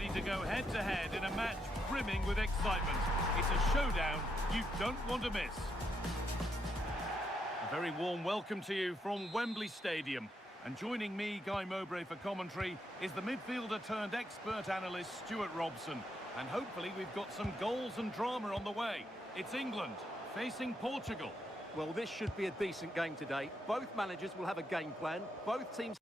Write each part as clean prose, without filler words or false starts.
ready to go head-to-head in a match brimming with excitement. It's a showdown you don't want to miss. A very warm welcome to you from Wembley Stadium. And joining me, Guy Mowbray, for commentary is the midfielder-turned-expert analyst Stuart Robson. And hopefully we've got some goals and drama on the way. It's England facing Portugal. Well, this should be a decent game today. Both managers will have a game plan. Both teams...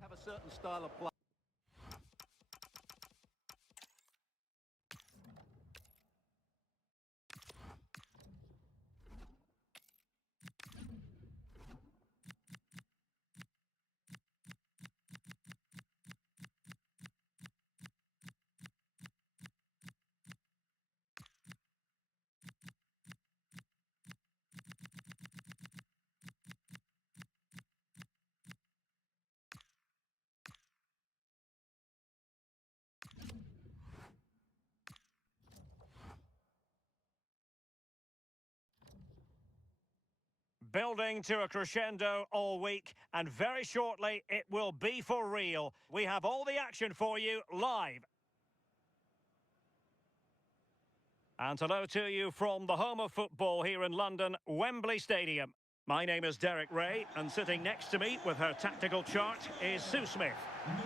have a certain style of play. Building to a crescendo all week, and very shortly it will be for real. We have all the action for you live. And hello to you from the home of football here in London, Wembley Stadium. My name is Derek Ray, and sitting next to me with her tactical chart is Sue Smith.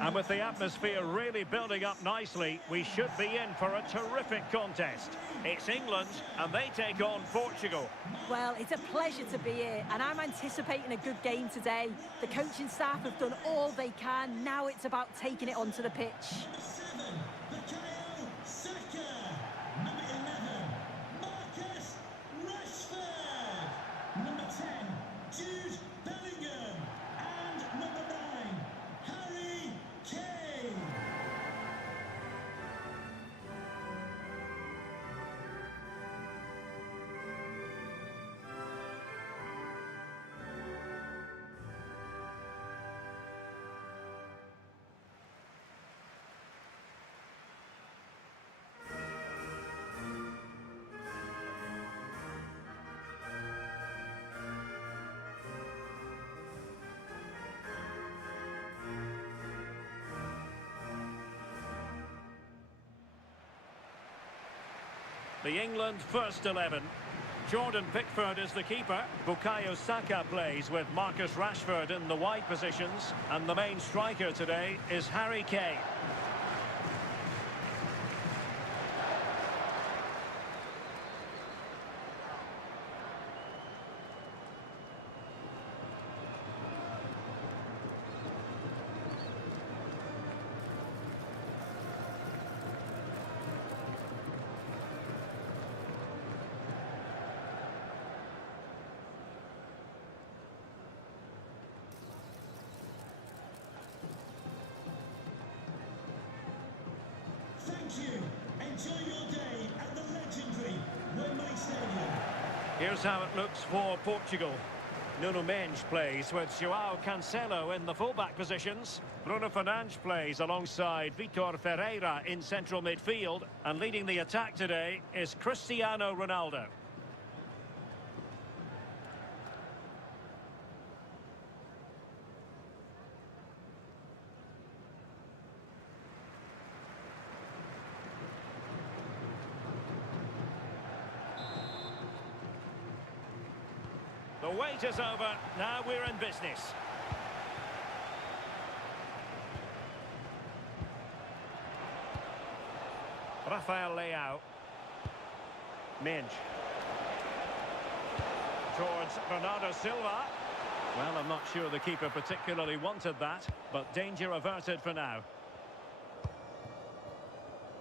And with the atmosphere really building up nicely, we should be in for a terrific contest. It's England, and they take on Portugal. Well, it's a pleasure to be here, and I'm anticipating a good game today. The coaching staff have done all they can. Now it's about taking it onto the pitch. The England first 11. Jordan Pickford is the keeper. Bukayo Saka plays with Marcus Rashford in the wide positions. And the main striker today is Harry Kane. Enjoy your day at the legendary Wembley Stadium. Here's how it looks for Portugal. Nuno Mendes plays with João Cancelo in the fullback positions. Bruno Fernandes plays alongside Vitor Ferreira in central midfield. And leading the attack today is Cristiano Ronaldo. The wait is over. Now we're in business. Rafael Leao. Mendes. Towards Bernardo Silva. Well, I'm not sure the keeper particularly wanted that, but danger averted for now.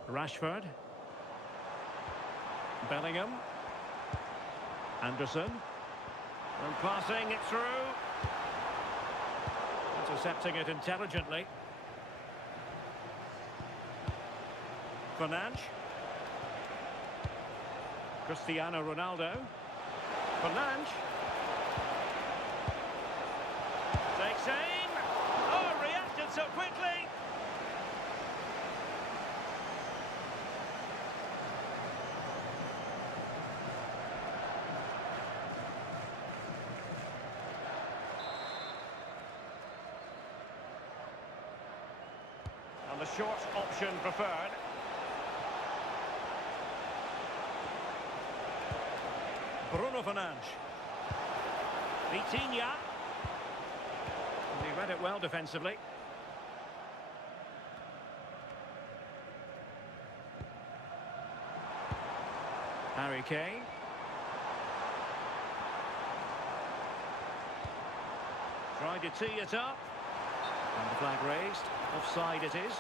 Rashford. Bellingham. Anderson. And passing it through. Intercepting it intelligently. Fernandes. Cristiano Ronaldo. Fernandes. Takes aim. Oh, reacted so quickly. And the short option preferred. Bruno Fernandes. Vitinha. He read it well defensively. Harry Kane. Tried to tee it up. And the flag raised. Offside it is.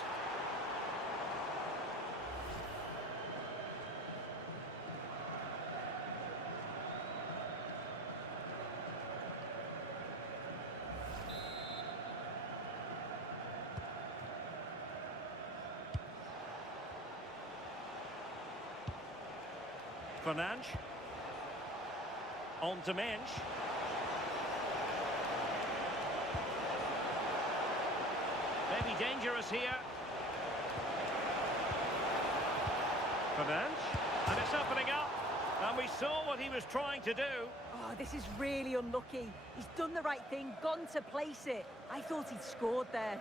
Fernandes. On to Mensch. Maybe dangerous here. Fernandes. And it's opening up. And we saw what he was trying to do. Oh, this is really unlucky. He's done the right thing, gone to place it. I thought he'd scored there.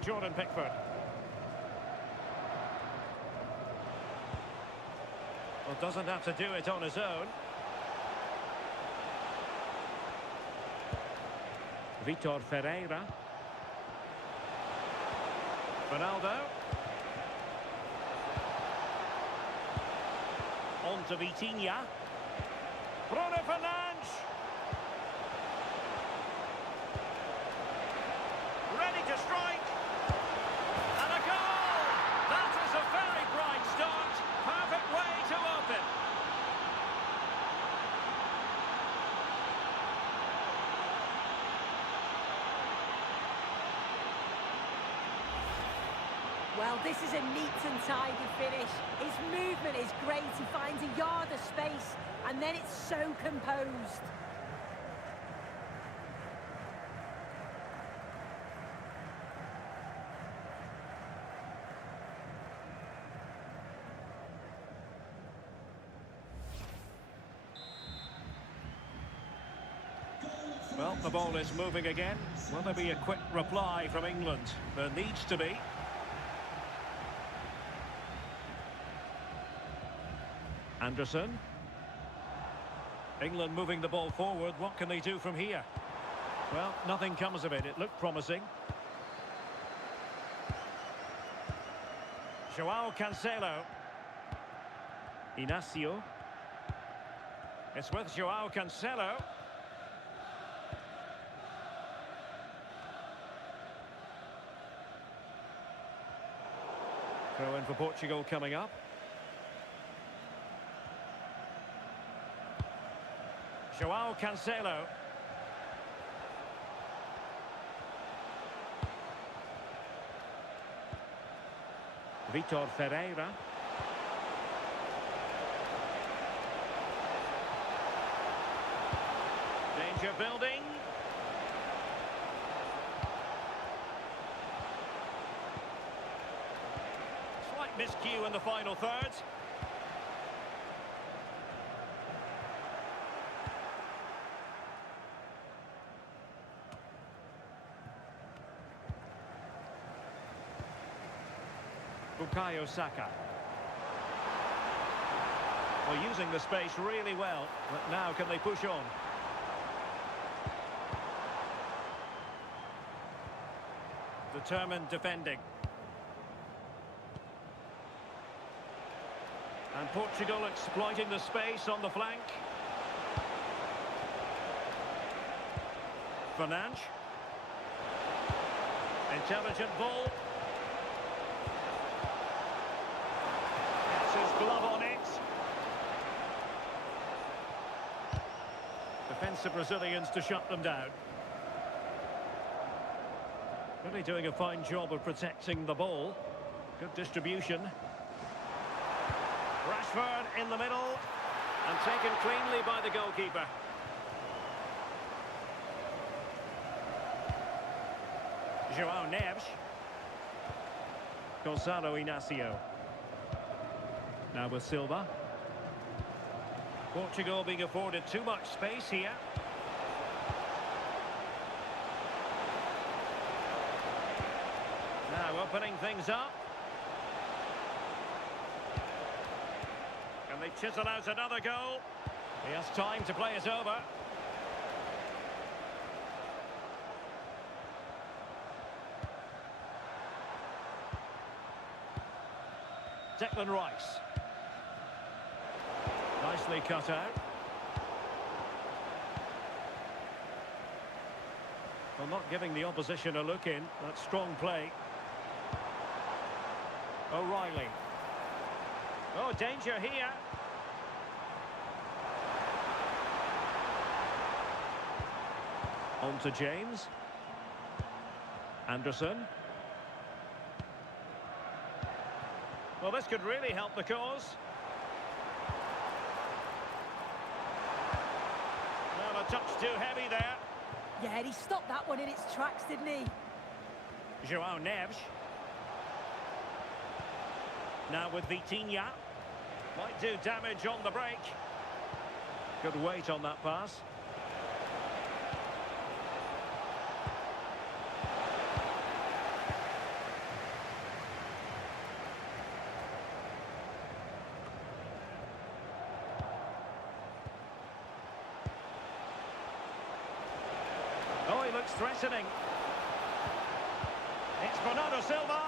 Jordan Pickford. Well, doesn't have to do it on his own. Vitor Ferreira. Ronaldo. On to Vitinha. Bruno Fernandes. Ready to strike. And a goal! That is a very bright start. Perfect way to open. Well, this is a neat and tidy finish. His movement is great. He finds a yard of space, and then it's so composed. Well, the ball is moving again. Will there be a quick reply from England? There needs to be. Anderson. England moving the ball forward. What can they do from here? Well, nothing comes of it. It looked promising. Joao Cancelo. Inacio. It's with Joao Cancelo. Throw in for Portugal coming up. Joao Cancelo. Vitor Ferreira. Danger building. Slight miscue in the final third. Bukayo Saka. Well, using the space really well, but now can they push on? Determined defending. And And Portugal exploiting the space on the flank. Fernandes. Intelligent ball. Gets his glove on it. Defensive Brazilians to shut them down. Really doing a fine job of protecting the ball. Good distribution. Rashford in the middle. And taken cleanly by the goalkeeper. João Neves. Gonzalo Inacio. Now with Silva. Portugal being afforded too much space here. Now opening things up. Can they chisel out another goal? He has time to play it over. Declan Rice. Nicely cut out. Well, not giving the opposition a look in. That's strong play. O'Reilly. Oh, danger here. On to James. Anderson. Well, this could really help the cause. Well, a touch too heavy there. Yeah, he stopped that one in its tracks, didn't he? João Neves. Now with Vitinha. Might do damage on the break. Good weight on that pass. Oh, he looks threatening. It's Bernardo Silva.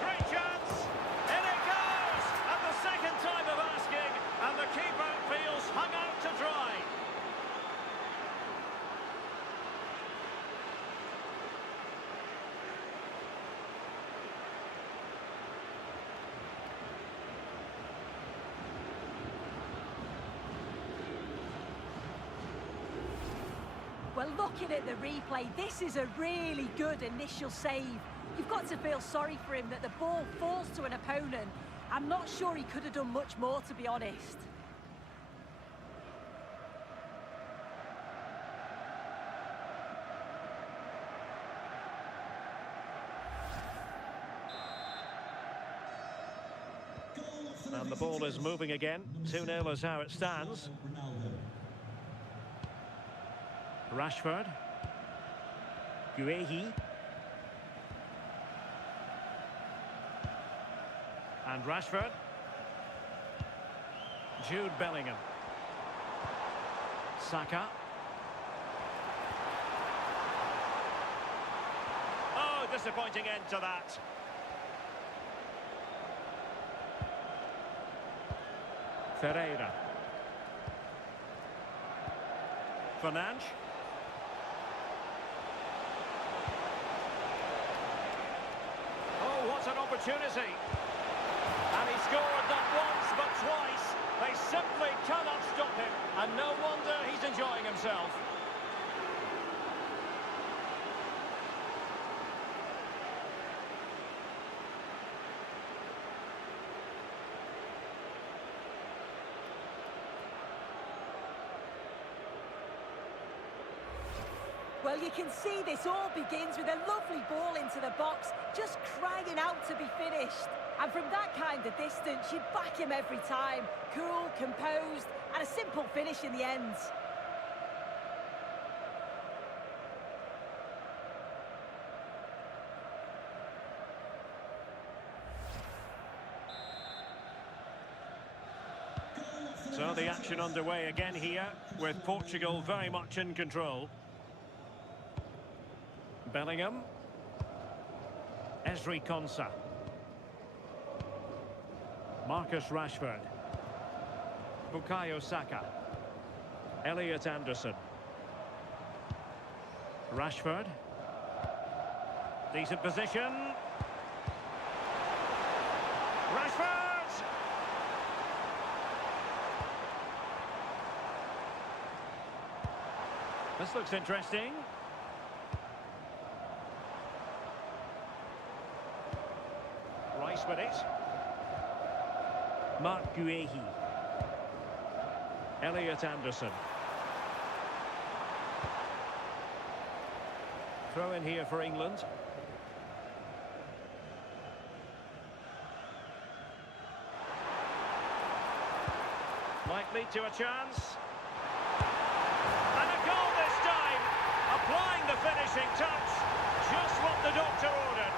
Great chance. In it goes. And the second time of asking. And the keeper feels hung out to dry. Well, looking at the replay, this is a really good initial save. You've got to feel sorry for him that the ball falls to an opponent. I'm not sure he could have done much more, to be honest. And the ball is moving again. 2-0 is how it stands. Rashford. Guehi. And Rashford. Jude Bellingham. Saka. Oh, disappointing end to that. Ferreira. Fernandes. Oh, what an opportunity. And he scored not once but twice. They simply cannot stop him. And no wonder he's enjoying himself. Well, you can see this all begins with a lovely ball into the box, just crying out to be finished. And from that kind of distance, you'd back him every time. Cool, composed, and a simple finish in the end. So the action underway again here, with Portugal very much in control. Bellingham. Ezri Konsa. Marcus Rashford. Bukayo Saka. Elliot Anderson. Rashford. Decent position. Rashford! This looks interesting. Rice with it. Mark Guehi. Elliot Anderson. Throw in here for England. Might lead to a chance. And a goal this time. Applying the finishing touch. Just what the doctor ordered.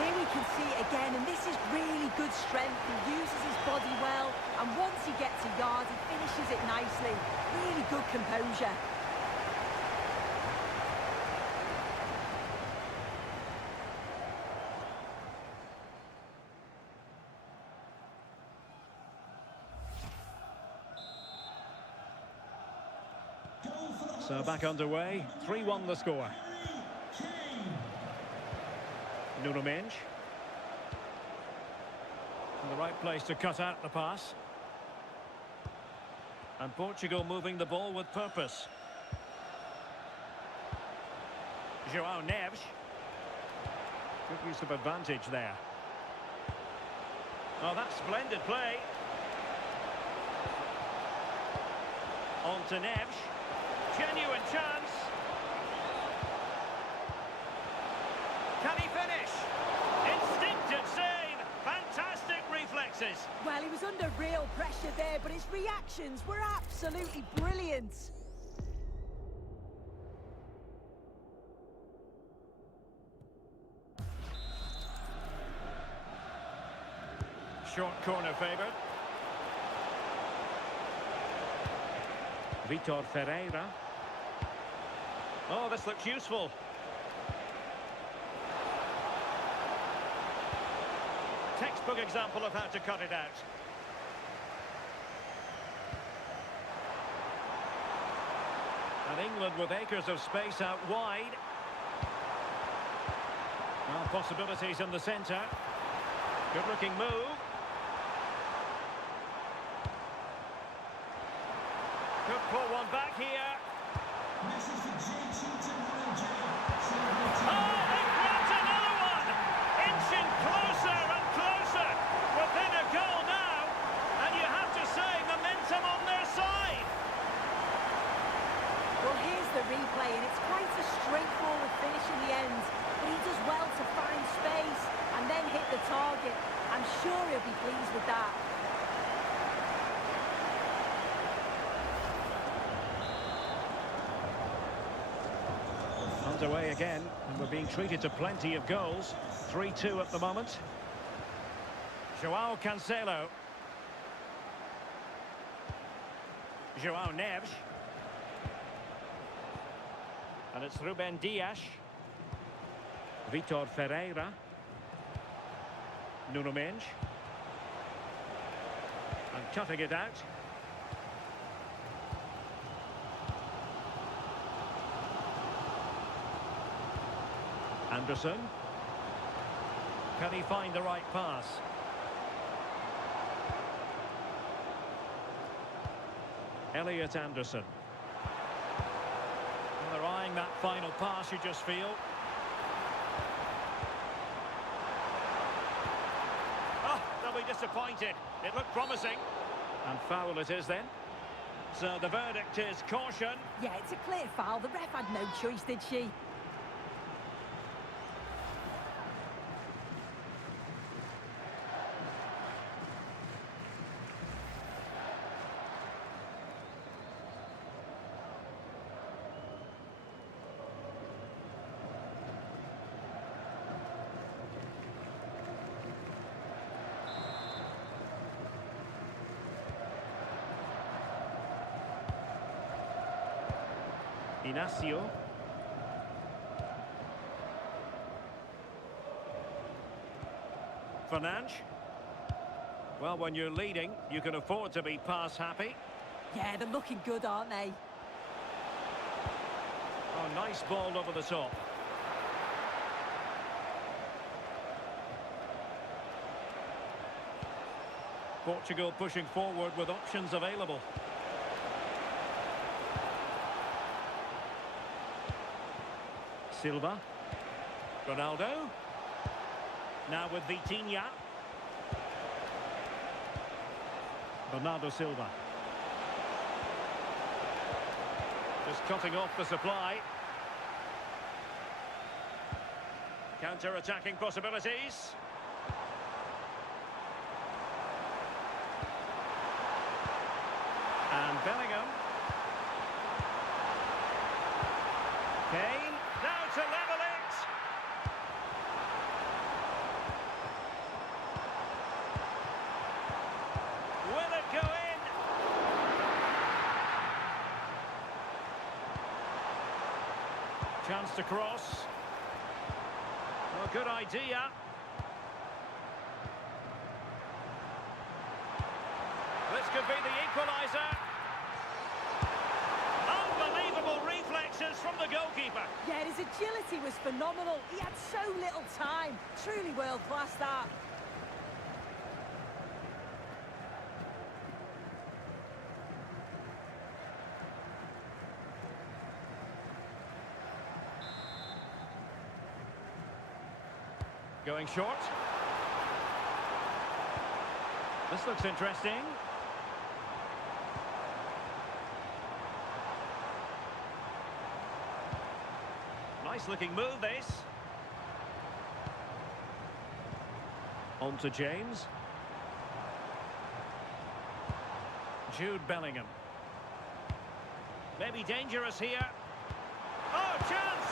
Here we can see it again, and this is really good strength. He uses his body well, and once he gets a yard, he finishes it nicely. Really good composure. So back underway, 3-1 the score. Nuno Mendes. In the right place to cut out the pass. And Portugal moving the ball with purpose. João Neves. Good use of advantage there. Oh, that's splendid play. On to Neves. Genuine chance. Can he finish? Instinctive save. Fantastic reflexes. Well, he was under real pressure there, but his reactions were absolutely brilliant. Short corner favoured. Vitor Ferreira. Oh, this looks useful. Textbook example of how to cut it out. And England with acres of space out wide. Well, possibilities in the centre. Good looking move. Could pull one back here. Oh, they've grabbed another one! Inching closer and closer. Within a goal now. And you have to say, momentum on their side. Well, here's the replay, and it's quite a straightforward finish in the end. But he does well to find space and then hit the target. I'm sure he'll be pleased with that. Underway again, and we're being treated to plenty of goals. 3-2 at the moment. João Cancelo. João Neves. And it's Ruben Dias. Vitor Ferreira. Nuno Mendes. And cutting it out. Anderson. Can he find the right pass? Elliot Anderson. Well, they're eyeing that final pass, you just feel. Oh, they'll be disappointed. It looked promising. And foul it is then. So the verdict is caution. Yeah, it's a clear foul. The ref had no choice, did she? Inacio. Fernandes. Well, when you're leading, you can afford to be pass happy. Yeah, they're looking good, aren't they? Oh, nice ball over the top. Portugal pushing forward with options available. Silva. Ronaldo. Now with Vitinha. Bernardo Silva. Just cutting off the supply. Counter-attacking possibilities. And Bellingham. Kane, now to level it. Will it go in? Chance to cross. Well, good idea. This could be the equaliser. Unbelievable reflexes from the goalkeeper. Yeah, his agility was phenomenal. He had so little time. Truly world-class, that. Going short. This looks interesting. Nice looking move, this. On to James. Jude Bellingham. Maybe dangerous here. Oh, chance!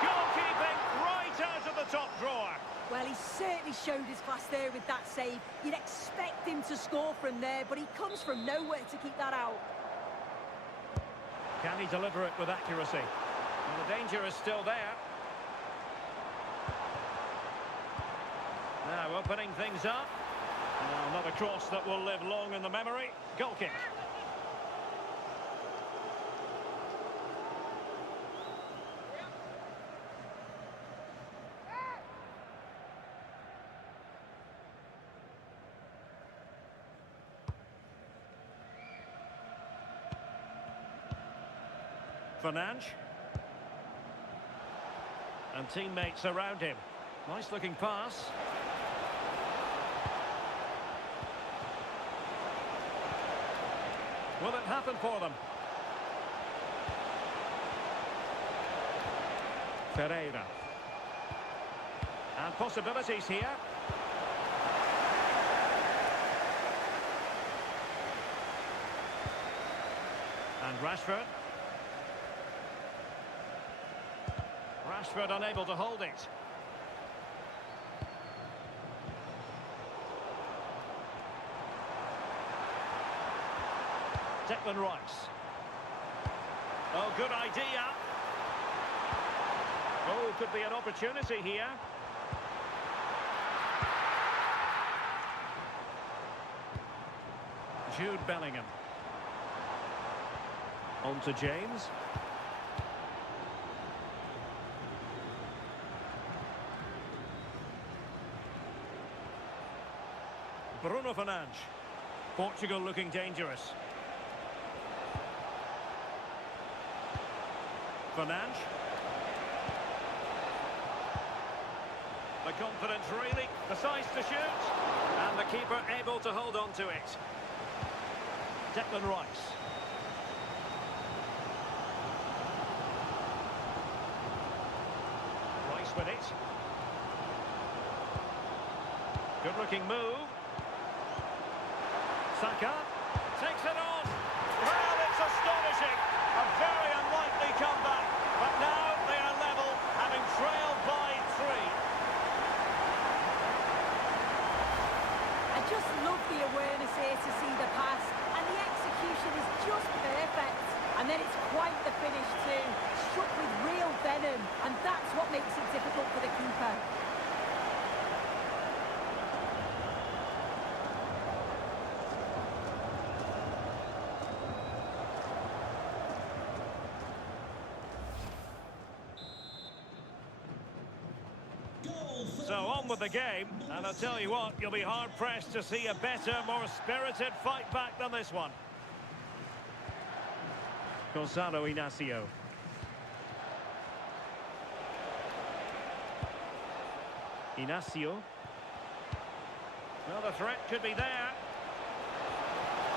Goalkeeping right out of the top drawer. Well, he certainly showed his class there with that save. You'd expect him to score from there, but he comes from nowhere to keep that out. Can he deliver it with accuracy? Well, the danger is still there. Now opening things up. Now another cross that will live long in the memory. Goal kick. Fernandes. And teammates around him. Nice looking pass. Will it happen for them? Ferreira. And possibilities here. And Rashford. Rashford unable to hold it. Declan Rice. Oh, good idea. Oh, could be an opportunity here. Jude Bellingham. On to James. Bruno Fernandes. Portugal looking dangerous. Fernandes. The confidence really, decides to shoot. And the keeper able to hold on to it. Declan Rice. Rice with it. Good looking move. Saka takes it on. Well, it's astonishing. A very unlikely comeback. But now they are level, having trailed by 3. I just love the awareness here to see the pass. And the execution is just perfect. And then it's quite the finish too. Struck with real venom. And that's what makes it difficult for the keeper. So on with the game, and I'll tell you what, you'll be hard-pressed to see a better, more spirited fight back than this one. Gonzalo Inacio. Inacio. Well, the threat could be there.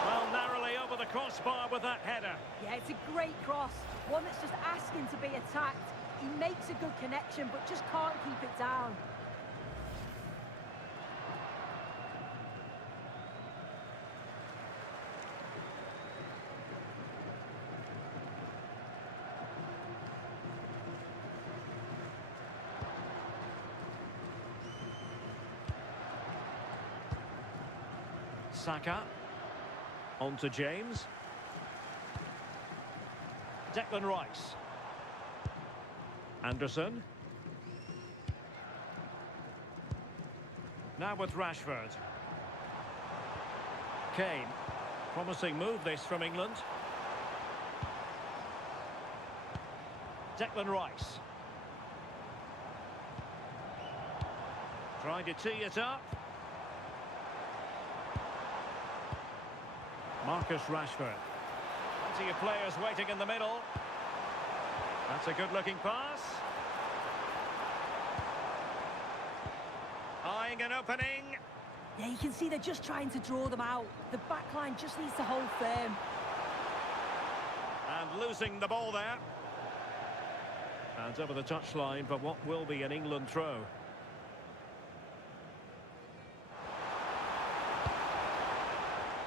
Well, narrowly over the crossbar with that header. Yeah, it's a great cross. One that's just asking to be attacked. He makes a good connection, but just can't keep it down. Saka. On to James. Declan Rice. Anderson. Now with Rashford. Kane. Promising move this from England. Declan Rice. Trying to tee it up. Marcus Rashford. Plenty of players waiting in the middle. That's a good-looking pass. Eyeing an opening. Yeah, you can see they're just trying to draw them out. The back line just needs to hold firm. And losing the ball there. And over the touchline for what will be an England throw.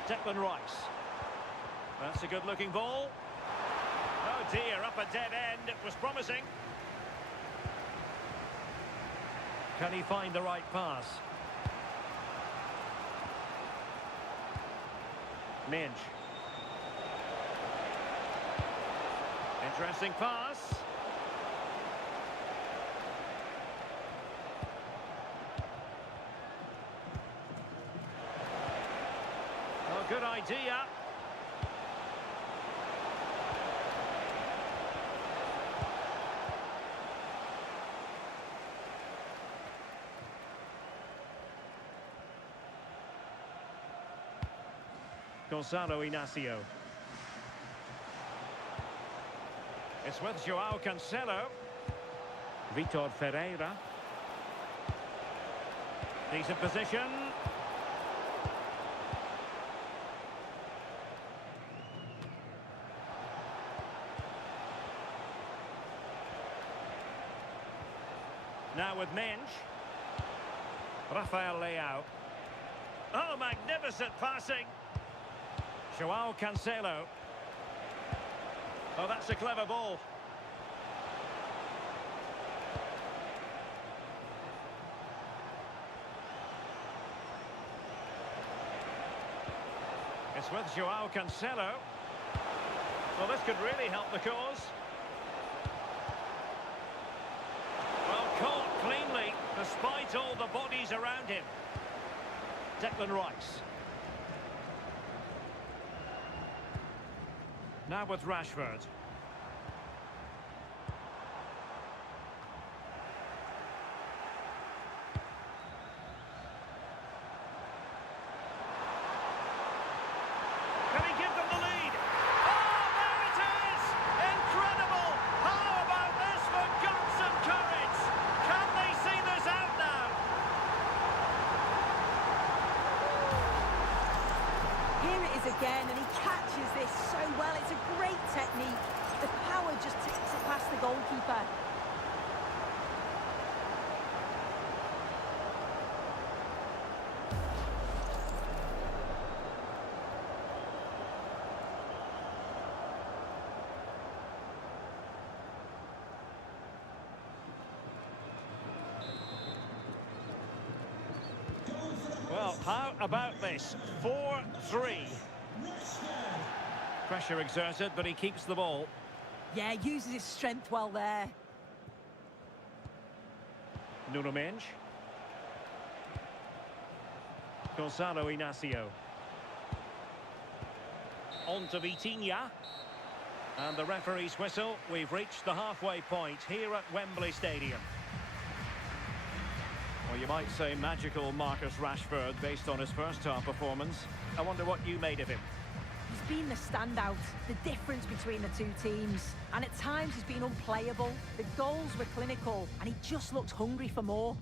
Declan Rice. That's a good-looking ball. Oh dear, up a dead end. It was promising. Can he find the right pass? Minch. Interesting pass. Oh, good idea. Gonzalo Inacio. It's with Joao Cancelo. Vitor Ferreira. Decent position. Now with Minch. Rafael Leao. Oh, magnificent passing. Joao Cancelo. Oh, that's a clever ball. It's with Joao Cancelo. Well, this could really help the cause. Well, caught cleanly, despite all the bodies around him. Declan Rice. Now with Rashford. Can he give them the lead? Oh, there it is! Incredible! How about this for guts and courage? Can they see this out now? Here it is again, and he catches this so well. It's a great technique. The power just takes it past the goalkeeper. Well, how about this? 4-3. Pressure exerted, but he keeps the ball. Yeah, uses his strength well there. Nuno Mendes. Gonzalo Inacio. On to Vitinha. And the referee's whistle. We've reached the halfway point here at Wembley Stadium. Well, you might say magical Marcus Rashford based on his first half performance. I wonder what you made of him. He's been the standout, the difference between the two teams. And at times he's been unplayable. The goals were clinical and he just looked hungry for more.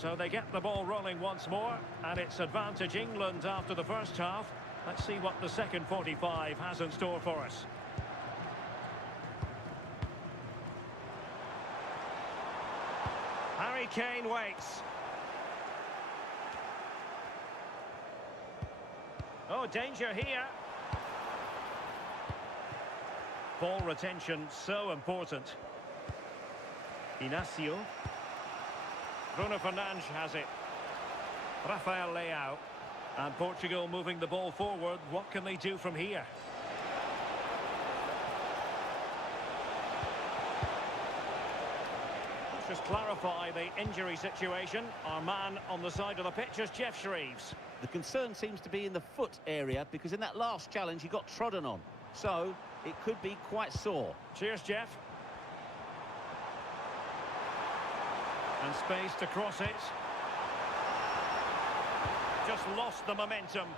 So they get the ball rolling once more, and it's advantage England after the first half. Let's see what the second 45 has in store for us. Harry Kane waits. Oh, danger here. Ball retention so important. Inacio. Bruno Fernandes has it. Rafael Leao. And Portugal moving the ball forward. What can they do from here? Let's just clarify the injury situation. Our man on the side of the pitch is Jeff Shreves. The concern seems to be in the foot area, because in that last challenge he got trodden on. So it could be quite sore. Cheers, Jeff. And space to cross it. Just lost the momentum.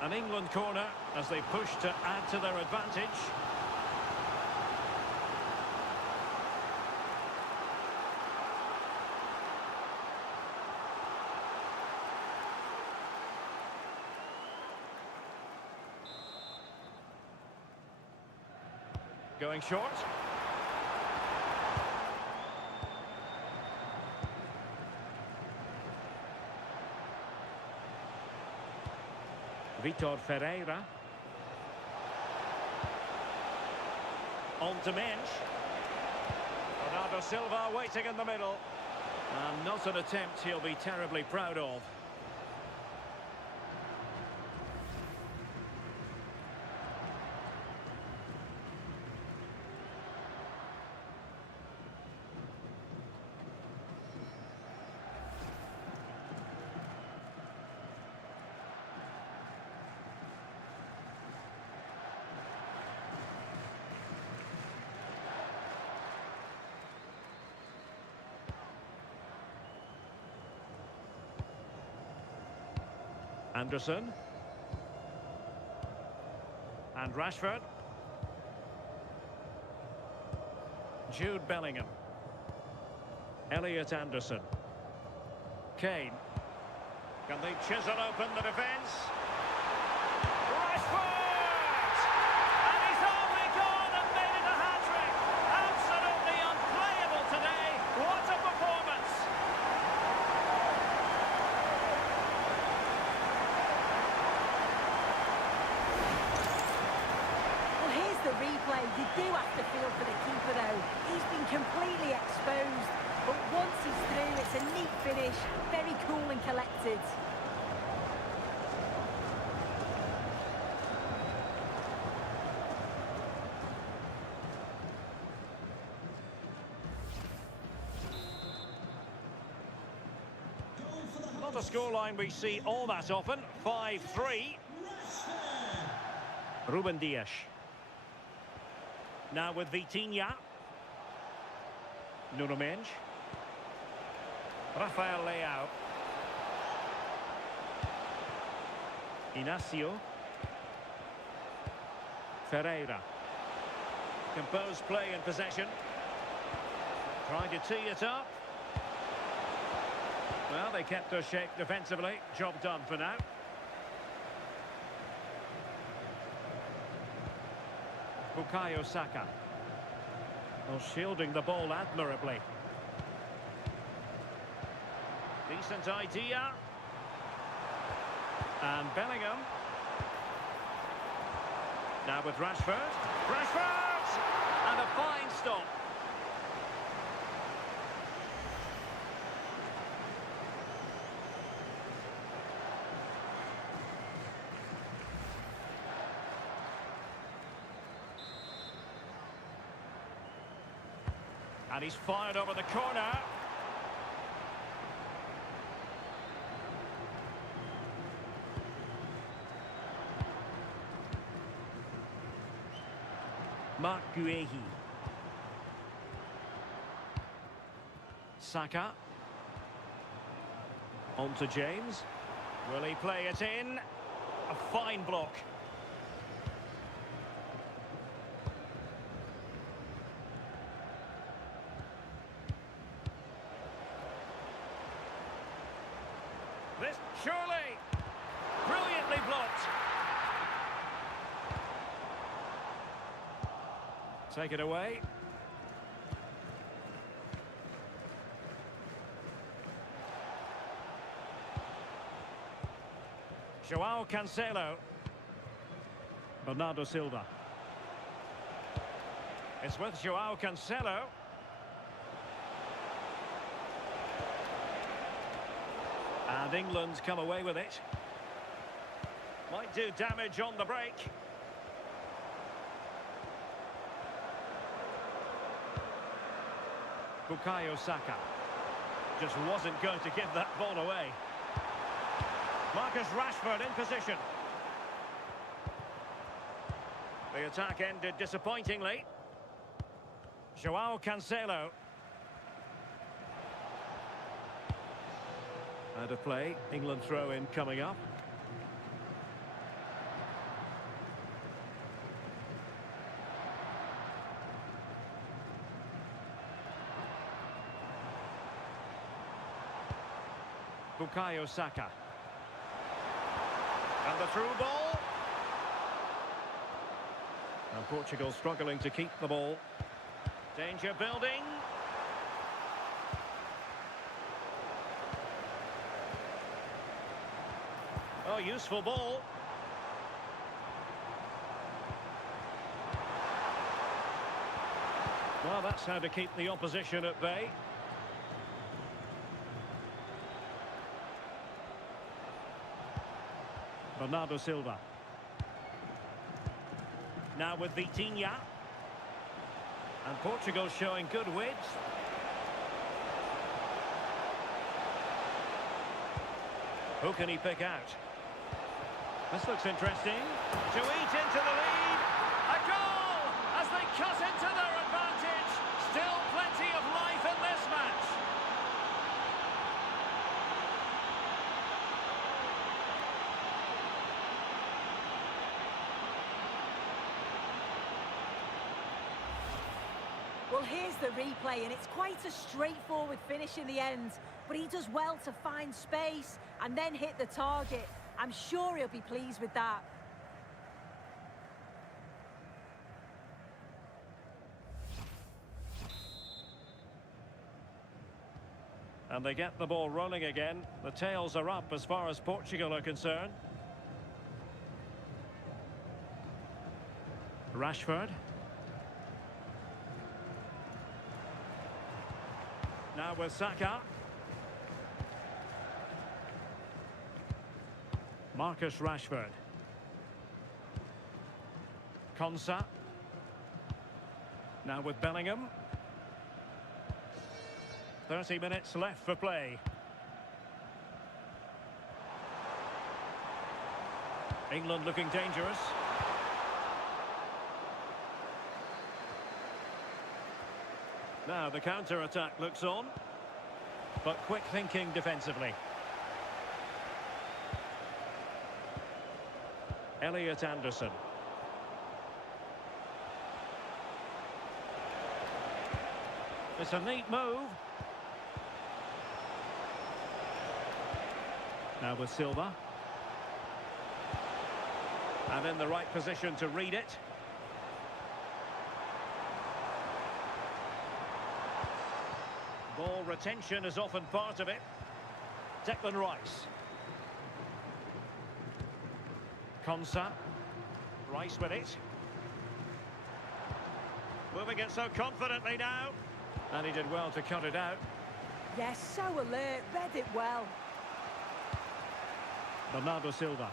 An England corner as they push to add to their advantage. Going short. Vitor Ferreira. On to Mensch. Bernardo Silva waiting in the middle. And not an attempt he'll be terribly proud of. Anderson. And Rashford. Jude Bellingham. Elliot Anderson. Kane. Can they chisel open the defence? Rashford! And he's only gone and made it a hat-trick. Absolutely unplayable today. What a performance! The replay, you do have to feel for the keeper though. He's been completely exposed, but once he's through, it's a neat finish, very cool and collected. Not a scoreline we see all that often. 5-3. Ruben Dias. Now with Vitinha. Nuno Mensch. Rafael Leao. Inacio. Ferreira. Composed play in possession. Trying to tee it up. Well, they kept their shape defensively. Job done for now. Bukayo Saka. Well, shielding the ball admirably. decent idea. And Bellingham. Now with Rashford. Rashford! And a fine stop. And he's fired over the corner. Mark Guehi. Saka. On to James. Will he play it in? A fine block. This surely brilliantly blocked. Take it away. Joao Cancelo. Bernardo Silva. It's with Joao Cancelo. And England's come away with it. Might do damage on the break. Bukayo Saka. Just wasn't going to give that ball away. Marcus Rashford in position. The attack ended disappointingly. Joao Cancelo. Out of play. England throw-in coming up. Bukayo Saka. And the through ball. And Portugal struggling to keep the ball. Danger building. Oh, useful ball. Well, that's how to keep the opposition at bay. Bernardo Silva. Now with Vitinha. And Portugal showing good width. Who can he pick out? This looks interesting. To eat into the lead. A goal as they cut into their advantage. Still plenty of life in this match. Well, here's the replay, and it's quite a straightforward finish in the end. But he does well to find space and then hit the target. I'm sure he'll be pleased with that. And they get the ball rolling again. The tails are up as far as Portugal are concerned. Rashford. Now with Saka. Marcus Rashford. Konsa. Now with Bellingham. 30 minutes left for play. England looking dangerous. Now the counter-attack looks on, but quick thinking defensively. Elliot Anderson. It's a neat move. Now with Silva. And in the right position to read it. Ball retention is often part of it. Declan Rice. Konsa. Rice with it. Moving it so confidently now. And he did well to cut it out. Yes, so alert, read it well. Bernardo Silva.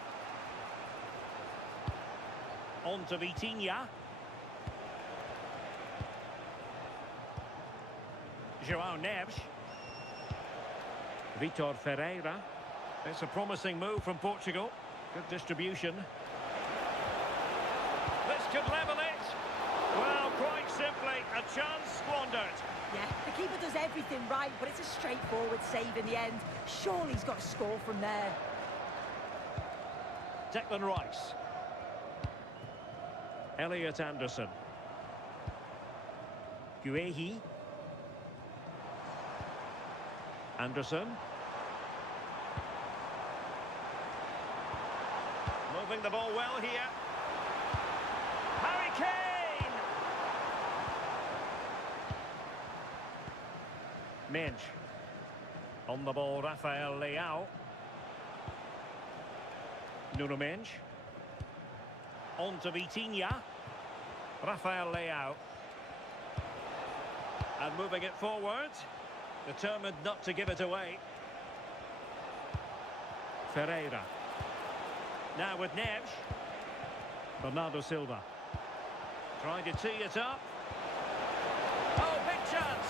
On to Vitinha. João Neves. Vitor Ferreira. It's a promising move from Portugal. Good distribution. This could level it. Well, quite simply, a chance squandered. Yeah, the keeper does everything right, but it's a straightforward save in the end. Surely he's got to score from there. Declan Rice. Elliot Anderson. Guehi. Anderson. Moving the ball well here. Harry Kane! Minch. On the ball, Rafael Leao. Nuno Mendes. On to Vitinha. Rafael Leao. And moving it forward. Determined not to give it away. Ferreira. Now with Neves. Bernardo Silva. Trying to tee it up. Oh, big chance.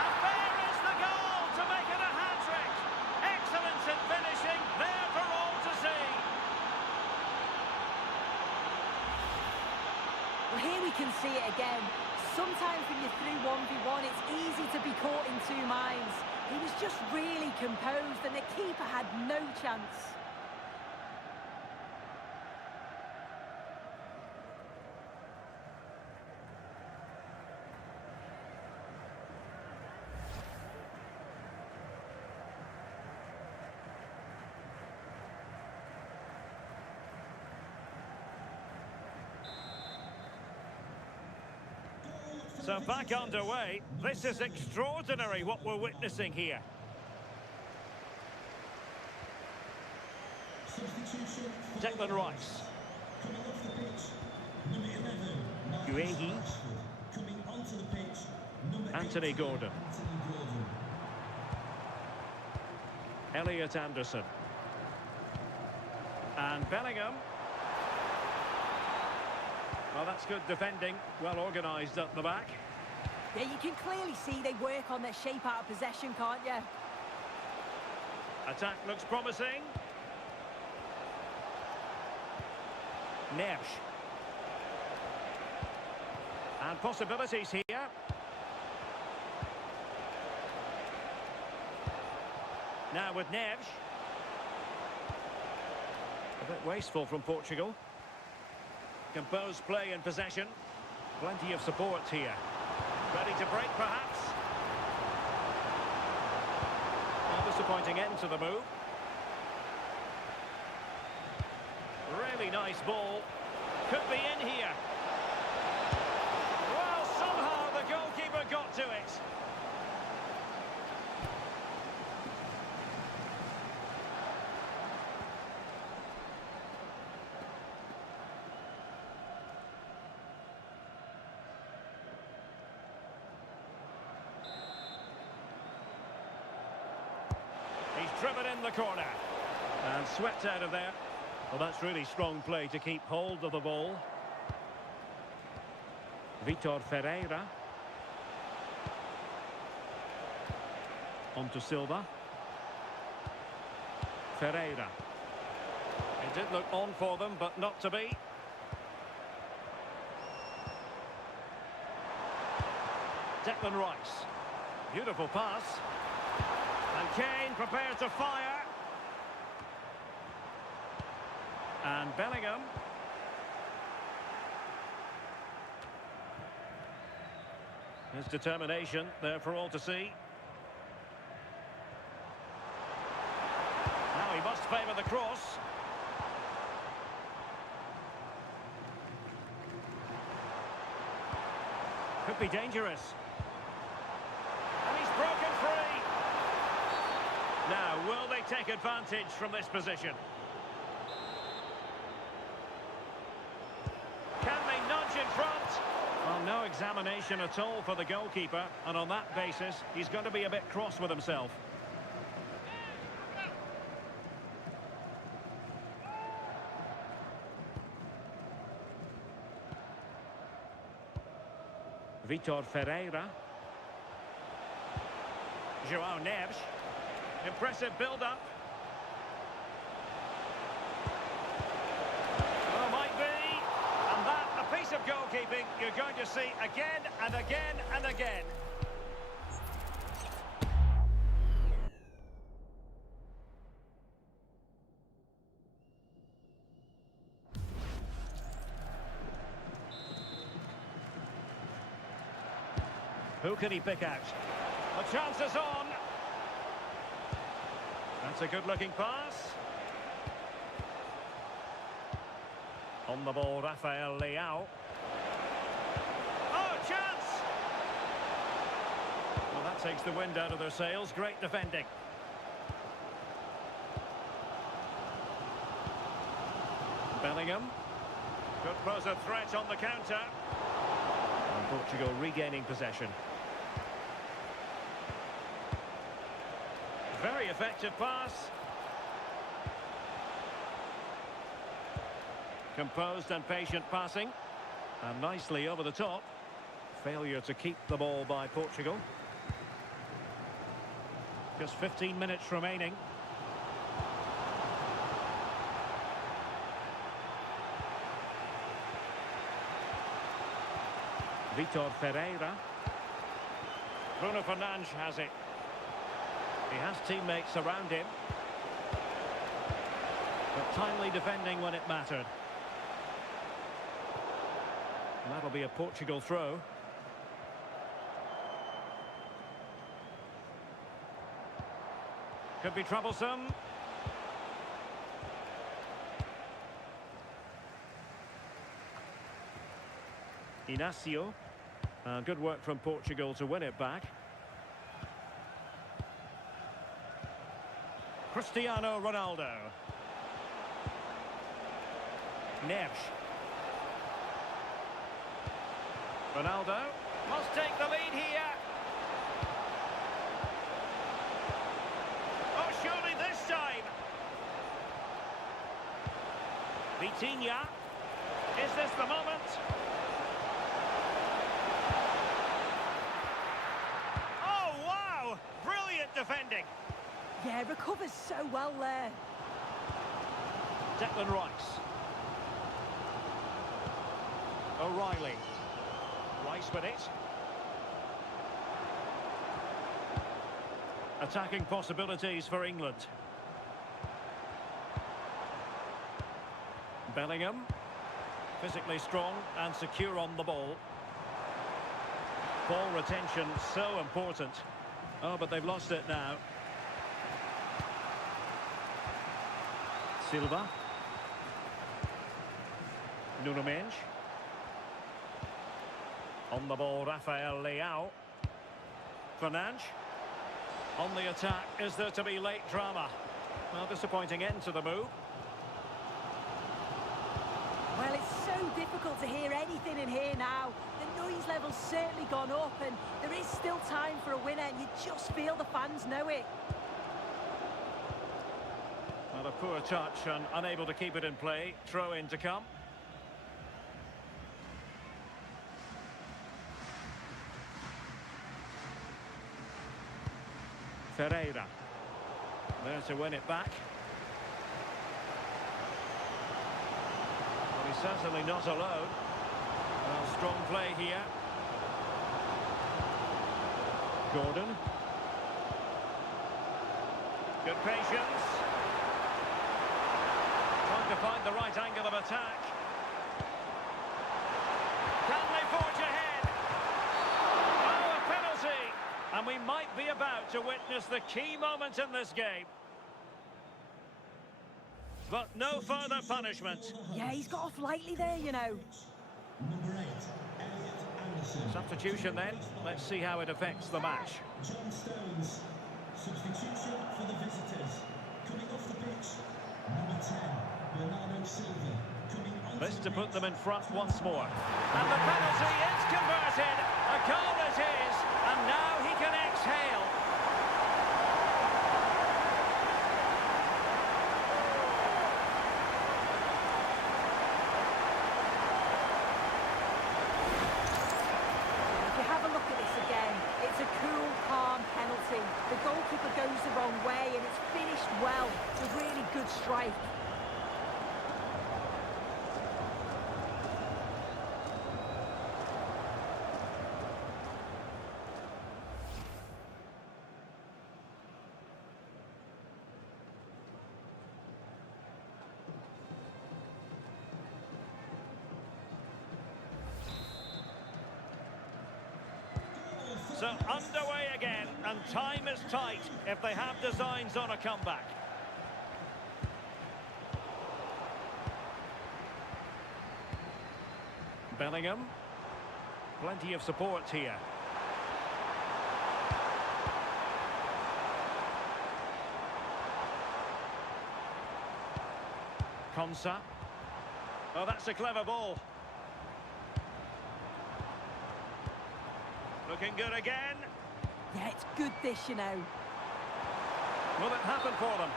And there is the goal to make it a hat-trick. Excellence in finishing, there for all to see. Well, here we can see it again. Sometimes when you're through 1v1, it's easy to be caught in two minds. He was just really composed and the keeper had no chance. So back underway. This is extraordinary what we're witnessing here. Substitution. Declan Rice. Coming off the pitch, number 11, Guehi. Rashford. Coming onto the pitch, number Anthony 8, Gordon. Anthony Gordon. Elliot Anderson. And Bellingham. Well, that's good defending. Well organised up the back. Yeah, you can clearly see they work on their shape out of possession, can't you? Attack looks promising. Neves. And possibilities here. Now with Neves. A bit wasteful from Portugal. Composed play in possession. Plenty of support here. Ready to break, perhaps. A disappointing end to the move. Really nice ball. Could be in here. Well, somehow the goalkeeper got to it. He's driven in the corner. And swept out of there. Well, that's really strong play to keep hold of the ball. Vitor Ferreira. On to Silva. Ferreira. It did look on for them, but not to be. Declan Rice. Beautiful pass. And Kane prepared to fire. And Bellingham. His determination there for all to see. Now he must favour the cross. Could be dangerous. And he's broken free. Now take advantage from this position? Can they nudge in front? Well, no examination at all for the goalkeeper, and on that basis, he's going to be a bit cross with himself. Vitor Ferreira. João Neves. Impressive build-up. Oh, might be. And that, a piece of goalkeeping you're going to see again and again and again. Who can he pick out? The chance is on. That's a good-looking pass. On the ball, Rafael Leao. Oh, chance! Well, that takes the wind out of their sails. Great defending. Bellingham. Could pose a threat on the counter. And Portugal regaining possession. Very effective pass. Composed and patient passing. And nicely over the top. Failure to keep the ball by Portugal. Just 15 minutes remaining. Vitor Ferreira. Bruno Fernandes has it. He has teammates around him. But timely defending when it mattered. And that'll be a Portugal throw. Could be troublesome. Inacio. Good work from Portugal to win it back. Cristiano Ronaldo. Neves. Ronaldo must take the lead here. Oh, surely this time. Vitinha. Is this the moment? Oh, wow! Brilliant defending. Yeah, recovers so well there. Declan Rice. O'Reilly. Rice with it. Attacking possibilities for England. Bellingham. Physically strong and secure on the ball. Ball retention so important. Oh, but they've lost it now. Silva. Nuno Mendes. On the ball, Rafael Leao. Fernandes. On the attack, is there to be late drama? Well, disappointing end to the move. Well, it's so difficult to hear anything in here now. The noise level's certainly gone up, and there is still time for a winner, and you just feel the fans know it. Well, a poor touch and unable to keep it in play. Throw in to come. Ferreira. There to win it back. Well, he's certainly not alone. Well, strong play here. Gordon. Good patience. Trying to find the right angle of attack. Can they forge ahead? Oh, a penalty! And we might be about to witness the key moment in this game. But no further punishment. Yeah, he's got off lightly there, you know. Number 8, Elliot Anderson. Substitution then. Let's see how it affects the match. John Stones. Substitution for the visitors. to put them in front once more. And the penalty is converted. A goal it is. And now he can exhale. If you have a look at this again, it's a cool, calm penalty. The goalkeeper goes the wrong way and it's finished well. It's a really good strike. So underway again, and time is tight if they have designs on a comeback. Bellingham. Plenty of support here. Konsa. Oh, that's a clever ball. Looking good again. Yeah, it's good dish, you know. Will it happen for them?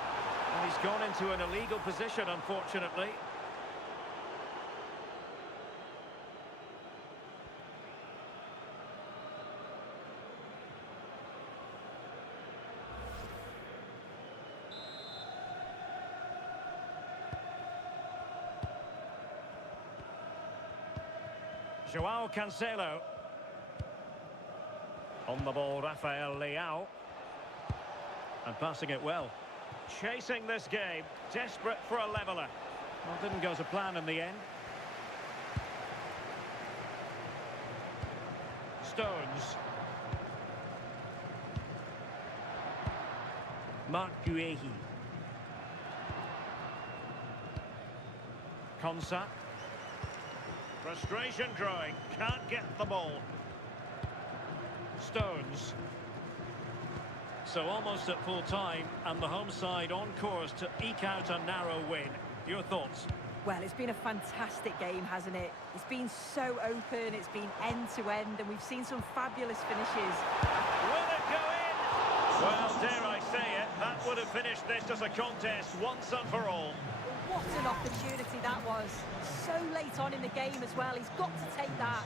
And he's gone into an illegal position, unfortunately. Joao Cancelo. On the ball, Rafael Leao. And passing it well. Chasing this game, desperate for a leveller. Well, didn't go to plan in the end. Stones. Marc Guehi. Konsa. Frustration growing, can't get the ball. Stones. So almost at full time, and the home side on course to eke out a narrow win. Your thoughts? Well, it's been a fantastic game, hasn't it? It's been so open, it's been end-to-end, and we've seen some fabulous finishes. Will it go in? Well, dare I say it, that would have finished this as a contest once and for all. What an opportunity that was. So late on in the game as well, he's got to take that.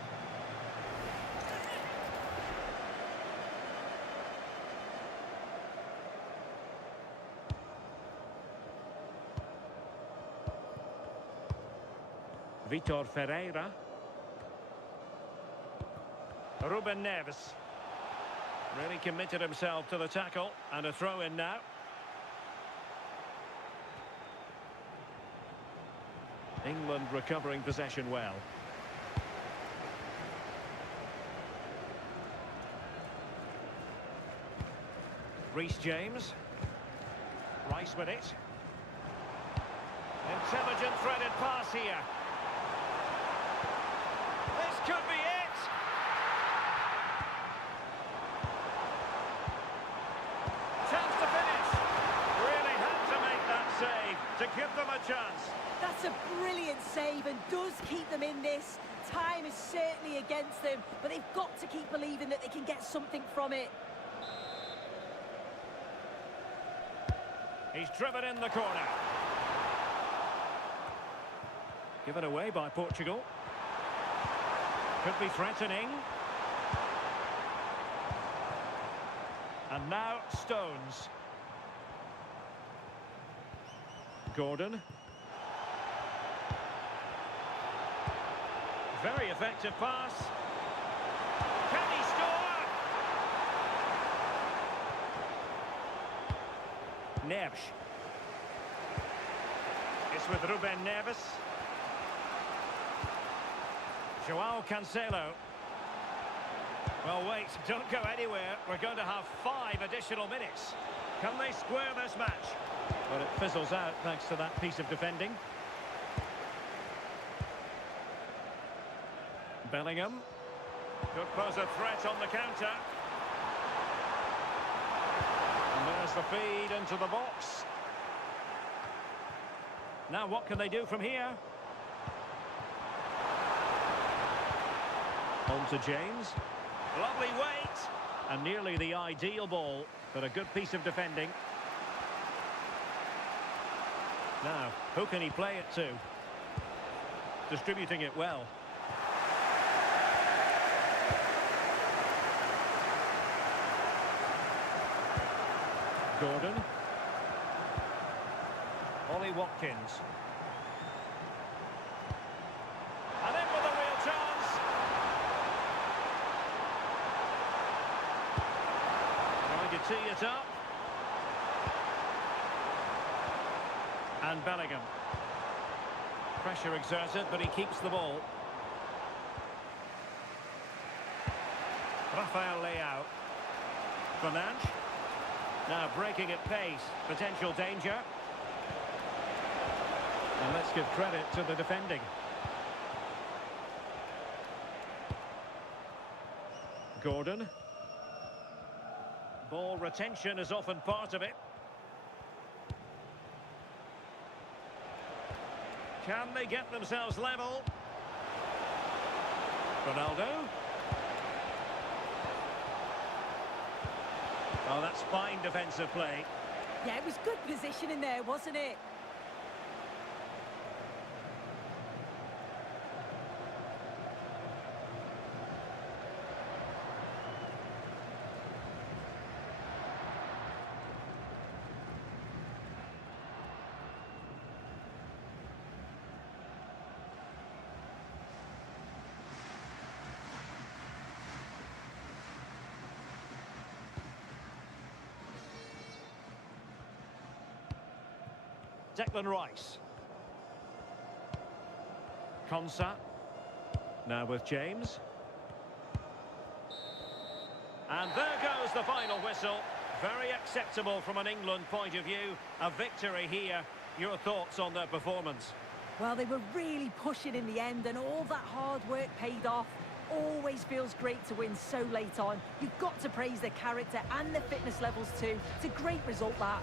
Vitor Ferreira. Ruben Neves. Really committed himself to the tackle, and a throw in now. England recovering possession well. Reece James. Rice with it. Intelligent threaded pass here. This could be it! Chance to finish. Really had to make that save to give them a chance. That's a brilliant save and does keep them in this. Time is certainly against them, but they've got to keep believing that they can get something from it. He's driven in the corner. Given away by Portugal. Could be threatening. And now Stones. Gordon. Very effective pass. Can he score? Neves. It's with Ruben Neves. Joao Cancelo. Well, wait, don't go anywhere. We're going to have 5 additional minutes. Can they square this match? But it fizzles out thanks to that piece of defending. Bellingham. Could pose a threat on the counter. And there's the feed into the box. Now what can they do from here? On to James. Lovely weight. And nearly the ideal ball, but a good piece of defending. Now, who can he play it to? Distributing it well. Gordon. Ollie Watkins. And in with a real chance. Trying to tee it up. And Bellingham. Pressure exerted, but he keeps the ball. Rafael Leao. Fernandes. Now breaking at pace. Potential danger. And let's give credit to the defending. Gordon. Ball retention is often part of it. Can they get themselves level? Ronaldo. Oh, that's fine defensive play. Yeah, it was good positioning there, wasn't it? Declan Rice. Konsa. Now with James. And there goes the final whistle. Very acceptable from an England point of view. A victory here. Your thoughts on their performance? Well, they were really pushing in the end, and all that hard work paid off. Always feels great to win so late on. You've got to praise their character and their fitness levels too. It's a great result, that.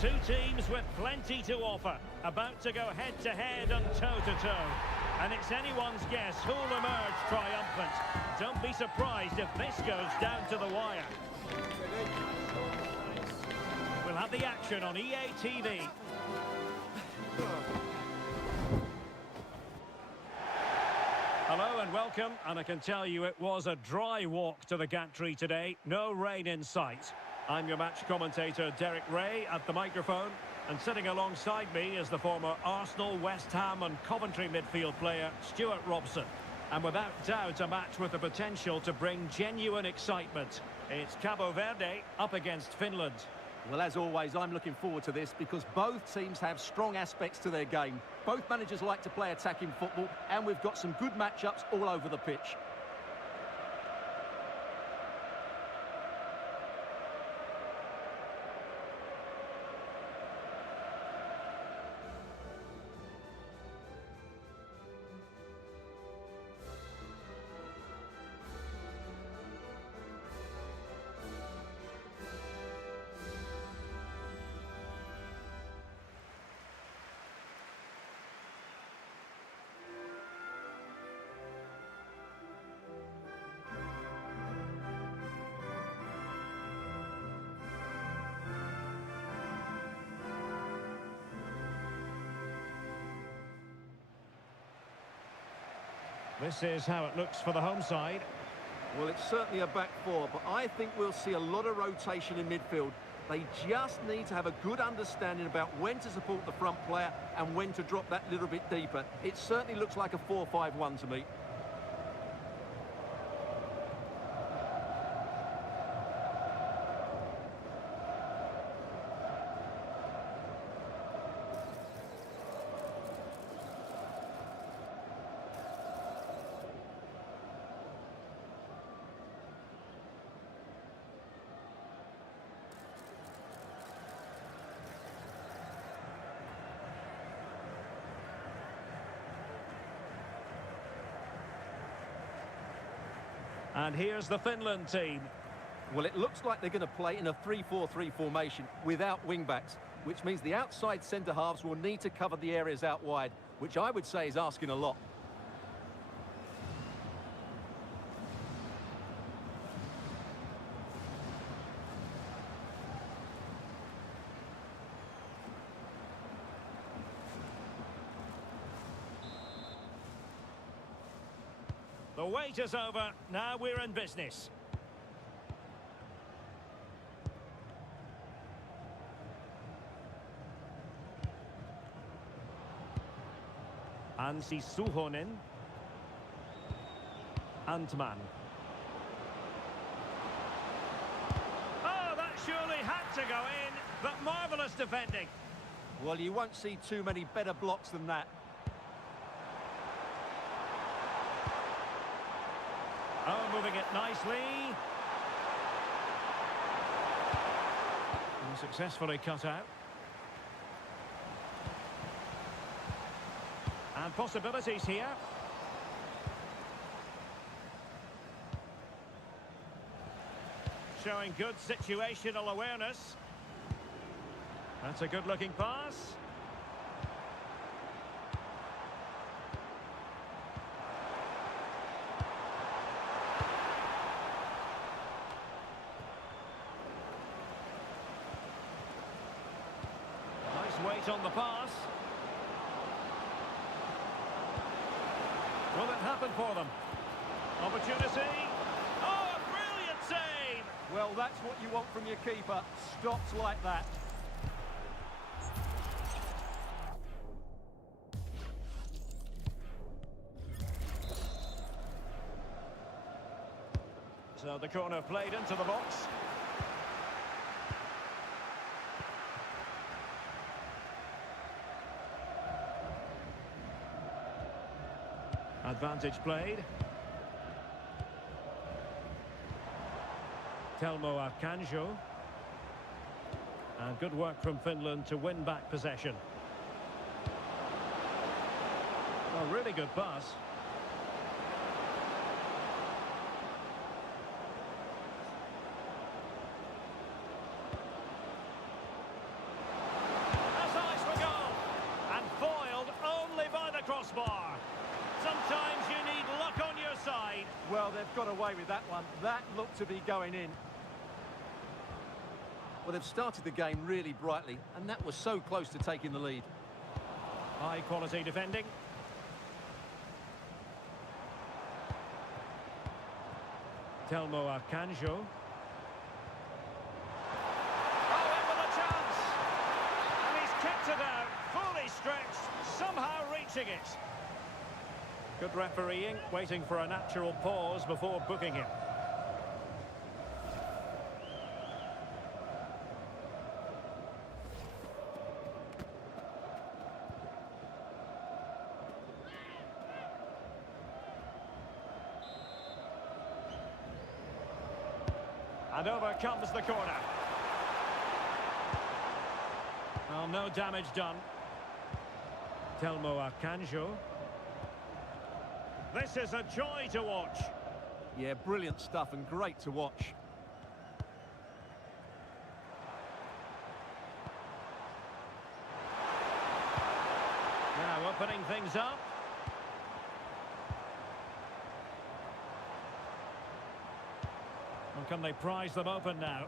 Two teams with plenty to offer, about to go head-to-head and toe-to-toe. And it's anyone's guess who'll emerge triumphant. Don't be surprised if this goes down to the wire. We'll have the action on EA TV. Hello and welcome, and I can tell you it was a dry walk to the gantry today. No rain in sight. I'm your match commentator, Derek Ray, at the microphone. And sitting alongside me is the former Arsenal, West Ham and Coventry midfield player, Stuart Robson. And without doubt, a match with the potential to bring genuine excitement. It's Cabo Verde up against Finland. Well, as always, I'm looking forward to this because both teams have strong aspects to their game. Both managers like to play attacking football, and we've got some good matchups all over the pitch. This is how it looks for the home side. Well, it's certainly a back four, but I think we'll see a lot of rotation in midfield. They just need to have a good understanding about when to support the front player and when to drop that little bit deeper. It certainly looks like a 4-5-1 to me. And here's the Finland team. Well, it looks like they're going to play in a 3-4-3 formation without wing-backs, which means the outside centre-halves will need to cover the areas out wide, which I would say is asking a lot. The wait is over. Now we're in business. Ansi Suhonen. Antman. Oh, that surely had to go in, but marvellous defending. Well, you won't see too many better blocks than that. Oh, moving it nicely. And successfully cut out. And possibilities here. Showing good situational awareness. That's a good-looking pass. Weight on the pass. Will it happen for them? Opportunity. Oh, a brilliant save! Well, that's what you want from your keeper. Stops like that. So the corner played into the box. Advantage played. Telmo Akanjo. And good work from Finland to win back possession. A really good pass. That's eyes for goal. And foiled only by the crossbar. Sometimes you need luck on your side. Well, they've got away with that one. That looked to be going in. Well, they've started the game really brightly, and that was so close to taking the lead. High quality defending. Telmo Akanjo. Oh, in with a chance. And he's kicked it out, fully stretched, somehow reaching it. Good refereeing, waiting for a natural pause before booking him. And over comes the corner. Well, no damage done. Telmo Akanjo. This is a joy to watch. Yeah, brilliant stuff and great to watch. Now opening things up. Well, can they prise them open now?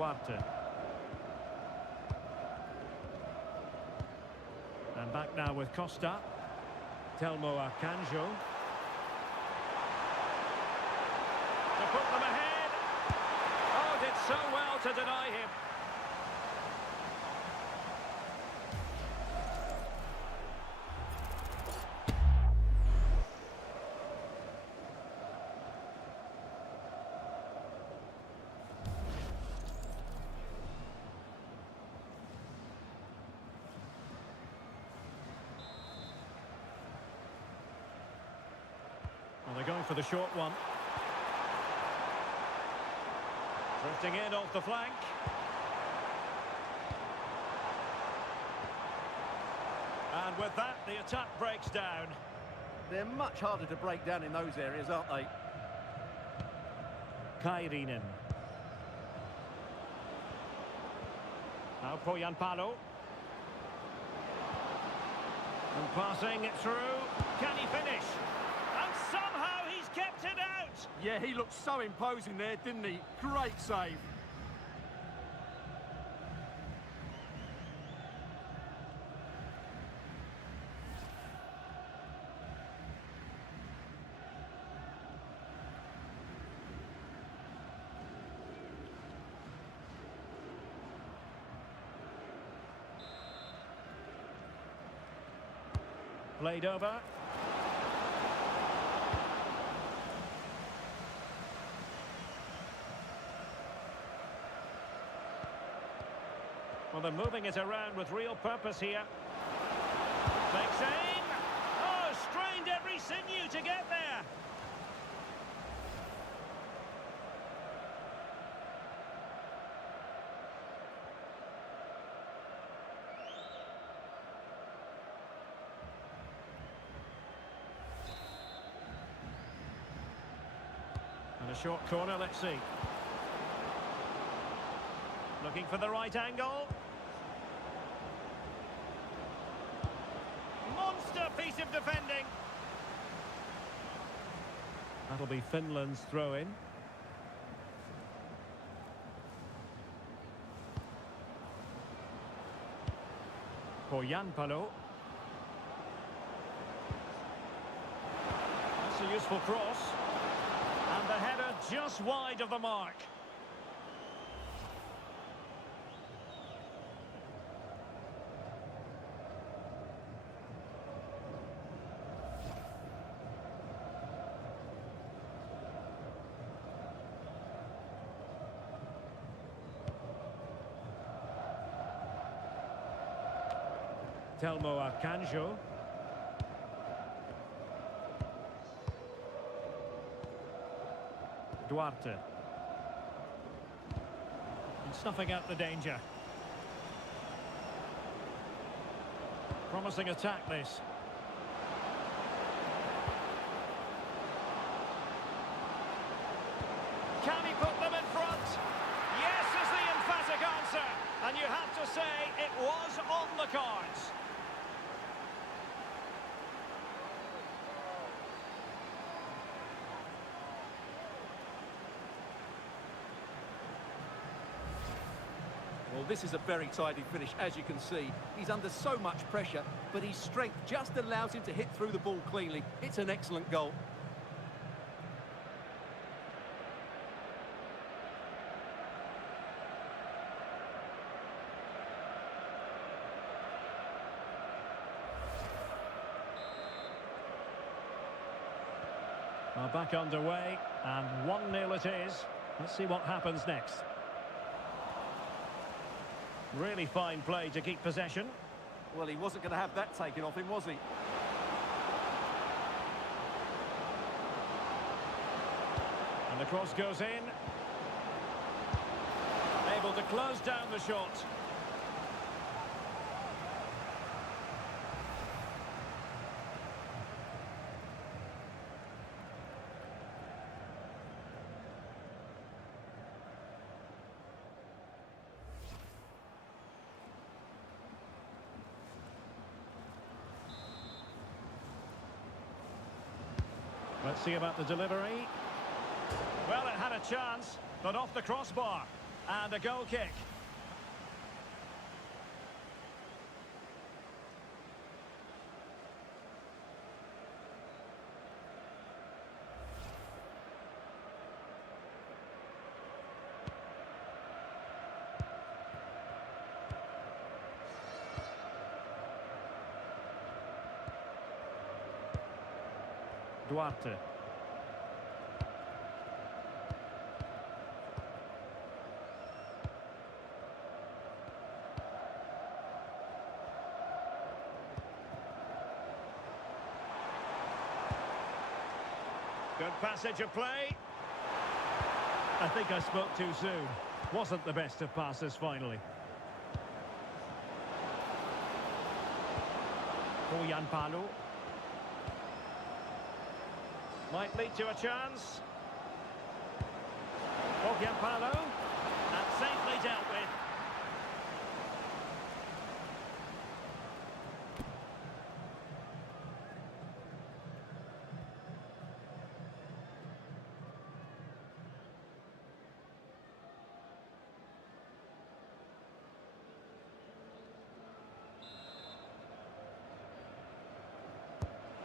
Duarte. And back now with Costa. Telmo Akanjo. To put them ahead. Oh, did so well to deny him. Well, they're going for the short one. Drifting in off the flank. And with that, the attack breaks down. They're much harder to break down in those areas, aren't they? Kairinen. Now Poyanpalo. And passing it through. Can he finish? And somehow he's kept it out. Yeah, he looked so imposing there, didn't he? Great save. Played over. Well, they're moving it around with real purpose here. Takes aim. Oh, strained every sinew to get there. And a short corner, let's see. Looking for the right angle. Monster piece of defending. That'll be Finland's throw-in. Poyanpalo. That's a useful cross. And the header just wide of the mark. Telmo Akanjo. Duarte. And snuffing out the danger. Promising attack, this. Can he put them in front? Yes is the emphatic answer. And you have to say it was on the cards. Well, this is a very tidy finish, as you can see. He's under so much pressure, but his strength just allows him to hit through the ball cleanly. It's an excellent goal. Well, back underway, and 1-0 it is. Let's see what happens next. Really fine play to keep possession. Well, he wasn't going to have that taken off him, was he? And the cross goes in. Able to close down the shot. Let's see about the delivery. Well, it had a chance, but off the crossbar. And a goal kick. Duarte. Good passage of play. I think I spoke too soon. Wasn't the best of passes finally. Palo. Might lead to a chance. Palo. And safely dealt with.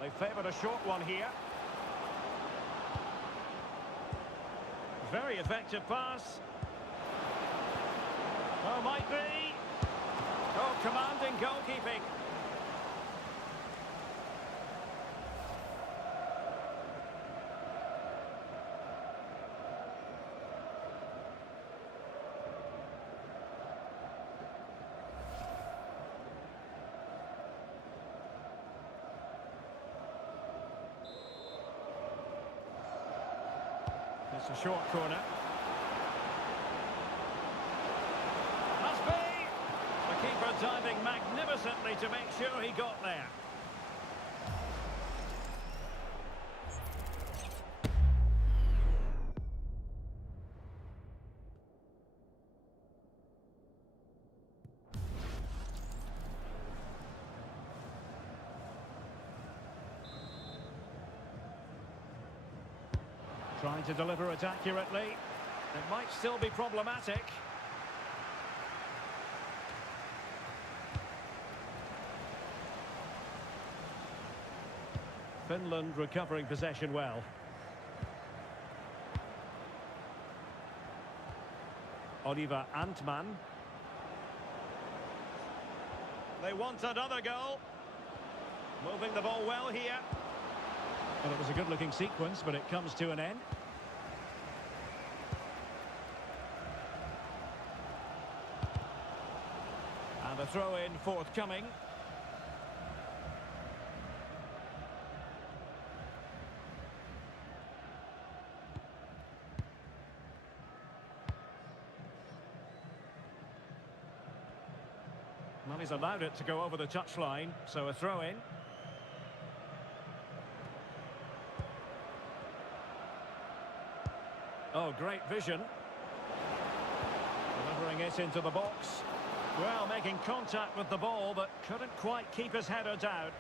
They favoured a short one here. Very effective pass. Oh, might be. Oh, commanding goalkeeping. It's a short corner. Must be! The keeper diving magnificently to make sure he got there. Trying to deliver it accurately. It might still be problematic. Finland recovering possession well. Oliver Antman. They want another goal. Moving the ball well here. Well, it was a good-looking sequence, but it comes to an end. And a throw-in forthcoming. Well, he's allowed it to go over the touchline, so a throw-in. Oh, great vision. Delivering it into the box. Well, making contact with the ball, but couldn't quite keep his header down.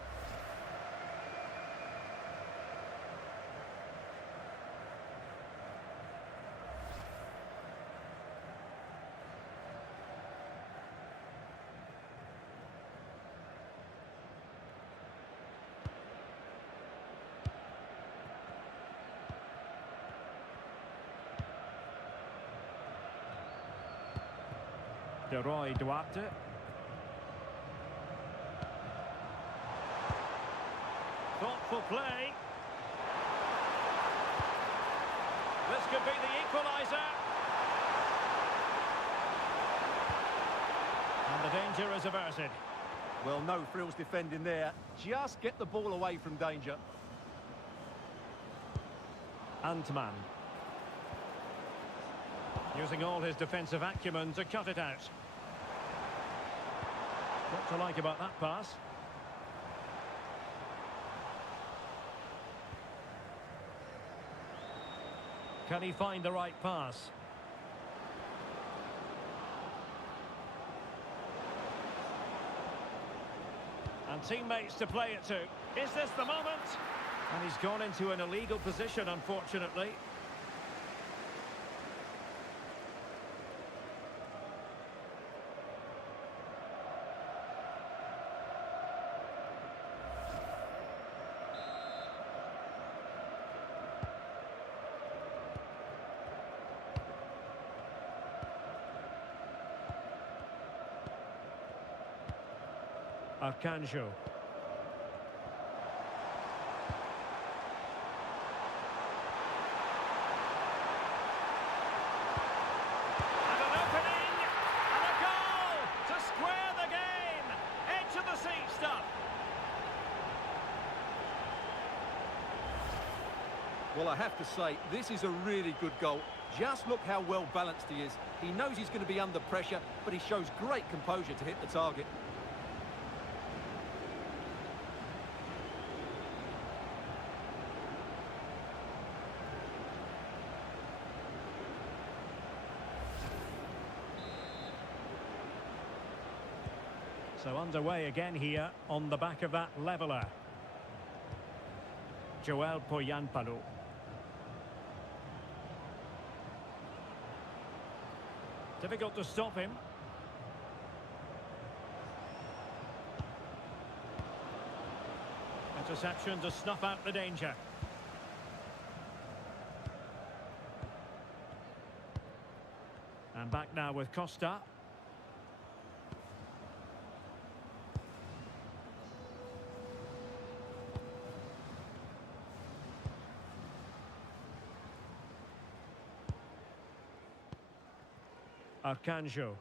Duarte. Thoughtful play. This could be the equaliser. And the danger is averted. Well, no frills defending there. Just get the ball away from danger. Antman. Using all his defensive acumen to cut it out. What to like about that pass? Can he find the right pass? And teammates to play it to. Is this the moment? And he's gone into an illegal position, unfortunately. Arcanjo. And an opening! And a goal! To square the game! Edge of the seat stuff! Well, I have to say, this is a really good goal. Just look how well balanced he is. He knows he's going to be under pressure, but he shows great composure to hit the target. So underway again here on the back of that leveller. Joel Poyanpalo. Difficult to stop him. Interception to snuff out the danger. And back now with Costa. Arcanjo.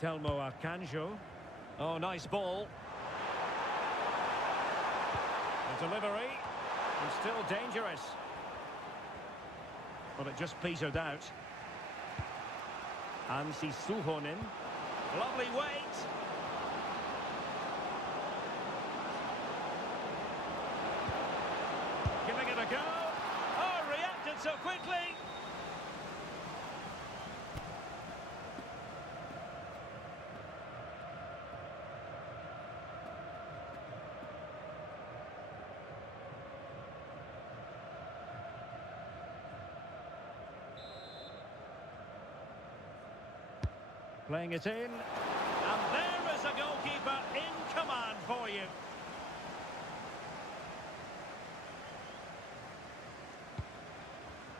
Telmo Arcanjo. Oh, nice ball. The delivery is still dangerous. But it just petered out. Ansi Suhonen. Lovely weight. Giving it a go. Oh, reacted so quickly. Playing it in, and there is a goalkeeper in command for you.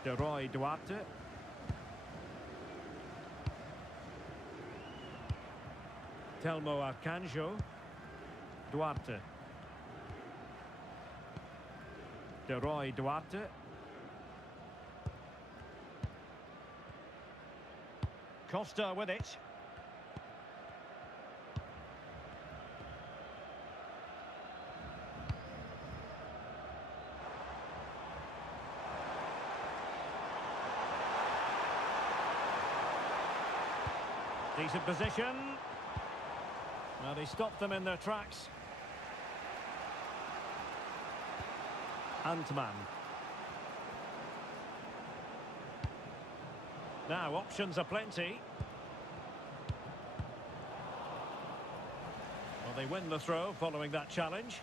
De Roy Duarte. Telmo Arcanjo. Duarte. De Roy Duarte. Costa with it. Decent position. Now they stopped them in their tracks. Antman. Now options are plenty. Well, they win the throw following that challenge.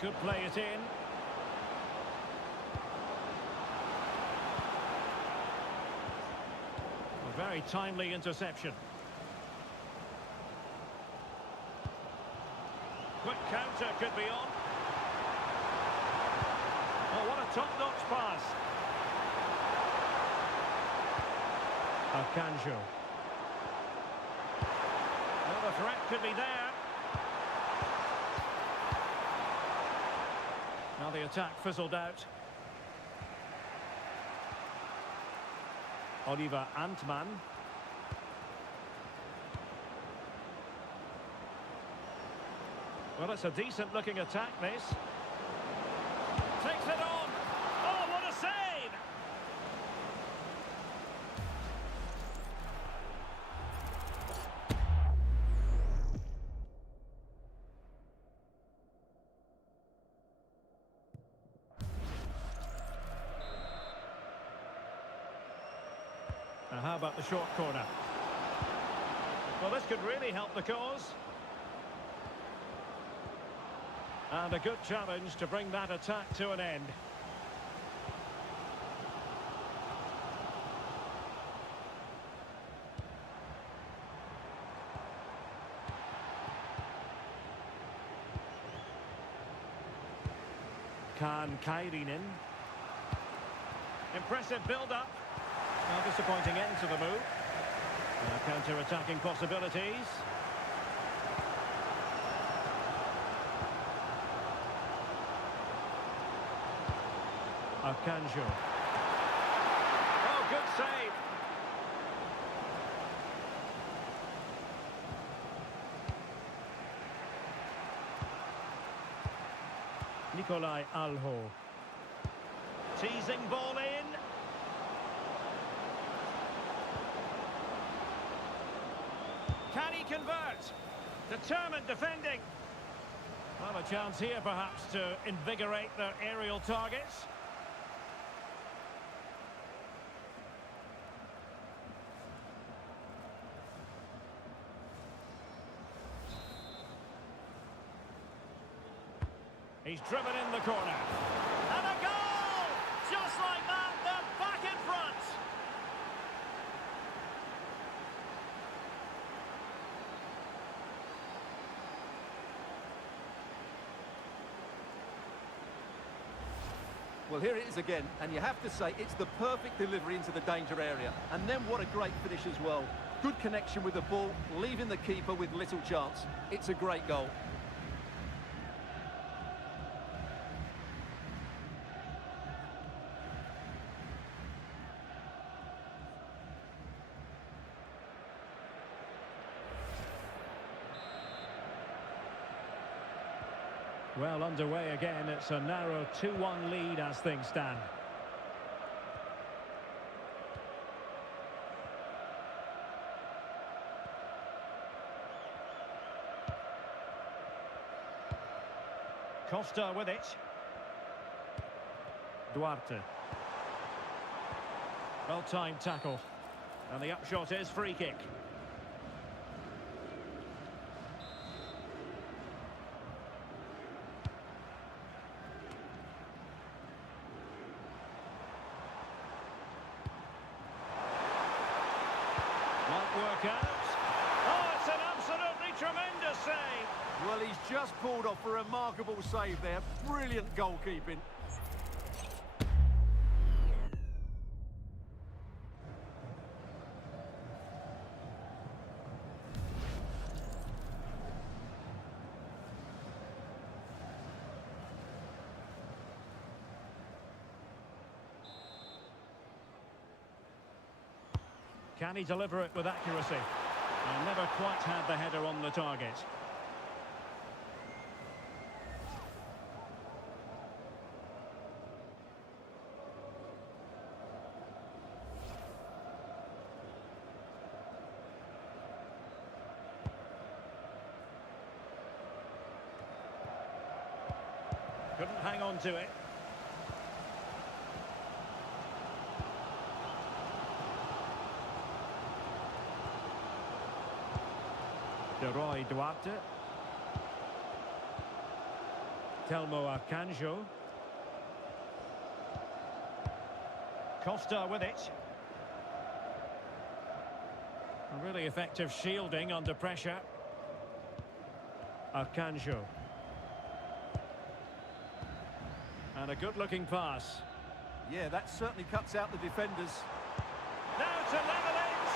Could play it in. A very timely interception. Quick counter could be on. Oh, what a top-notch pass. Arcanjo. Well, the threat could be there. Now the attack fizzled out. Oliver Antman. Well, it's a decent-looking attack, this. Takes it on. Oh, what a save! Now, how about the short corner? Well, this could really help the cause. And a good challenge to bring that attack to an end. Kaan Kairinen. Impressive build-up. Now disappointing end to the move. Counter-attacking possibilities. Akanjo. Oh, good save. Nikolai Alho. Teasing ball in. Can he convert? Determined defending. Well, a chance here perhaps to invigorate their aerial targets. He's driven in the corner. And a goal! Just like that, they're back in front. Well, here it is again, and you have to say it's the perfect delivery into the danger area. And then what a great finish as well. Good connection with the ball, leaving the keeper with little chance. It's a great goal. Well, underway again. It's a narrow 2-1 lead as things stand. Costa with it. Duarte. Well-timed tackle. And the upshot is free kick. Work out. Oh, it's an absolutely tremendous save. Well, he's just pulled off a remarkable save there. Brilliant goalkeeping. Can he deliver it with accuracy? And never quite had the header on the target. Couldn't hang on to it. Duarte. Telmo Akanjo. Costa with it. A really effective shielding under pressure. Akanjo. And a good-looking pass. Yeah, that certainly cuts out the defenders. Now to level it.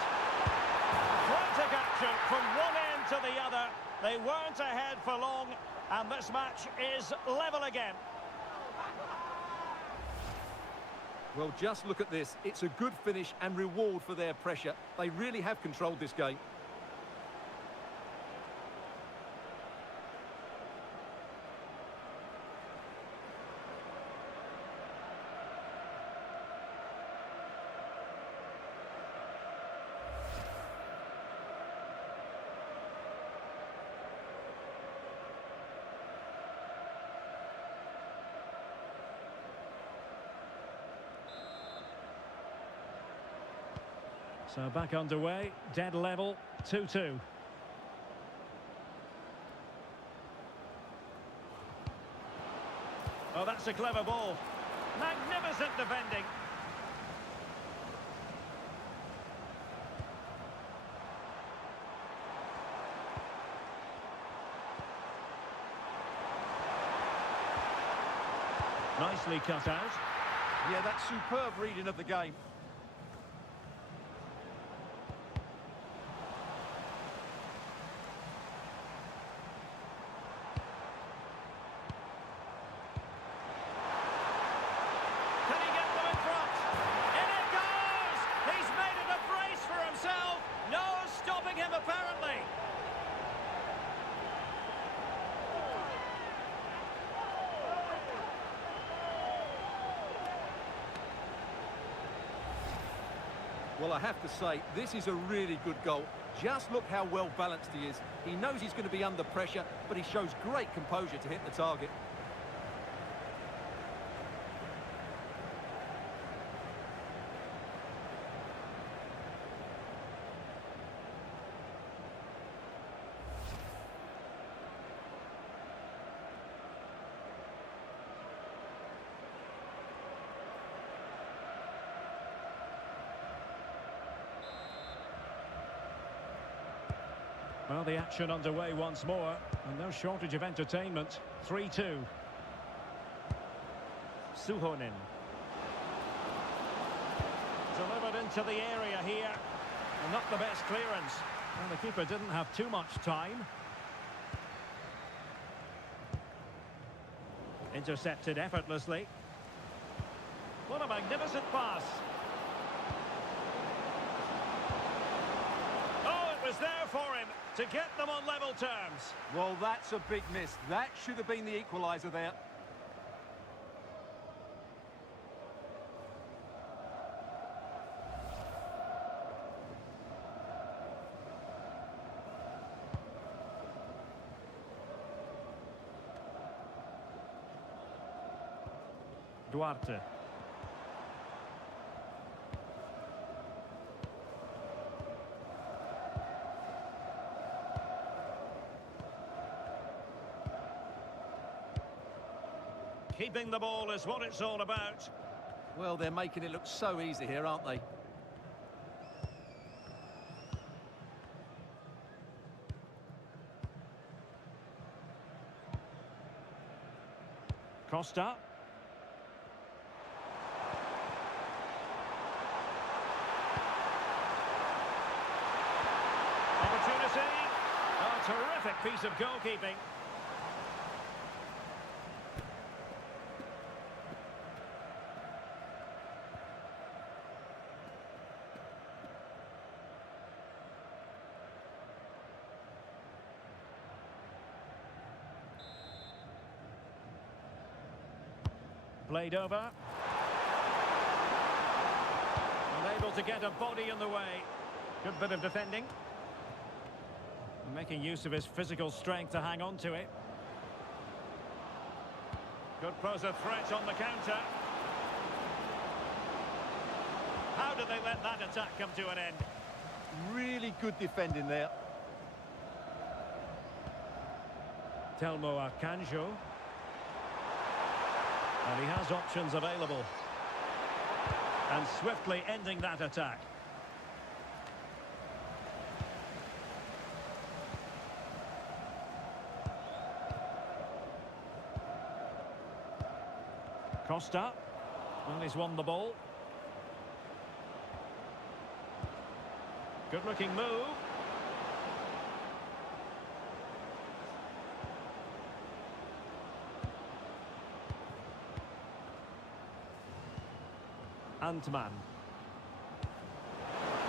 Frantic action from one end to the other. They weren't ahead for long, and this match is level again. Well, just look at this. It's a good finish and reward for their pressure. They really have controlled this game. So back underway, dead level, 2-2. Oh, that's a clever ball. Magnificent defending. Nicely cut out. Yeah, that's superb reading of the game. Well, I have to say, this is a really good goal. Just look how well balanced he is. He knows he's going to be under pressure, but he shows great composure to hit the target. Well, the action underway once more, and no shortage of entertainment. 3-2. Suhonen. Delivered into the area here. And not the best clearance. And the keeper didn't have too much time. Intercepted effortlessly. What a magnificent pass. Oh, it was there for him to get them on level terms. Well, that's a big miss. That should have been the equaliser there. Duarte. Keeping the ball is what it's all about. Well, they're making it look so easy here, aren't they? Costa. Opportunity. A terrific piece of goalkeeping. Played over. Unable to get a body in the way. Good bit of defending. Making use of his physical strength to hang on to it. Could pose a threat on the counter. How did they let that attack come to an end? Really good defending there. Telmo Akanjo. And he has options available. And swiftly ending that attack. Costa. Well, he's won the ball. Good looking move. Antman.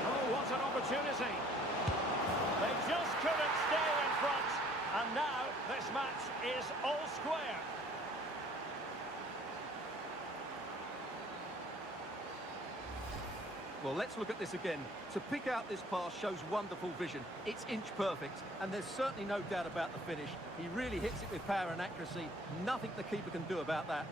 Oh, what an opportunity. They just couldn't stay in front. And now this match is all square. Well, let's look at this again. To pick out this pass shows wonderful vision. It's inch perfect, and there's certainly no doubt about the finish. He really hits it with power and accuracy. Nothing the keeper can do about that.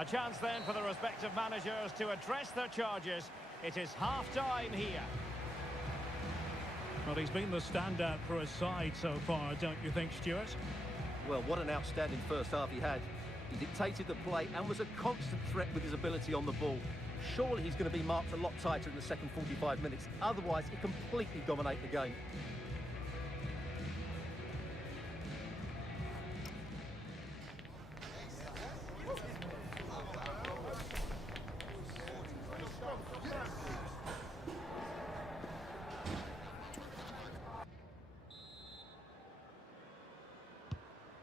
A chance then for the respective managers to address their charges. It is half-time here. Well, he's been the standout for his side so far, don't you think, Stuart? Well, what an outstanding first half he had. He dictated the play and was a constant threat with his ability on the ball. Surely he's going to be marked a lot tighter in the second 45 minutes. Otherwise, he completely dominate the game.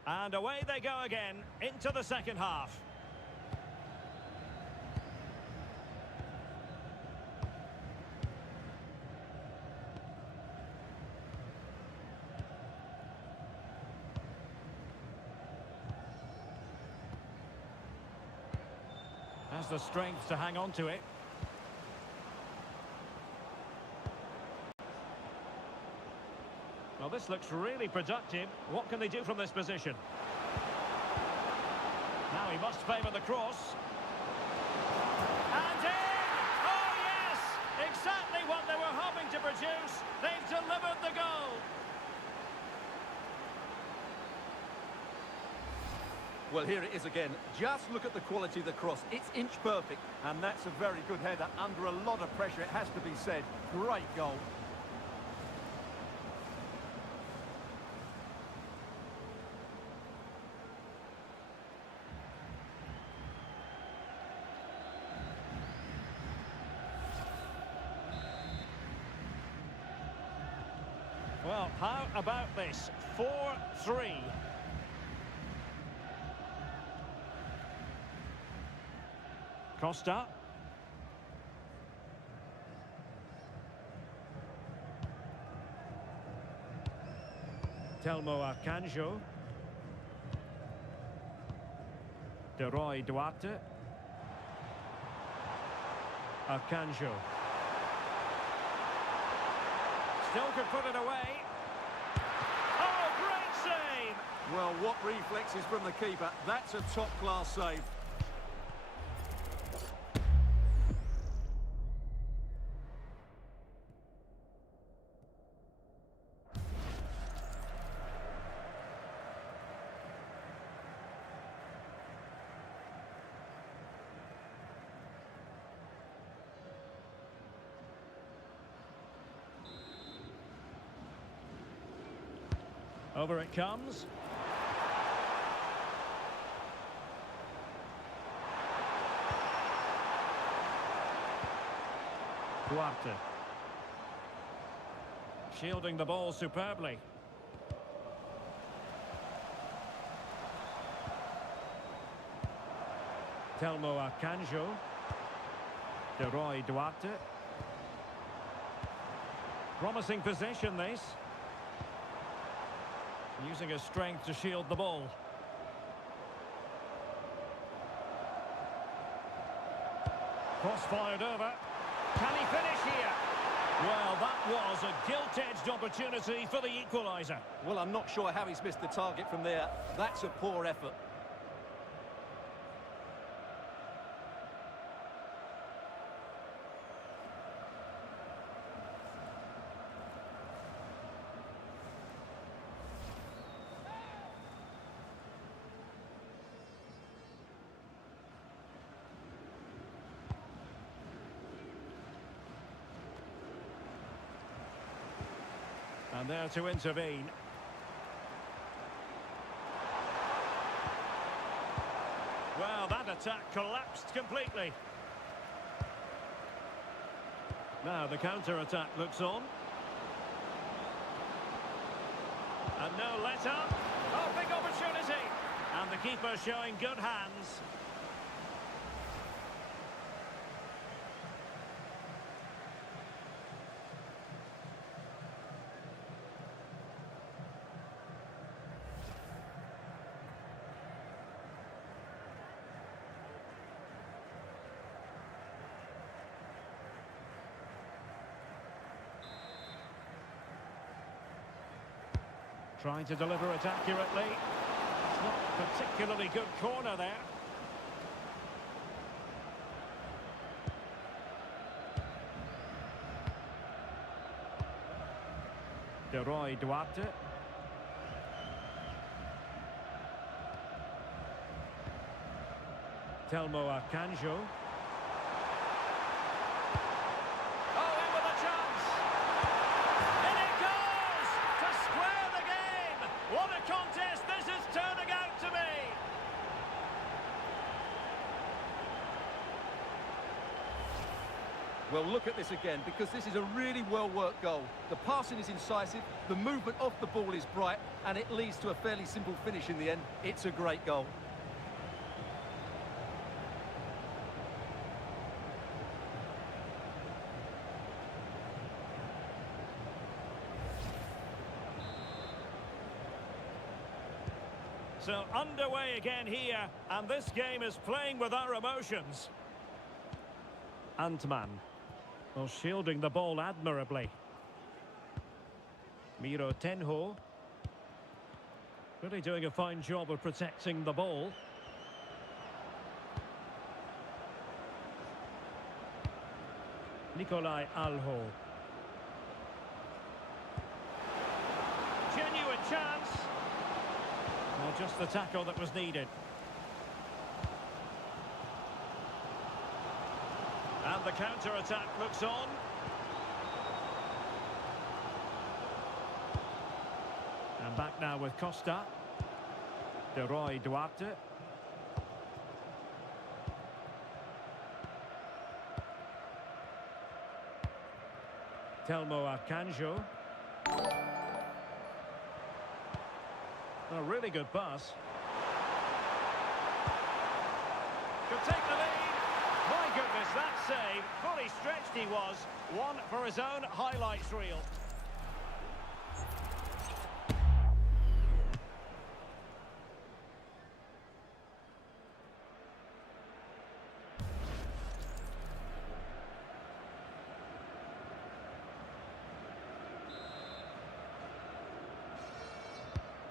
And away they go again into the second half. Has the strength to hang on to it. Well, this looks really productive. What can they do from this position? Now he must favour the cross. And in! Oh, yes! Exactly what they were hoping to produce. They've delivered the goal. Well, here it is again. Just look at the quality of the cross. It's inch perfect. And that's a very good header. Under a lot of pressure, it has to be said. Great goal. Well, how about this? 4-3. Costa. Telmo Akanjo. De Roy Duarte. Akanjo. Still could put it away. Oh, great save! Well, what reflexes from the keeper. That's a top-class save. Over it comes. Duarte. Shielding the ball superbly. Telmo Akanjo. De Roy Duarte. Promising possession, this. Using his strength to shield the ball. Cross fired over. Can he finish here? Well, that was a gilt-edged opportunity for the equaliser. Well, I'm not sure how he's missed the target from there. That's a poor effort. And there to intervene. Well, that attack collapsed completely. Now the counter-attack looks on. And no let-up. Oh, big opportunity. And the keeper showing good hands. Trying to deliver it accurately. It's not a particularly good corner there. De Roy Duarte. Telmo Akanjo. Oh, in with a chance! In it goes! To square the game! What a contest this is turning out to be! Well, look at this again, because this is a really well-worked goal. The passing is incisive, the movement off the ball is bright, and it leads to a fairly simple finish in the end. It's a great goal. So underway again here, and this game is playing with our emotions. Antman. Well, shielding the ball admirably. Miro Tenho. Really doing a fine job of protecting the ball. Nikolai Alho. Genuine chance. Well, just the tackle that was needed. And the counter-attack looks on. And back now with Costa. De Roy Duarte. Telmo Arcanjo. A really good pass. Could take the lead. My goodness, that save. Fully stretched he was. One for his own highlights reel.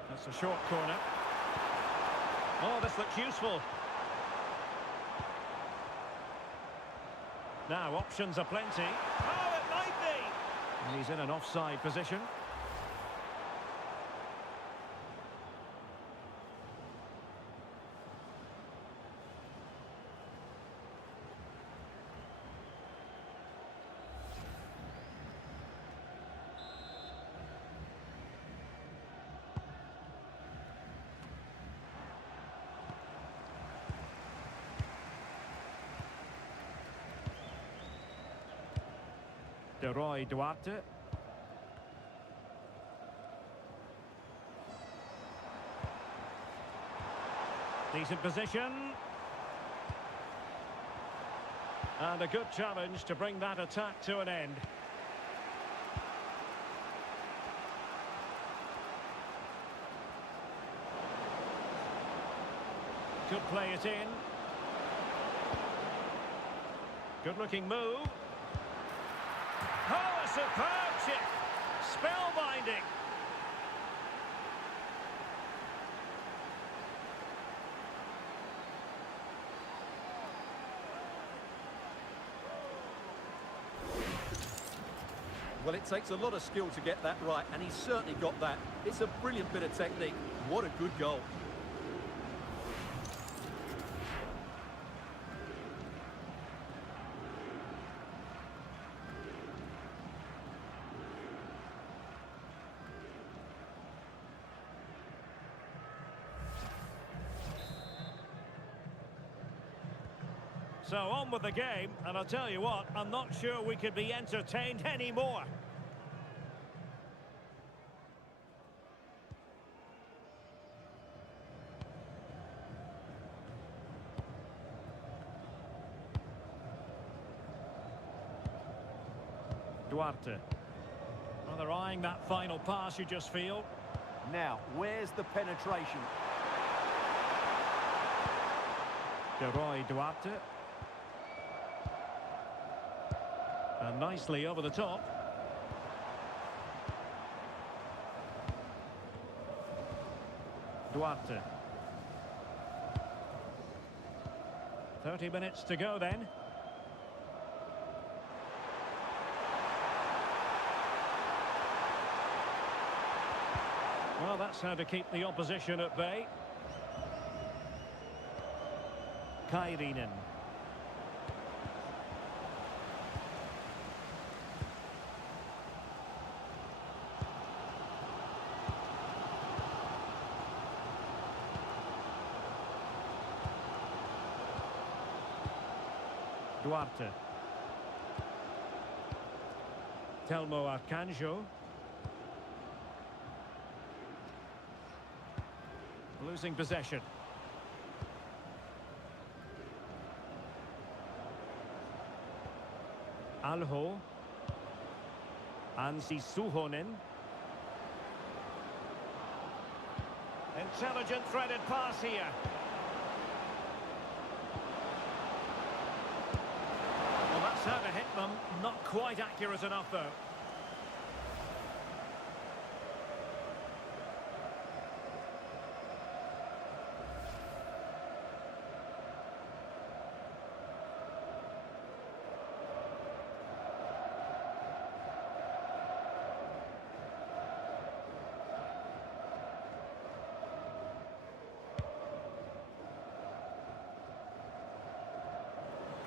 That's a short corner. Oh, this looks useful. Now, options are plenty. Oh, it might be! He's in an offside position. De Roy Duarte. Decent position. And a good challenge to bring that attack to an end. Could play it in. Good looking move. Oh, a superb chip! Spellbinding! Well, it takes a lot of skill to get that right, and he's certainly got that. It's a brilliant bit of technique. What a good goal. So on with the game, and I'll tell you what, I'm not sure we could be entertained anymore. Duarte. Well, they're eyeing that final pass, you just feel. Now, where's the penetration? De Roy Duarte. And nicely over the top. Duarte. 30 minutes to go then. Well, that's how to keep the opposition at bay. Kairinen. Duarte. Telmo Arcanjo. Losing possession. Alho. Ansi Suhonen. Intelligent threaded pass here. Well, that's Not quite accurate enough, though.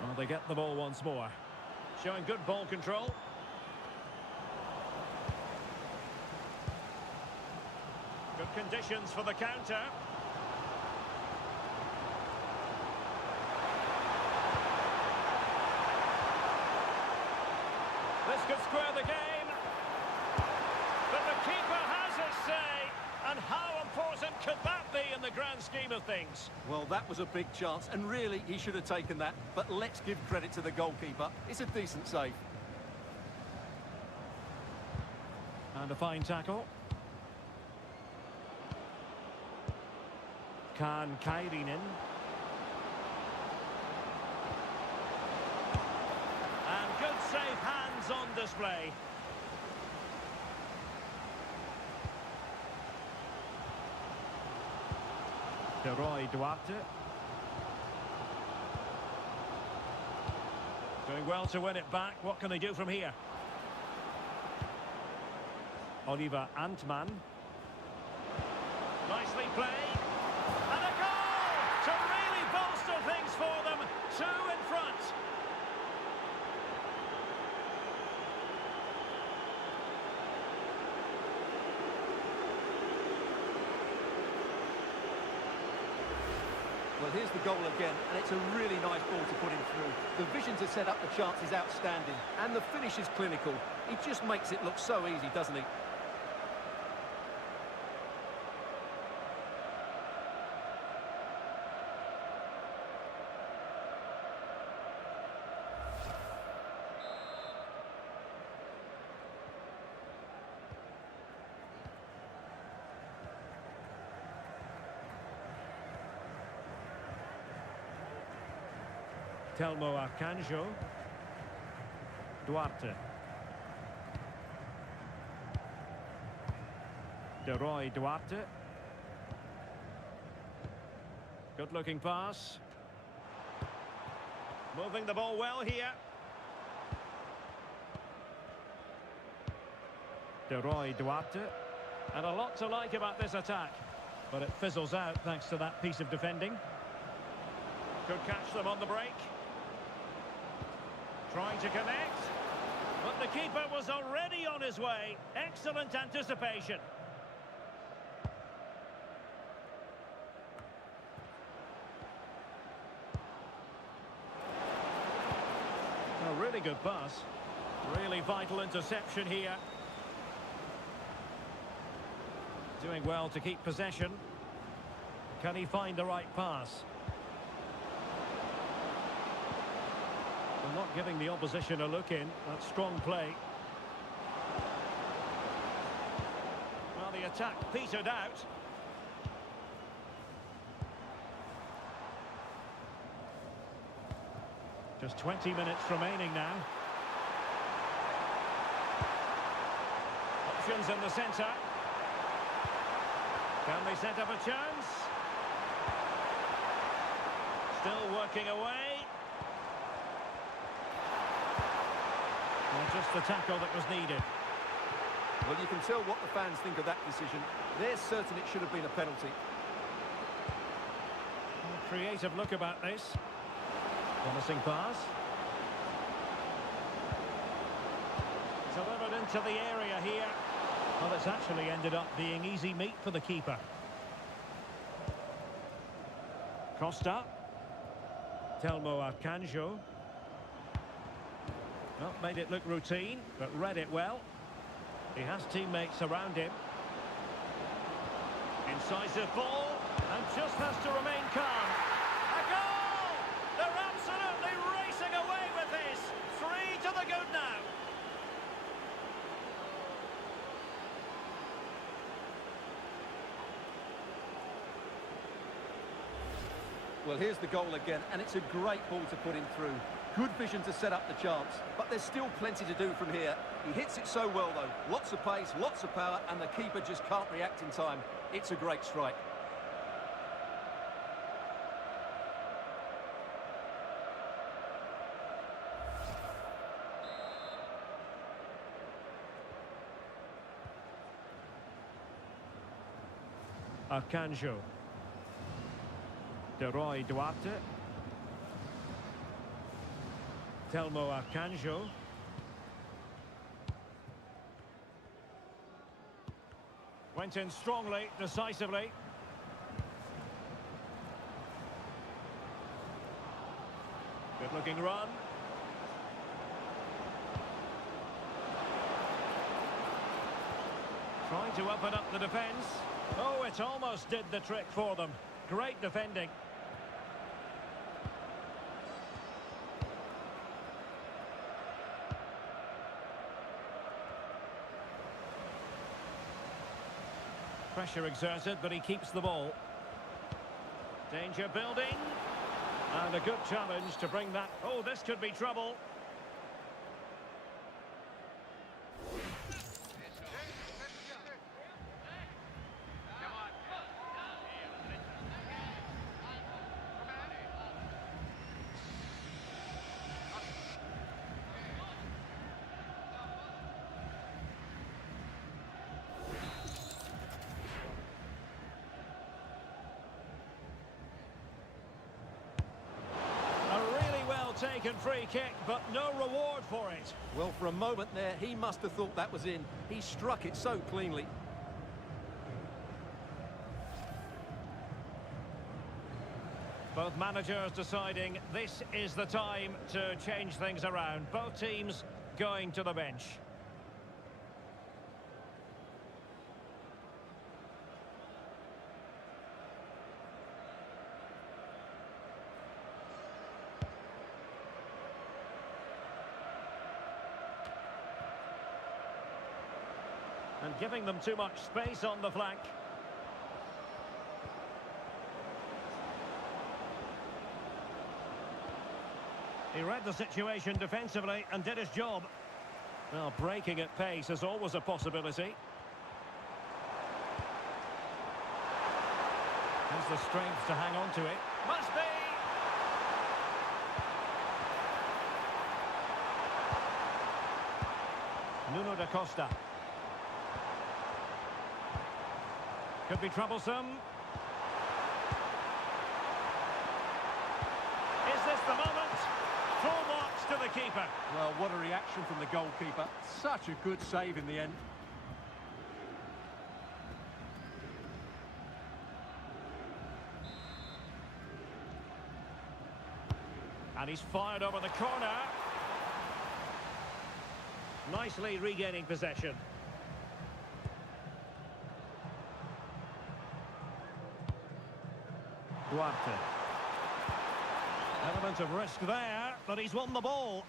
Well, they get the ball once more. Showing good ball control. Good conditions for the counter. This could square the game. But the keeper has his say. And how important could that be in the grand scheme of things? Well, that was a big chance, and really, he should have taken that. But let's give credit to the goalkeeper. It's a decent save. And a fine tackle. Kaan Kairinen. And good safe hands on display. Roy Duarte. Doing well to win it back. What can they do from here? Oliver Antman. Nicely played. And a goal to really bolster things for them. 2 in front. Well, here's the goal again, and it's a really nice ball to put him through. The vision to set up the chance is outstanding, and the finish is clinical. He just makes it look so easy, doesn't he? Telmo Akanjo. Duarte. Roy Duarte. Good looking pass. Moving the ball well here. Roy Duarte. And a lot to like about this attack. But it fizzles out thanks to that piece of defending. Could catch them on the break. Trying to connect. But the keeper was already on his way. Excellent anticipation. A really good pass. Really vital interception here. Doing well to keep possession. Can he find the right pass? Well, not giving the opposition a look in. That's strong play. Well, the attack petered out. Just 20 minutes remaining now. Options in the centre. Can they set up a chance? Still working away. Well, just the tackle that was needed. Well, you can tell what the fans think of that decision. They're certain it should have been a penalty. A creative look about this. Promising pass. Delivered into the area here. Well, it's actually ended up being easy meat for the keeper. Costa. Telmo Akanjo. Well, made it look routine, but read it well. He has teammates around him. Incisive ball, and just has to remain calm. A goal! They're absolutely racing away with this. 3 to the good now. Well, here's the goal again, and it's a great ball to put him through. Good vision to set up the chance, but there's still plenty to do from here. He hits it so well, though. Lots of pace, lots of power, and the keeper just can't react in time. It's a great strike. Arcanjo. De Roy Duarte. Telmo Arcanjo. Went in strongly, decisively. Good looking run. Trying to open up the defence. Oh, it almost did the trick for them. Great defending. Pressure exerted, but he keeps the ball. Danger building. And a good challenge to bring that... Oh, this could be trouble. Taken free kick, but no reward for it. Well, for a moment there, he must have thought that was in. He struck it so cleanly. Both managers deciding this is the time to change things around. Both teams going to the bench. And giving them too much space on the flank. He read the situation defensively and did his job. Well, breaking at pace is always a possibility. Has the strength to hang on to it. Must be! Nuno da Costa. Could be troublesome. Is this the moment? Full marks to the keeper. Well, what a reaction from the goalkeeper. Such a good save in the end. And he's fired over the corner. Nicely regaining possession. Duarte. Element of risk there, but he's won the ball.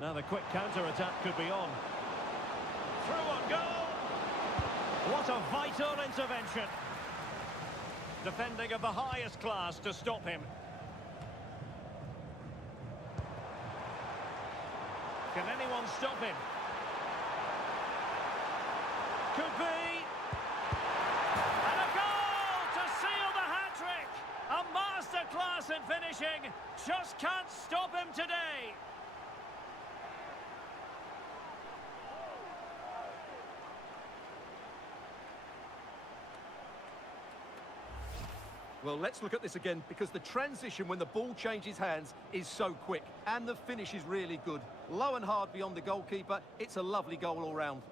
Now the quick counter-attack could be on. Through on goal! What a vital intervention. Defending of the highest class to stop him. Can anyone stop him? Could be. A masterclass in finishing. Just can't stop him today. Well, let's look at this again, because the transition when the ball changes hands is so quick, and the finish is really good. Low and hard beyond the goalkeeper. It's a lovely goal all round.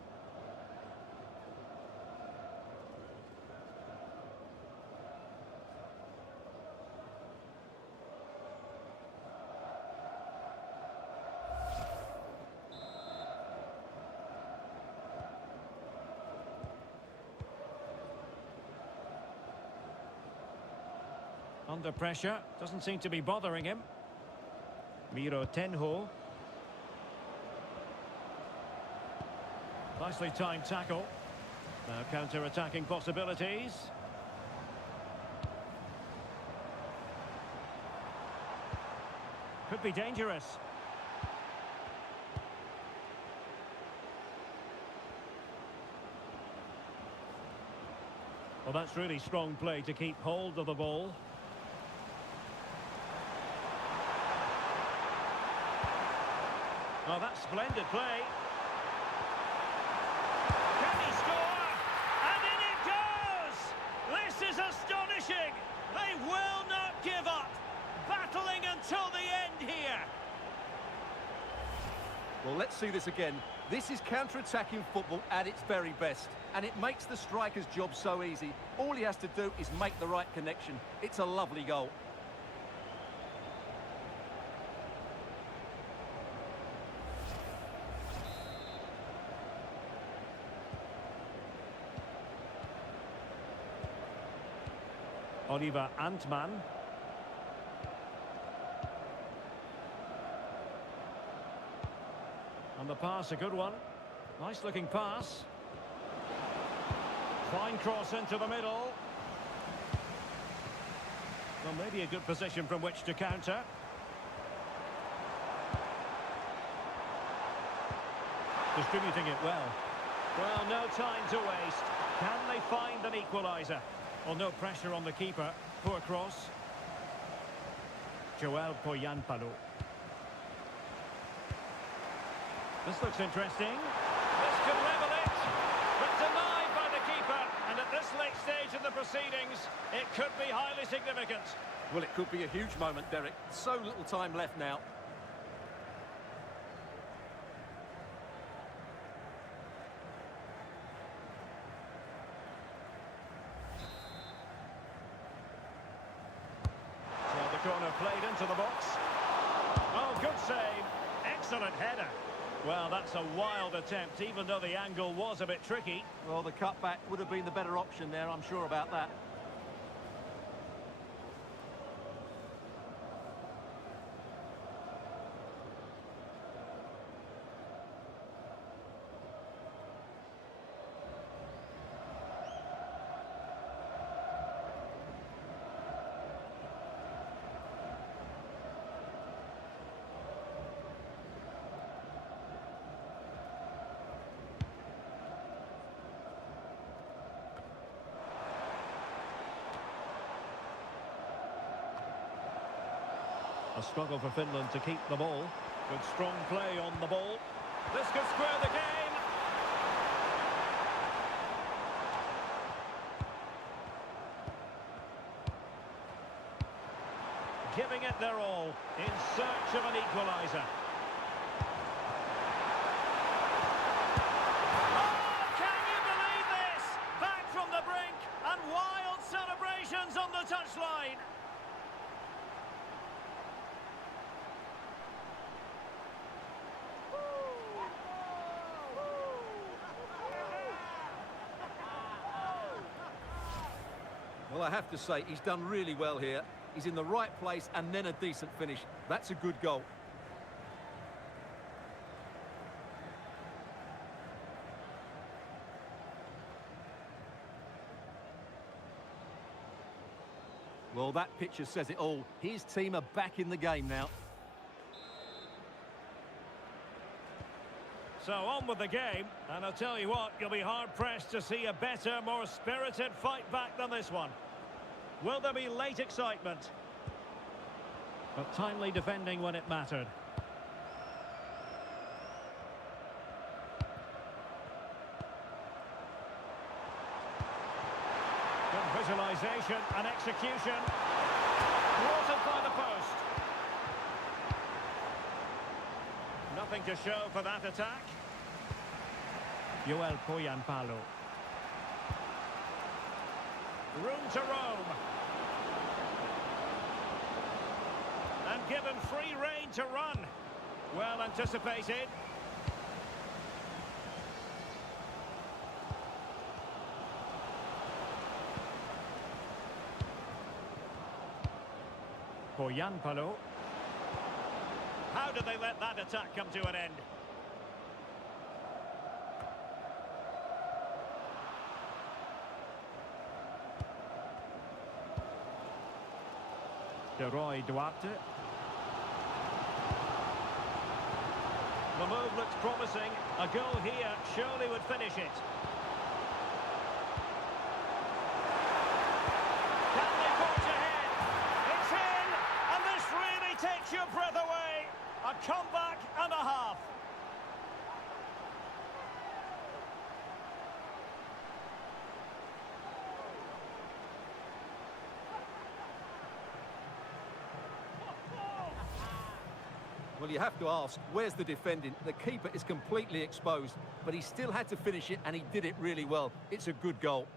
Under pressure, doesn't seem to be bothering him. Miro Tenho. Nicely timed tackle. Now counter-attacking possibilities. Could be dangerous. Well, that's really strong play to keep hold of the ball. Well, that's splendid play. Can he score? And in it goes! This is astonishing! They will not give up! Battling until the end here! Well, let's see this again. This is counter-attacking football at its very best, and it makes the striker's job so easy. All he has to do is make the right connection. It's a lovely goal. Oliver Antman. And the pass, a good one. Nice looking pass. Fine cross into the middle. Well, maybe a good position from which to counter. Distributing it well. Well, no time to waste. Can they find an equaliser? Well, no pressure on the keeper. Poor cross. Joel Poyanpalo. This looks interesting. This could level it. But denied by the keeper. And at this late stage in the proceedings, it could be highly significant. Well, it could be a huge moment, Derek. So little time left now. Corner played into the box. Oh, good save. Excellent header. Well, that's a wild attempt, even though the angle was a bit tricky. Well, the cutback would have been the better option there, I'm sure about that. A struggle for Finland to keep the ball. Good strong play on the ball. This could square the game. Giving it their all in search of an equaliser. Oh, can you believe this? Back from the brink and wild celebrations on the touchline. Well, I have to say, he's done really well here. He's in the right place and then a decent finish. That's a good goal. Well, that picture says it all. His team are back in the game now. So on with the game, and I'll tell you what, you'll be hard-pressed to see a better, more spirited fight back than this one. Will there be late excitement? But timely defending when it mattered. Good visualisation and execution. Thwarted by the post. Nothing to show for that attack. Joel Poyanpalo. Room to roam. And given free rein to run. Well anticipated. Poyanpalo. How did they let that attack come to an end? De Roy Duarte. The move looks promising. A goal here surely would finish it. Can they forge ahead? It's in! And this really takes your breath away. A comeback and a half. Well, you have to ask, where's the defending? The keeper is completely exposed, but he still had to finish it, and he did it really well. It's a good goal.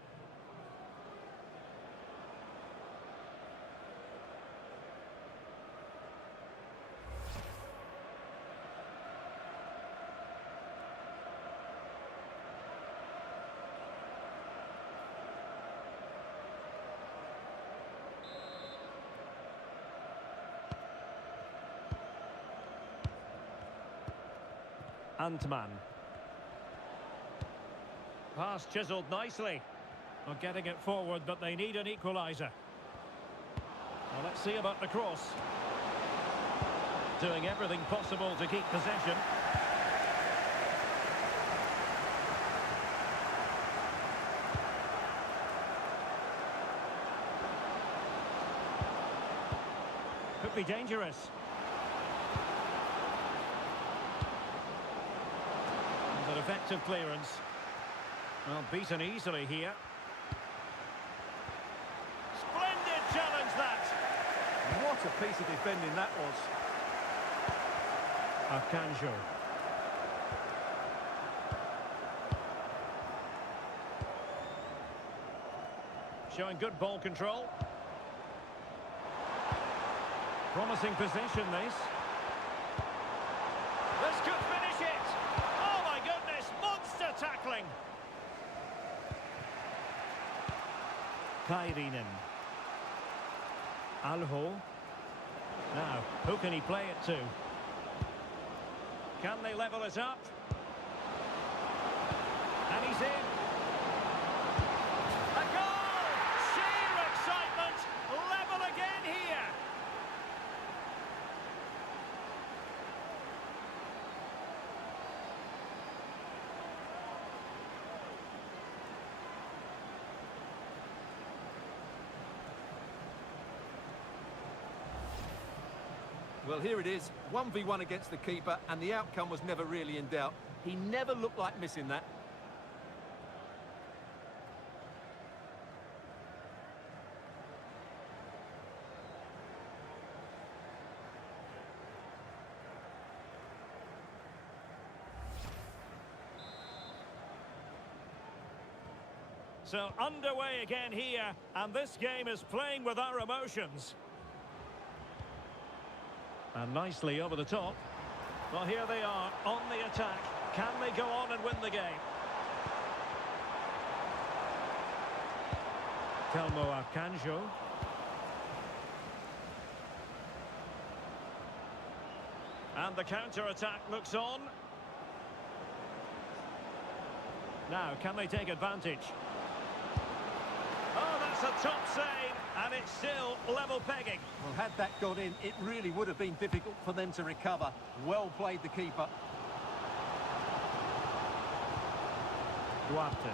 Antman. Pass chiselled nicely. Well, getting it forward, but they need an equaliser. Well, let's see about the cross. Doing everything possible to keep possession. Could be dangerous. An effective clearance. Well, beaten easily here. Splendid challenge, that! What a piece of defending that was. Akanjo. Showing good ball control. Promising possession, this. This could finish it! Oh my goodness, monster tackling! Kairinen. Alho. Now, who can he play it to? Can they level it up? And he's in. A goal! Sheer excitement! Level again here! Well, here it is, 1v1 against the keeper, and the outcome was never really in doubt. He never looked like missing that. So underway again here, and this game is playing with our emotions. And nicely over the top. Well, here they are on the attack. Can they go on and win the game? Telmo Akanjo. And the counter-attack looks on. Now, can they take advantage? Oh, that's a top save, and it's still level pegging. Well, had that gone in, it really would have been difficult for them to recover. Well played, the keeper. Duarte.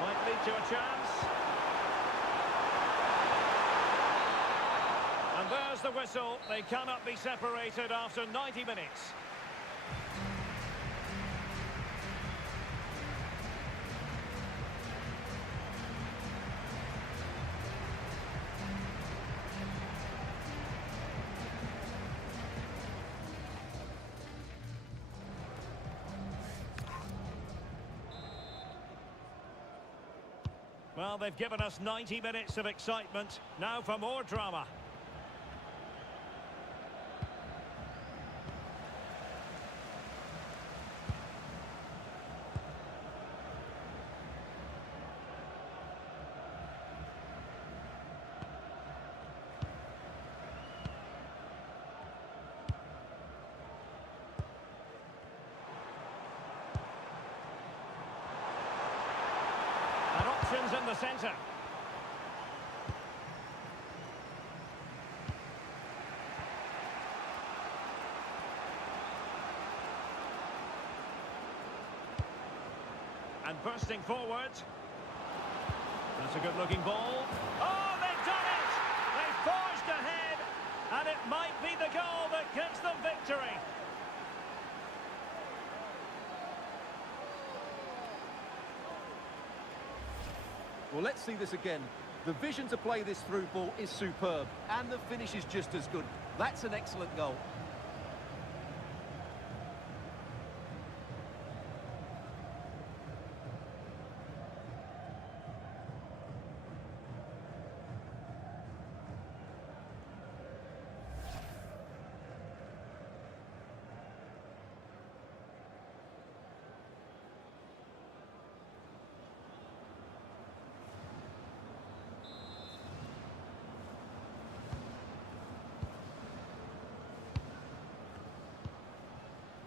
Might lead to a chance. And there's the whistle. They cannot be separated after 90 minutes. Well, they've given us 90 minutes of excitement. Now for more drama. In the centre. bursting forward. That's a good-looking ball. Oh, they've done it! They've forged ahead, and it might be the goal that gives them victory. Well, let's see this again. The vision to play this through ball is superb, and the finish is just as good. That's an excellent goal.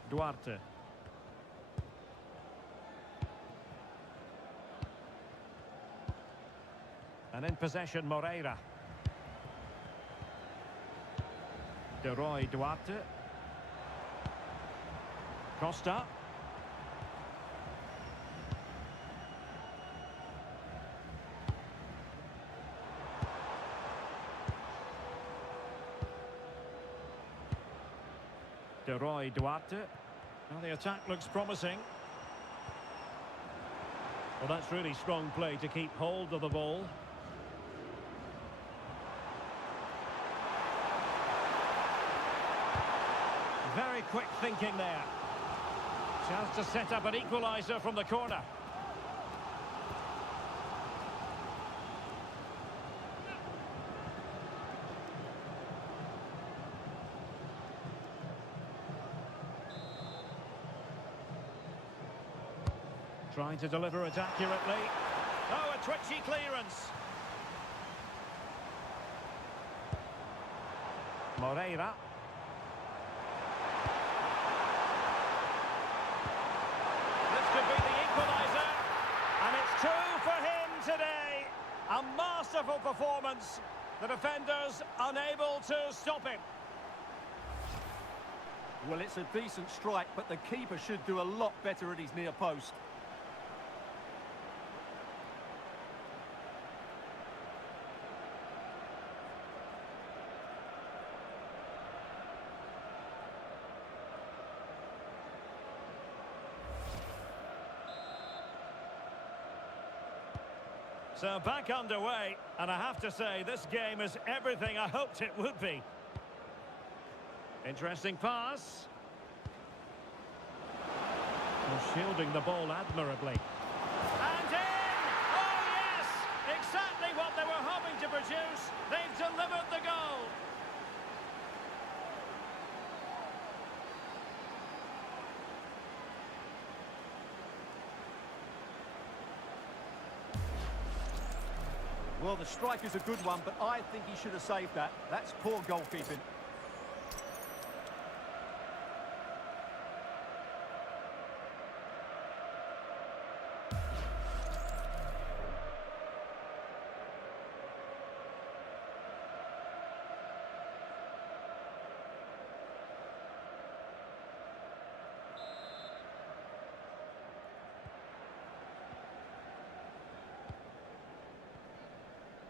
Duarte. And in possession, Moreira. De Roy Duarte. Costa. De Roy Duarte. Well, the attack looks promising. Well, that's really strong play to keep hold of the ball. Very quick thinking there. Chance to set up an equaliser from the corner. Trying to deliver it accurately. Oh, a twitchy clearance. Moreira. This could be the equaliser. And it's two for him today. A masterful performance. The defenders unable to stop him. Well, it's a decent strike, but the keeper should do a lot better at his near post. So back underway, and I have to say, this game is everything I hoped it would be. Interesting pass. Well, shielding the ball admirably. And in! Oh, yes! Exactly what they were hoping to produce. They've delivered the goal. Well, the strike is a good one, but I think he should have saved that. That's poor goalkeeping.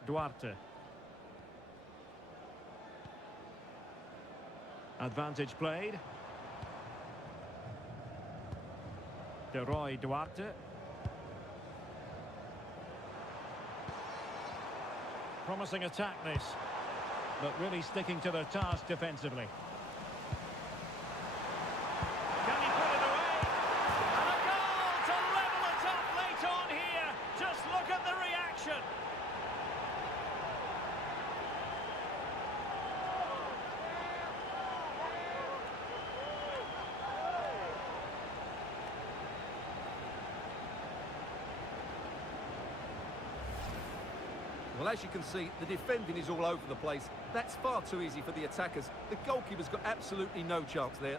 Duarte. Advantage played. De Roy Duarte. Promising attack this, but really sticking to their task defensively. Can he put it away? And a goal to level it up late on here. Just look at the reaction. Well, as you can see, the defending is all over the place. That's far too easy for the attackers. The goalkeeper's got absolutely no chance there.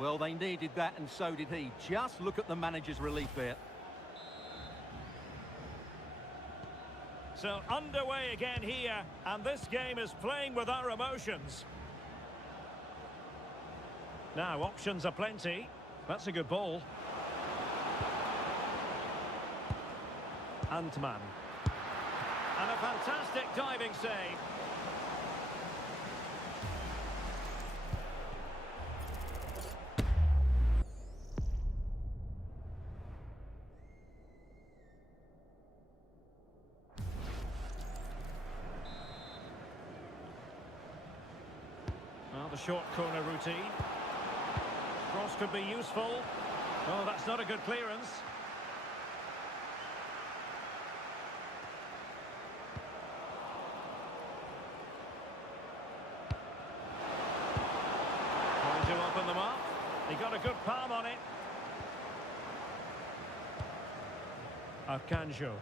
Well, they needed that, and so did he. Just look at the manager's relief there. So underway again here, and this game is playing with our emotions. Now, options are plenty. That's a good ball. Antman. And a fantastic diving save. Well, the short corner routine. Cross could be useful. Oh, that's not a good clearance. Trying to open them up. He got a good palm on it. Arcanjo.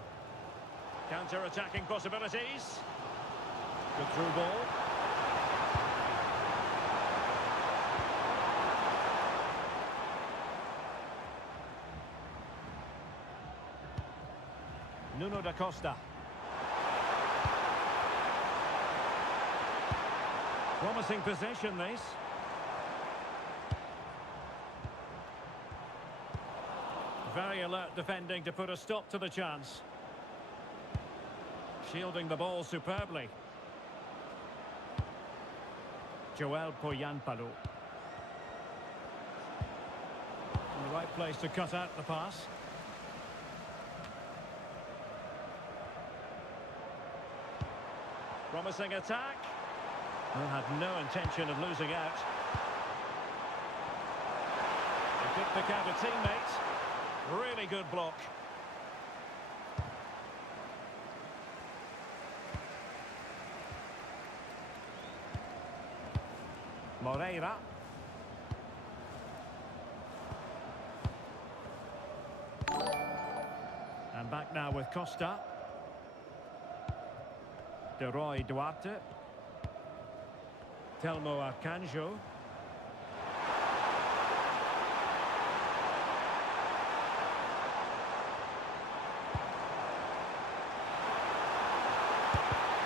Counter-attacking possibilities. Good through ball. Nuno da Costa. Promising possession, this. Very alert defending to put a stop to the chance. Shielding the ball superbly. Joel Poyanpalo. In the right place to cut out the pass. Promising attack. Well, had no intention of losing out. He could pick out a teammate. Really good block. Moreira. And back now with Costa. De Roy Duarte. Telmo Arcanjo.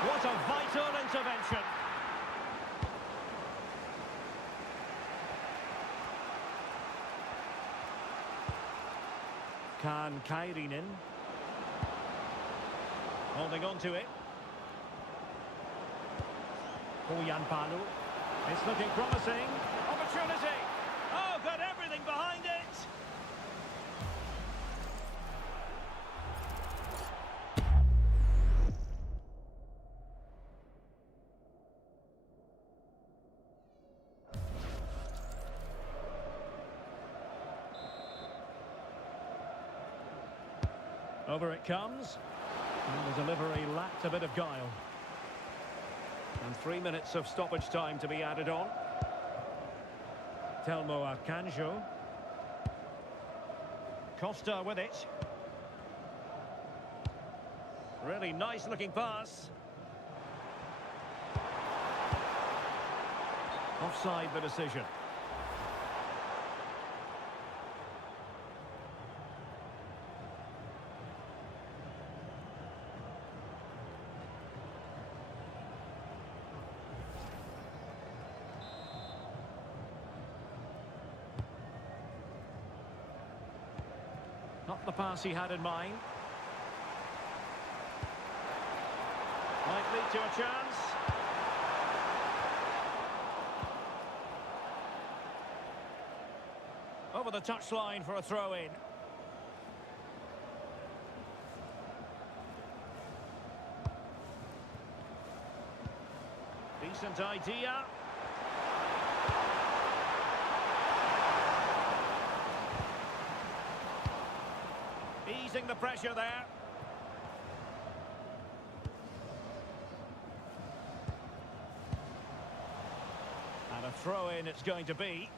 What a vital intervention. Kaan Kairinen. Holding on to it. Poyanpalo. It's looking promising. Opportunity. Oh, got everything behind it. Over it comes. And the delivery lacked a bit of guile. And 3 minutes of stoppage time to be added on. Telmo Arcanjo. Costa with it. Really nice looking pass. Offside the decision. Not the pass he had in mind. Might lead to a chance. Over the touchline for a throw-in. Decent idea. Easing the pressure there. And a throw-in it's going to be.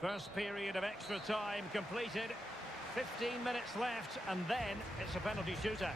First period of extra time completed. 15 minutes left, and then it's a penalty shootout.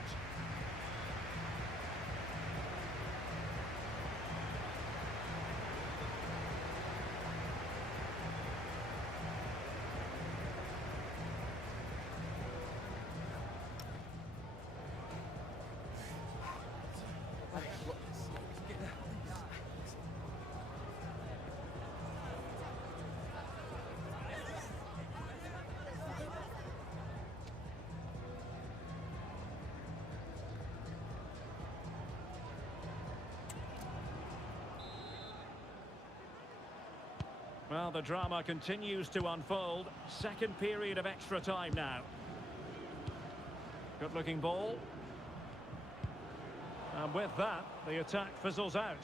Well, the drama continues to unfold. Second period of extra time now. Good-looking ball. And with that, the attack fizzles out.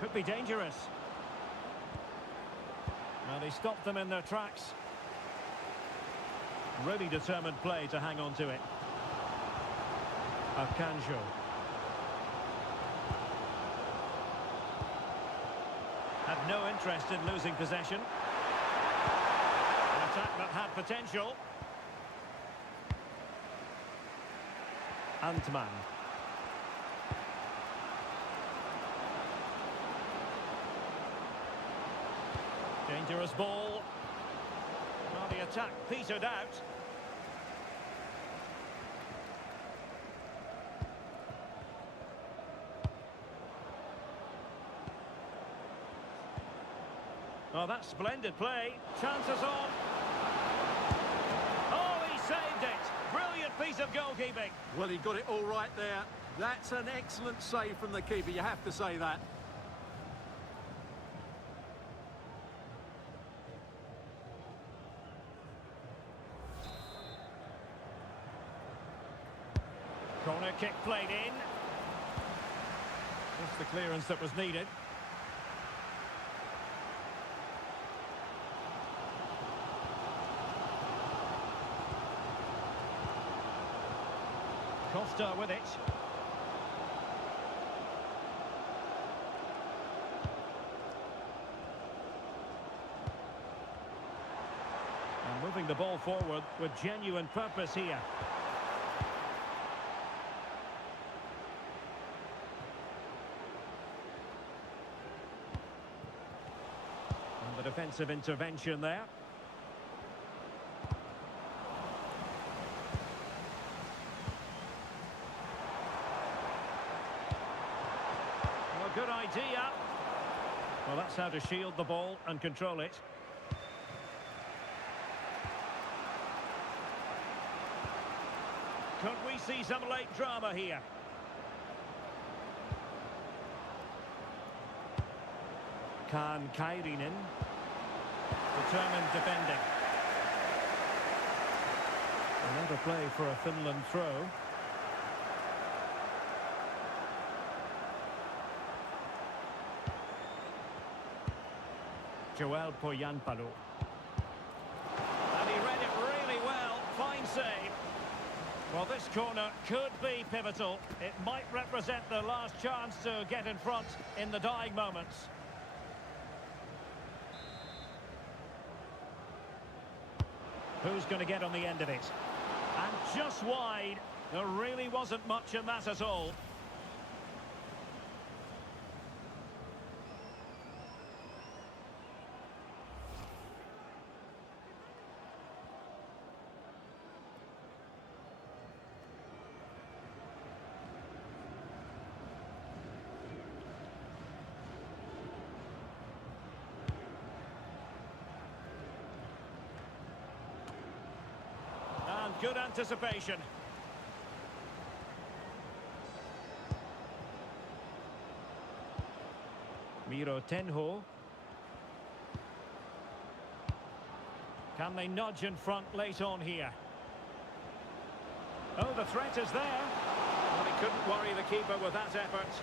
Could be dangerous. Well, he stopped them in their tracks. Really determined play to hang on to it. Akanjo. Had no interest in losing possession. An attack that had potential. Antman. Dangerous ball. Well, the attack petered out. Oh, that's splendid play. Chances on. Oh, he saved it. Brilliant piece of goalkeeping. Well, he got it all right there. That's an excellent save from the keeper, you have to say that. Corner kick played in. Just the clearance that was needed. Costa with it. And moving the ball forward with genuine purpose here. And the defensive intervention there. Good idea. Well, that's how to shield the ball and control it. Could we see some late drama here? Kaan Kairinen. Determined defending. Another play for a Finland throw. Joel Poyanpalu. And he read it really well. Fine save. Well, this corner could be pivotal. It might represent the last chance to get in front in the dying moments. Who's going to get on the end of it? And just wide. There really wasn't much in that at all. Good anticipation. Miro Tenho. Can they nudge in front late on here? Oh, the threat is there. Well, he couldn't worry the keeper with that effort.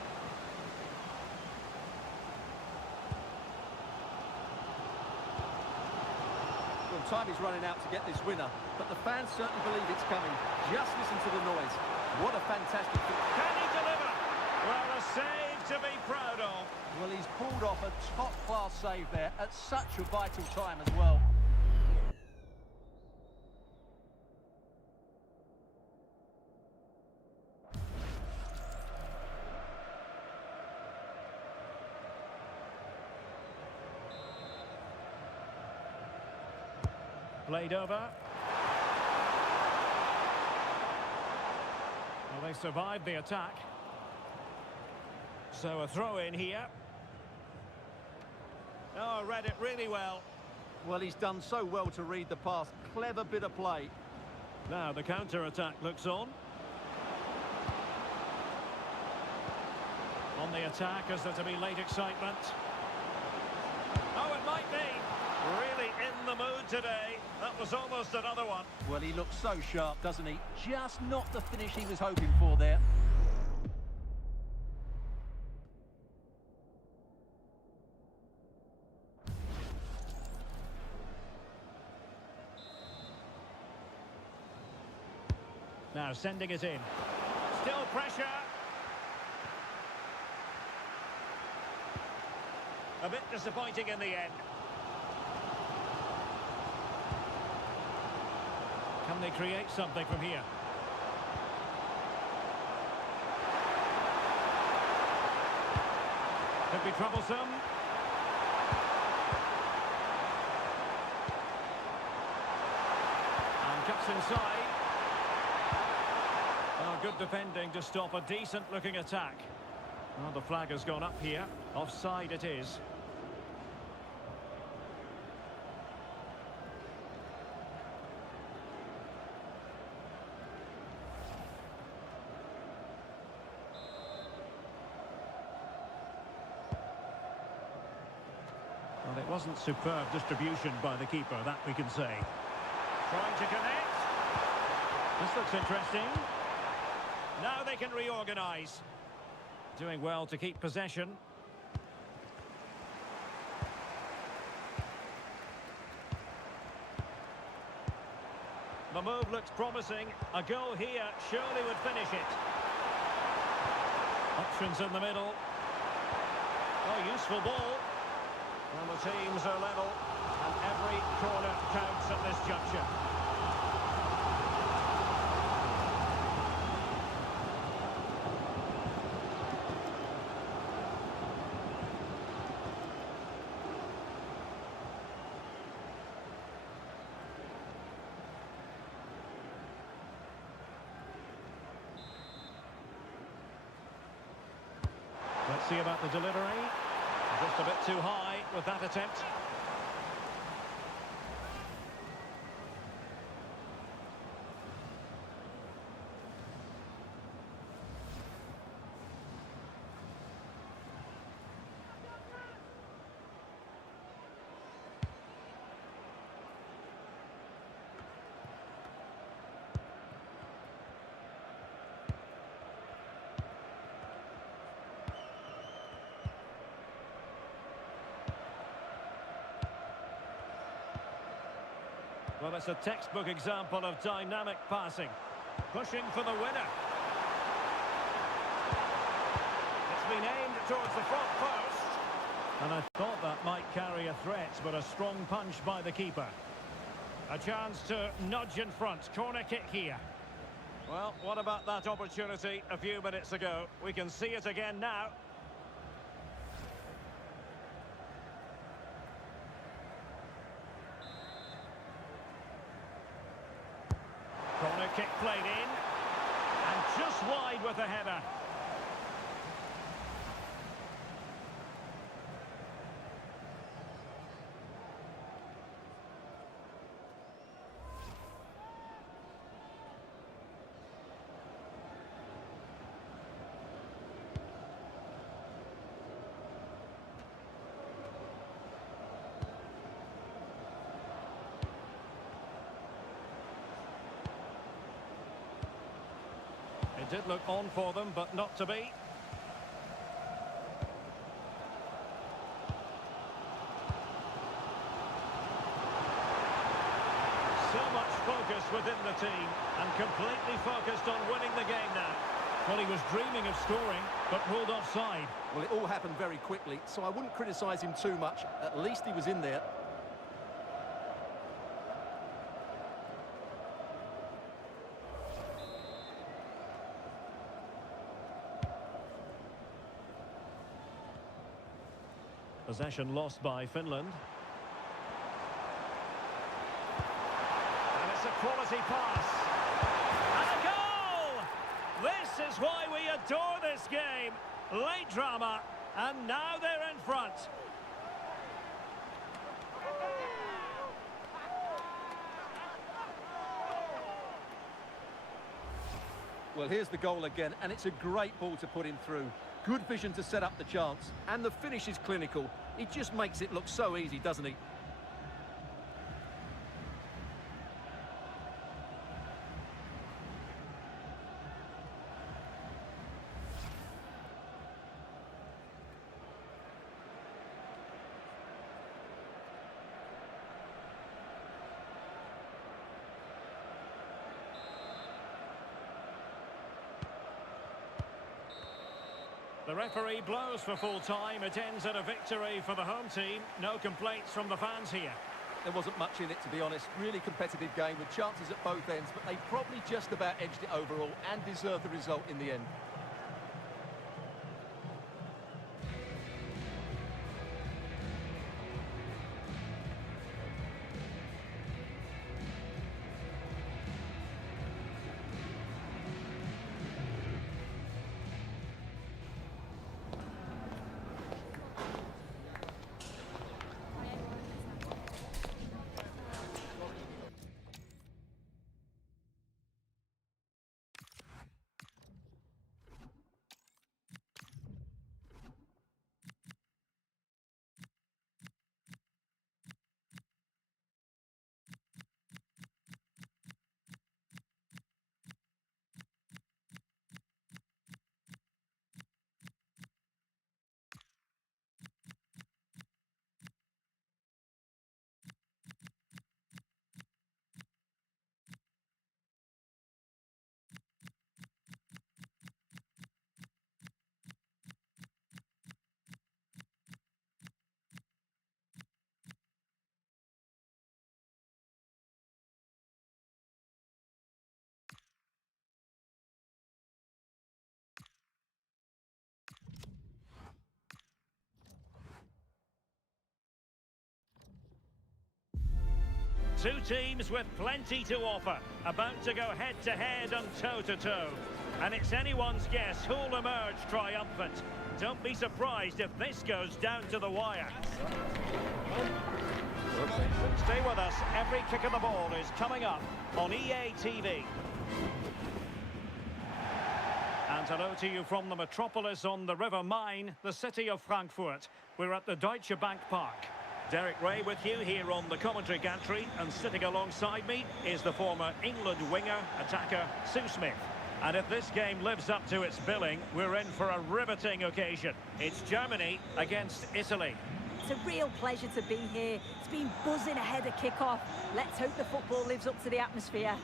Well, time is running out to get this winner, but the fans certainly believe it's coming. Just listen to the noise. What a fantastic... Can he deliver? Well, a save to be proud of. Well, he's pulled off a top-class save there at such a vital time as well. Played over. Well, they survived the attack. So a throw in here. Oh, read it really well. Well, he's done so well to read the pass. Clever bit of play. Now the counter-attack looks on. they attack? Is there to be late excitement? Oh, it might be. Really in the mood today. That was almost another one. Well, he looks so sharp, doesn't he? Just not the finish he was hoping for there. Now sending it in. Still pressure. A bit disappointing in the end. Can they create something from here? Could be troublesome. And cuts inside. Oh, good defending to stop a decent-looking attack. Well, the flag has gone up here. Offside it is. Well, it wasn't superb distribution by the keeper, that we can say. Trying to connect. This looks interesting. Now they can reorganise. Doing well to keep possession. The move looks promising. A goal here surely would finish it. Options in the middle. Oh, useful ball. And the teams are level. And every corner counts at this juncture. Let's see about the delivery. Just a bit too high with that attempt. Well, it's a textbook example of dynamic passing. Pushing for the winner. It's been aimed towards the front post. And I thought that might carry a threat, but a strong punch by the keeper. A chance to nudge in front. Corner kick here. Well, what about that opportunity a few minutes ago? We can see it again now. Corner kick played in, and just wide with the header. It did look on for them, but not to be. So much focus within the team, and completely focused on winning the game now. Well, he was dreaming of scoring, but ruled offside. Well, it all happened very quickly, so I wouldn't criticise him too much. At least he was in there. Possession lost by Finland. And it's a quality pass. And a goal! This is why we adore this game. Late drama, and now they're in front. Well, here's the goal again, and it's a great ball to put him through. Good vision to set up the chance. And the finish is clinical. He just makes it look so easy, doesn't he? The referee blows for full time. It ends in a victory for the home team. No complaints from the fans here. There wasn't much in it, to be honest. Really competitive game with chances at both ends, but they probably just about edged it overall and deserved the result in the end. Two teams with plenty to offer, about to go head-to-head and toe-to-toe. And it's anyone's guess who'll emerge triumphant. Don't be surprised if this goes down to the wire. Stay with us. Every kick of the ball is coming up on EA TV. And hello to you from the metropolis on the River Main, the city of Frankfurt. We're at the Deutsche Bank Park. Derek Ray with you here on the commentary gantry, and sitting alongside me is the former England winger, attacker, Sue Smith. And if this game lives up to its billing, we're in for a riveting occasion. It's Germany against Italy. It's a real pleasure to be here. It's been buzzing ahead of kickoff. Let's hope the football lives up to the atmosphere.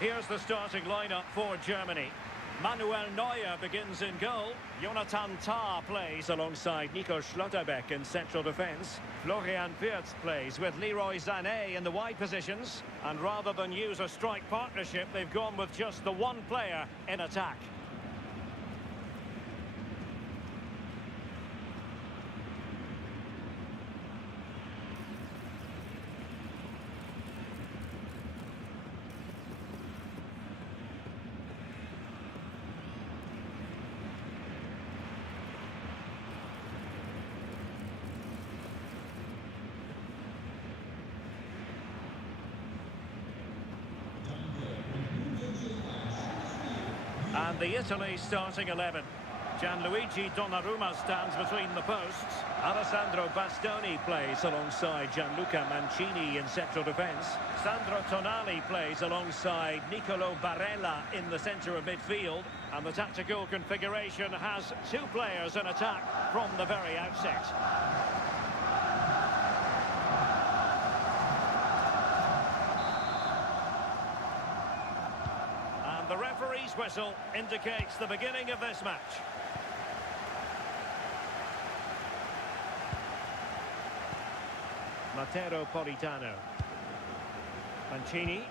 Here's the starting lineup for Germany. Manuel Neuer begins in goal. Jonathan Tah plays alongside Nico Schlotterbeck in central defence. Florian Wirtz plays with Leroy Sané in the wide positions. And rather than use a strike partnership, they've gone with just the one player in attack. And the Italy starting 11. Gianluigi Donnarumma stands between the posts. Alessandro Bastoni plays alongside Gianluca Mancini in central defence. Sandro Tonali plays alongside Nicolo Barella in the centre of midfield. And the tactical configuration has two players in attack from the very outset. The referee's whistle indicates the beginning of this match. Matteo Politano. Mancini.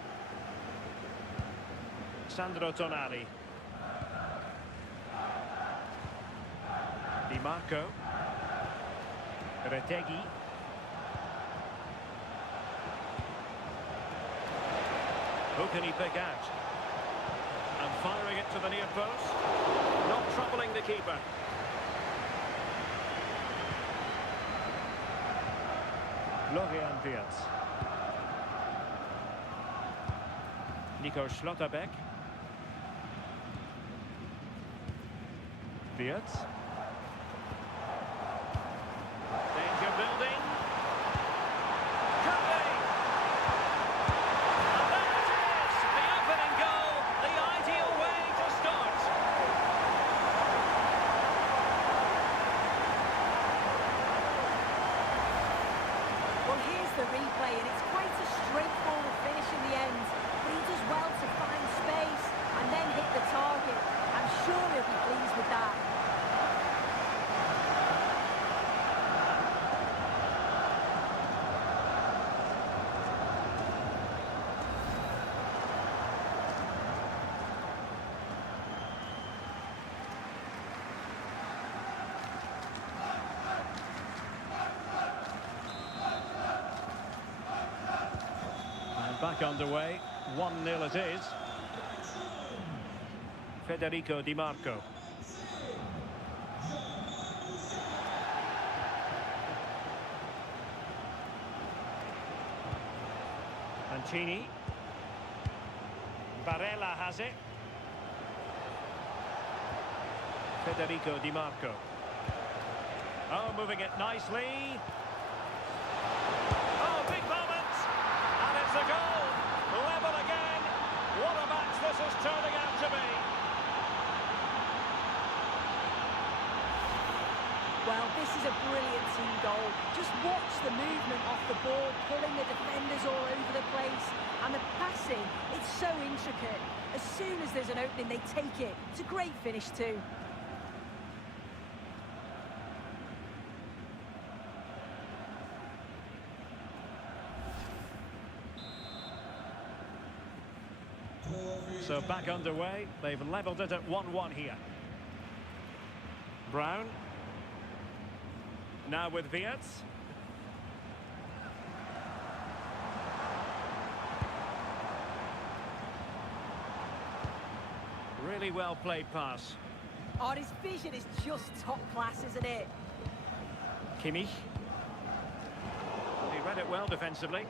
Sandro Tonali. Di Marco. Retegui. Who can he pick out? And firing it to the near post. Not troubling the keeper. Florian Wirtz. Nico Schlotterbeck. Wirtz. Danger building. Could be. And there it is. The opening goal. The ideal way to start. Well, here's the replay, and it's quite a straightforward finish in the end. But he does well to find space and then hit the target. I'm sure he'll be pleased with that. Back underway, 1-0 it is. Federico Di Marco. Mancini. Barella has it. Federico Di Marco. Oh, moving it nicely. Oh, big moment! And it's a goal! Level again. What a match this is turning out to be. Well, this is a brilliant team goal. Just watch the movement off the ball, pulling the defenders all over the place. And the passing, it's so intricate. As soon as there's an opening, they take it. It's a great finish too. So back underway. They've levelled it at 1-1 here. Brown. Now with Wirtz. Really well played pass. Oh, his vision is just top class, isn't it? Kimmich. He read it well defensively.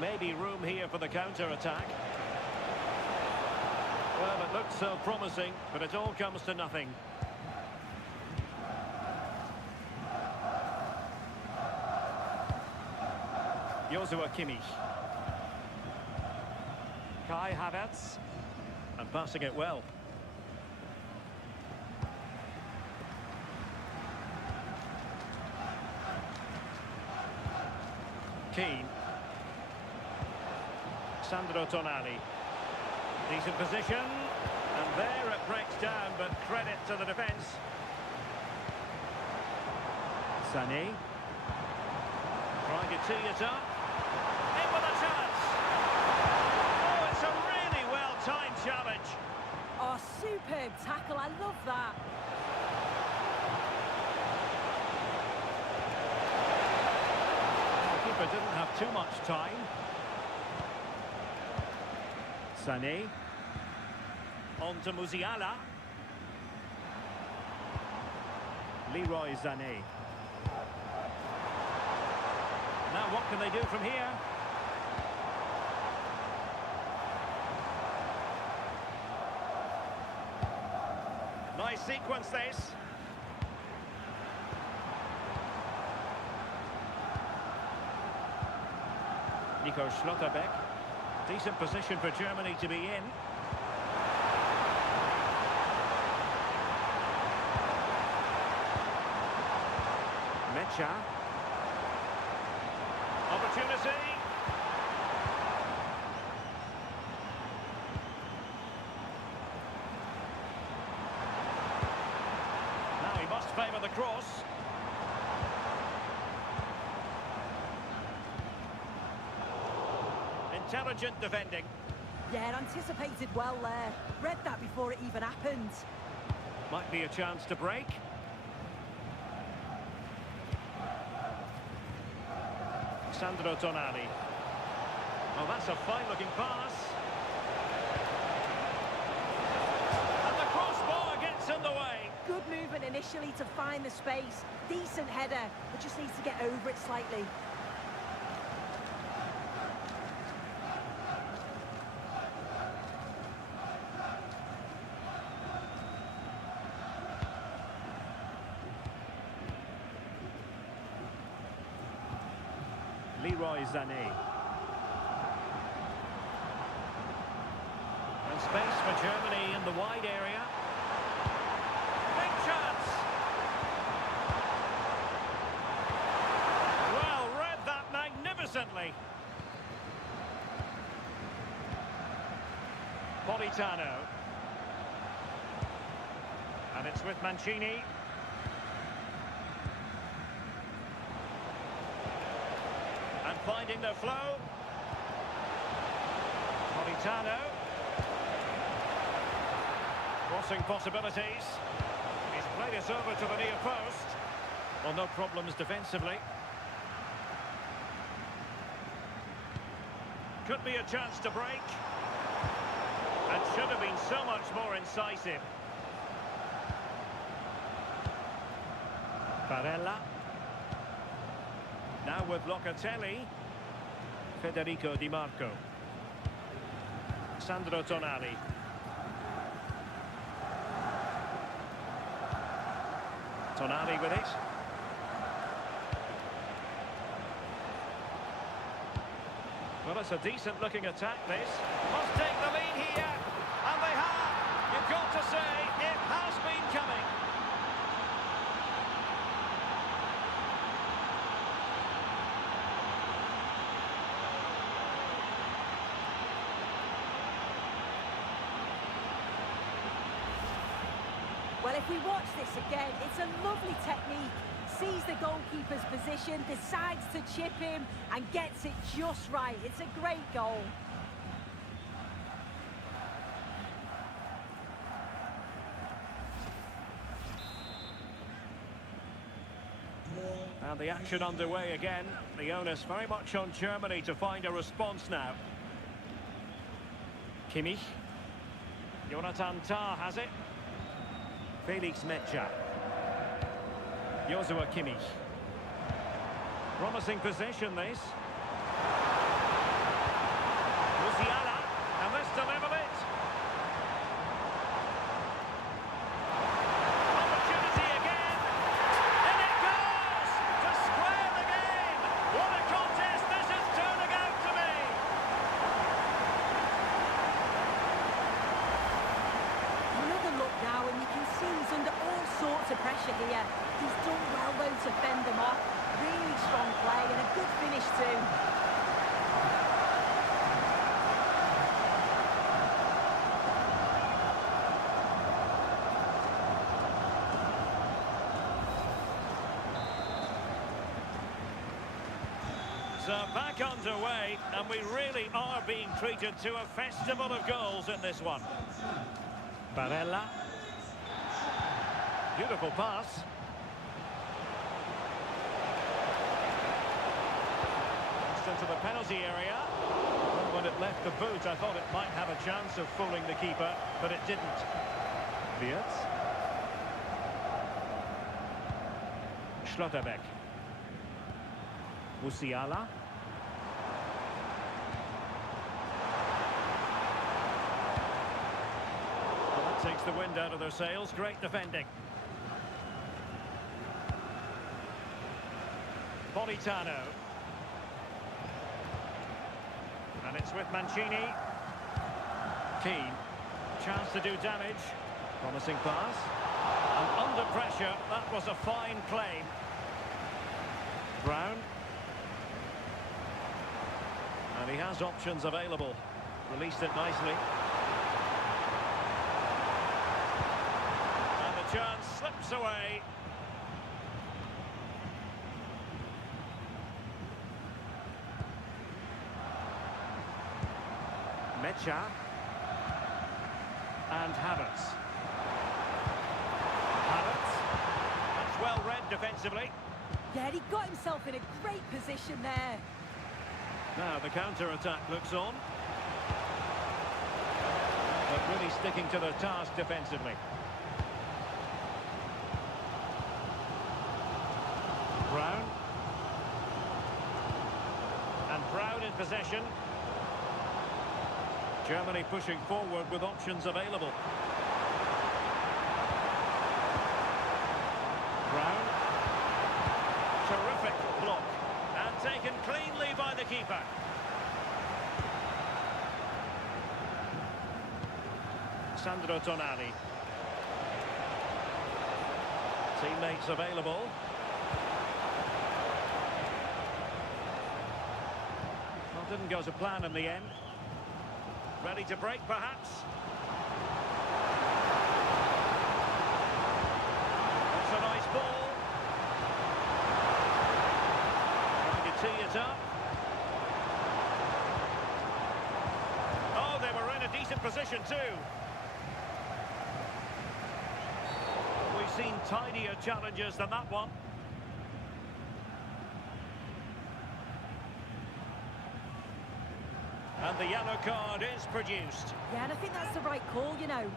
Maybe room here for the counter-attack. Well, it looked so promising, but it all comes to nothing. Joshua Kimmich. Kai Havertz. And passing it well. Keane. Sandro Tonali. Decent position. And there it breaks down, but credit to the defence. Sané. Trying to tee it up. In with a chance. Oh, it's a really well-timed challenge. Oh, superb tackle. I love that. The keeper didn't have too much time. Sané. On to Musiala. Leroy Sané. Now what can they do from here? Nice sequence this. Nico Schlotterbeck. Decent position for Germany to be in. Mecha. Opportunity. cross. Intelligent defending. Yeah, anticipated well there. Read that before it even happened. Might be a chance to break. Sandro Tonali. Oh, that's a fine-looking pass. And the crossbar gets in the way. Good movement initially to find the space. Decent header, but just needs to get over it slightly. Leroy Sané. And space for Germany in the wide area. Big chance! Well, read that magnificently. Politano. And it's with Mancini. And finding the flow. Politano. Crossing possibilities. He's played it over to the near post. Well, no problems defensively. Could be a chance to break. And should have been so much more incisive. Barella. Now with Locatelli. Federico Di Marco. Sandro Tonali. Tonali with it. Well, it's a decent looking attack, this. Must take the lead here. And they have. You've got to say, it has been coming. Well, if we watch this again, it's a lovely technique. Sees the goalkeeper's position, decides to chip him, and gets it just right. It's a great goal. And the action underway again. The onus very much on Germany to find a response now. Kimmich. Jonathan Tah has it. Felix Mecha. Joshua Kimmich. Promising possession, this. Musiala, and this delivered it. Opportunity again. And it goes to square the game. What a contest this is turning out to be. Another look now, and you can see he's under all sorts of pressure here. He's done well, though, to fend them off. Really strong play and a good finish, too. So back underway, and we really are being treated to a festival of goals in this one. Barella. Beautiful pass. Into the penalty area. When it left the boot, I thought it might have a chance of fooling the keeper, but it didn't. Wirtz. Schlotterbeck. Musiala. Well, that takes the wind out of their sails. Great defending. Politano. And it's with Mancini. Keane. Chance to do damage. Promising pass. And under pressure, that was a fine claim. Brown. And he has options available. Released it nicely. And the chance slips away. Mecha. And Havertz. Havertz. That's well read defensively. Yeah, he got himself in a great position there. Now the counter-attack looks on. But really sticking to their task defensively. Brown. And Brown in possession. Germany pushing forward with options available. Brown. Terrific block. And taken cleanly by the keeper. Sandro Tonali. Teammates available. Well, didn't go to plan in the end. Ready to break, perhaps? That's a nice ball. Trying to tee it up. Oh, they were in a decent position too. We've seen tidier challenges than that one. And the yellow card is produced. Yeah, and I think that's the right call, you know.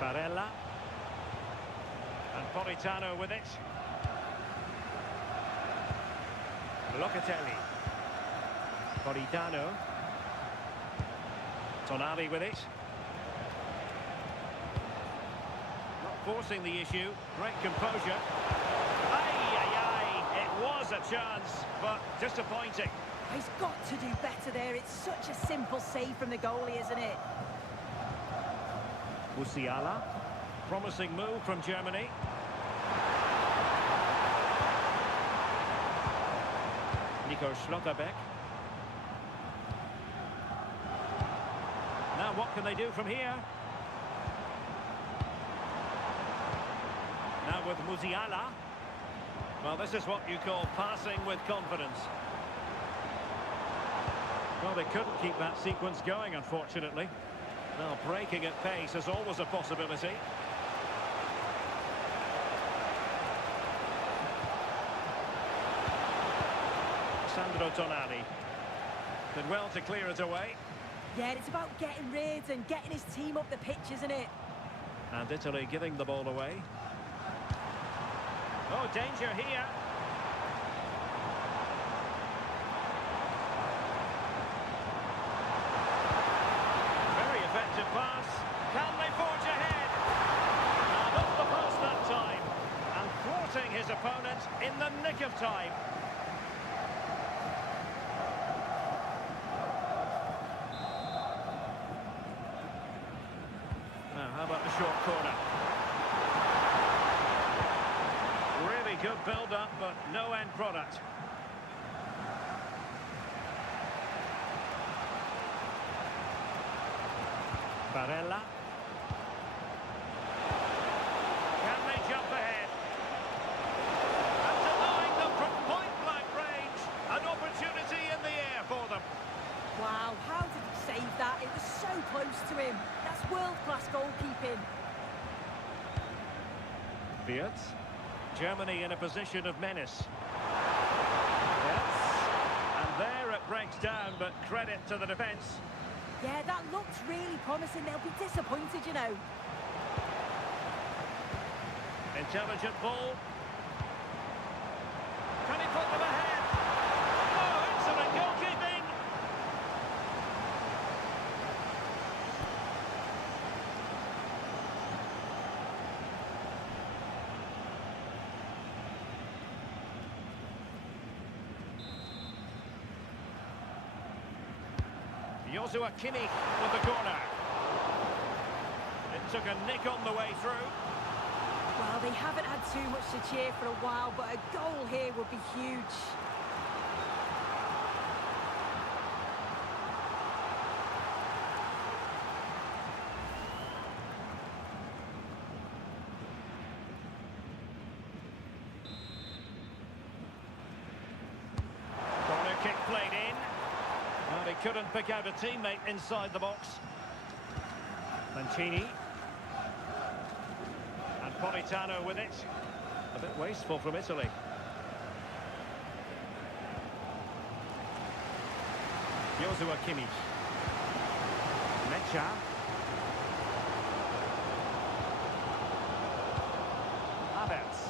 Barella. And Politano with it. Locatelli. Politano. Tonali with it. Not forcing the issue. Great composure. It was a chance, but disappointing. He's got to do better there. It's such a simple save from the goalie, isn't it? Musiala. Promising move from Germany. Nico Schlotterbeck. Now what can they do from here? Now with Musiala. Well, this is what you call passing with confidence. Well, they couldn't keep that sequence going, unfortunately. Well, breaking at pace is always a possibility. Sandro Tonali. Did well to clear it away. Yeah, it's about getting rid and getting his team up the pitch, isn't it? And Italy giving the ball away. Oh, danger here. Very effective pass. Can they forge ahead? And off the post that time. And thwarting his opponent in the nick of time. How about the short corner? Really good build-up, but no end product. Barella. Can they jump ahead? And denying them from point-blank range. An opportunity in the air for them. Wow, how did he save that? It was so close to him. That's world-class goalkeeping. Wirtz. Germany in a position of menace. Yes. And there it breaks down, but credit to the defence. Yeah, that looked really promising. They'll be disappointed, you know. Intelligent ball. Can he put them ahead? Oh, excellent goalkeeping! Joshua Kimmich with the corner. It took a nick on the way through. Well, they haven't had too much to cheer for a while, but a goal here would be huge. Corner kick played in. Well, he couldn't pick out a teammate inside the box. Mancini. And Politano with it. A bit wasteful from Italy. Joshua Kimmich. Mecha. Havertz.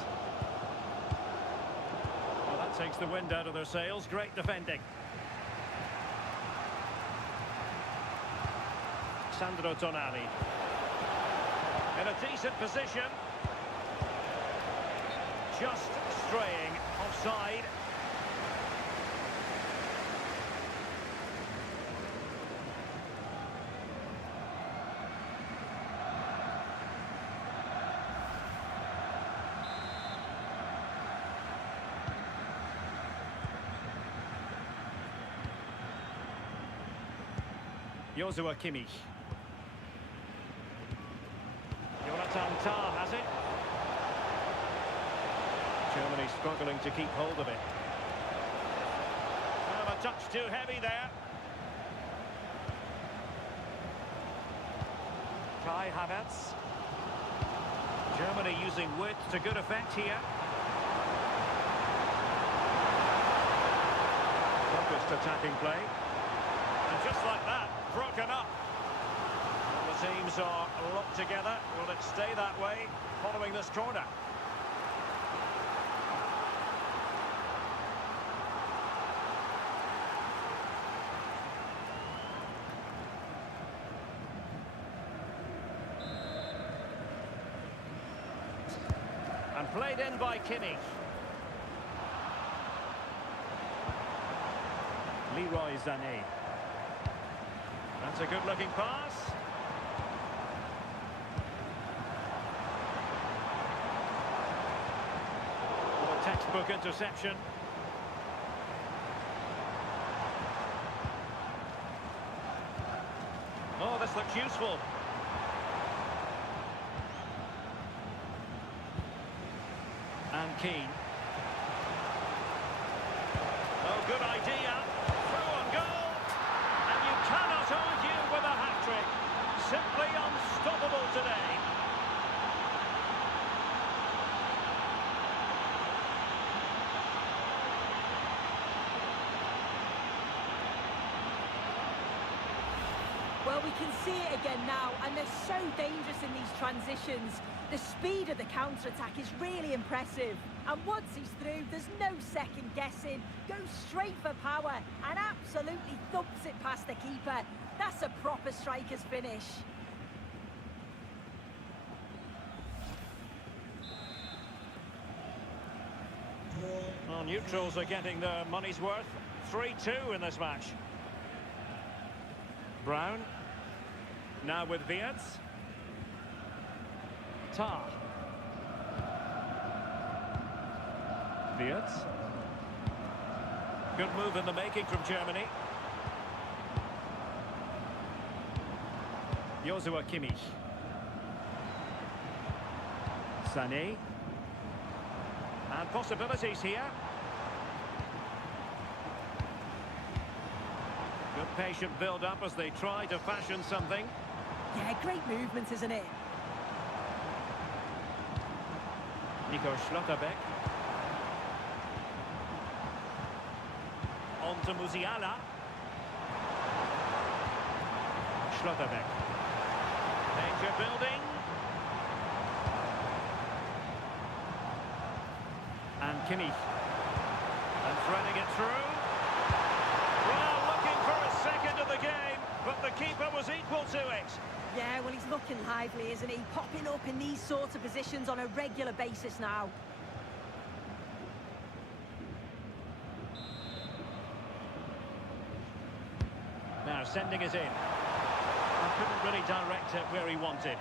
Well, that takes the wind out of their sails. Great defending. Sandro Tonali. In a decent position. Just straying offside. Joshua Kimmich. Jonathan Tah has it. Germany struggling to keep hold of it. Well, a touch too heavy there. Kai Havertz. Germany using width to good effect here. Focused attacking play. And just like that, broken up. Well, the teams are locked together. Will it stay that way following this corner? And played in by Kimmich. Leroy Sané. That's a good-looking pass. A textbook interception. Oh, this looks useful. And Keane. Oh, good idea. Through on goal. And you cannot argue with a hat-trick. Simply unstoppable today. Well, we can see it again now, and they're so dangerous in these transitions. The speed of the counter-attack is really impressive. And once he's through, there's no second guessing. Goes straight for power and absolutely thumps it past the keeper. That's a proper striker's finish. Well, neutrals are getting their money's worth. 3-2 in this match. Brown. Now with Wirtz. Tah. Wirtz. Good move in the making from Germany. Joshua Kimmich. Sané. And possibilities here. Good patient build-up as they try to fashion something. Yeah, great movement, isn't it? Nico Schlotterbeck. On to Musiala. Schlotterbeck. Danger building. And Kimmich. And threading it through. Well, looking for a second of the game, but the keeper was equal to it. Yeah, well, he's looking lively, isn't he? Popping up in these sorts of positions on a regular basis now. Now sending it in. Couldn't really direct it where he wanted.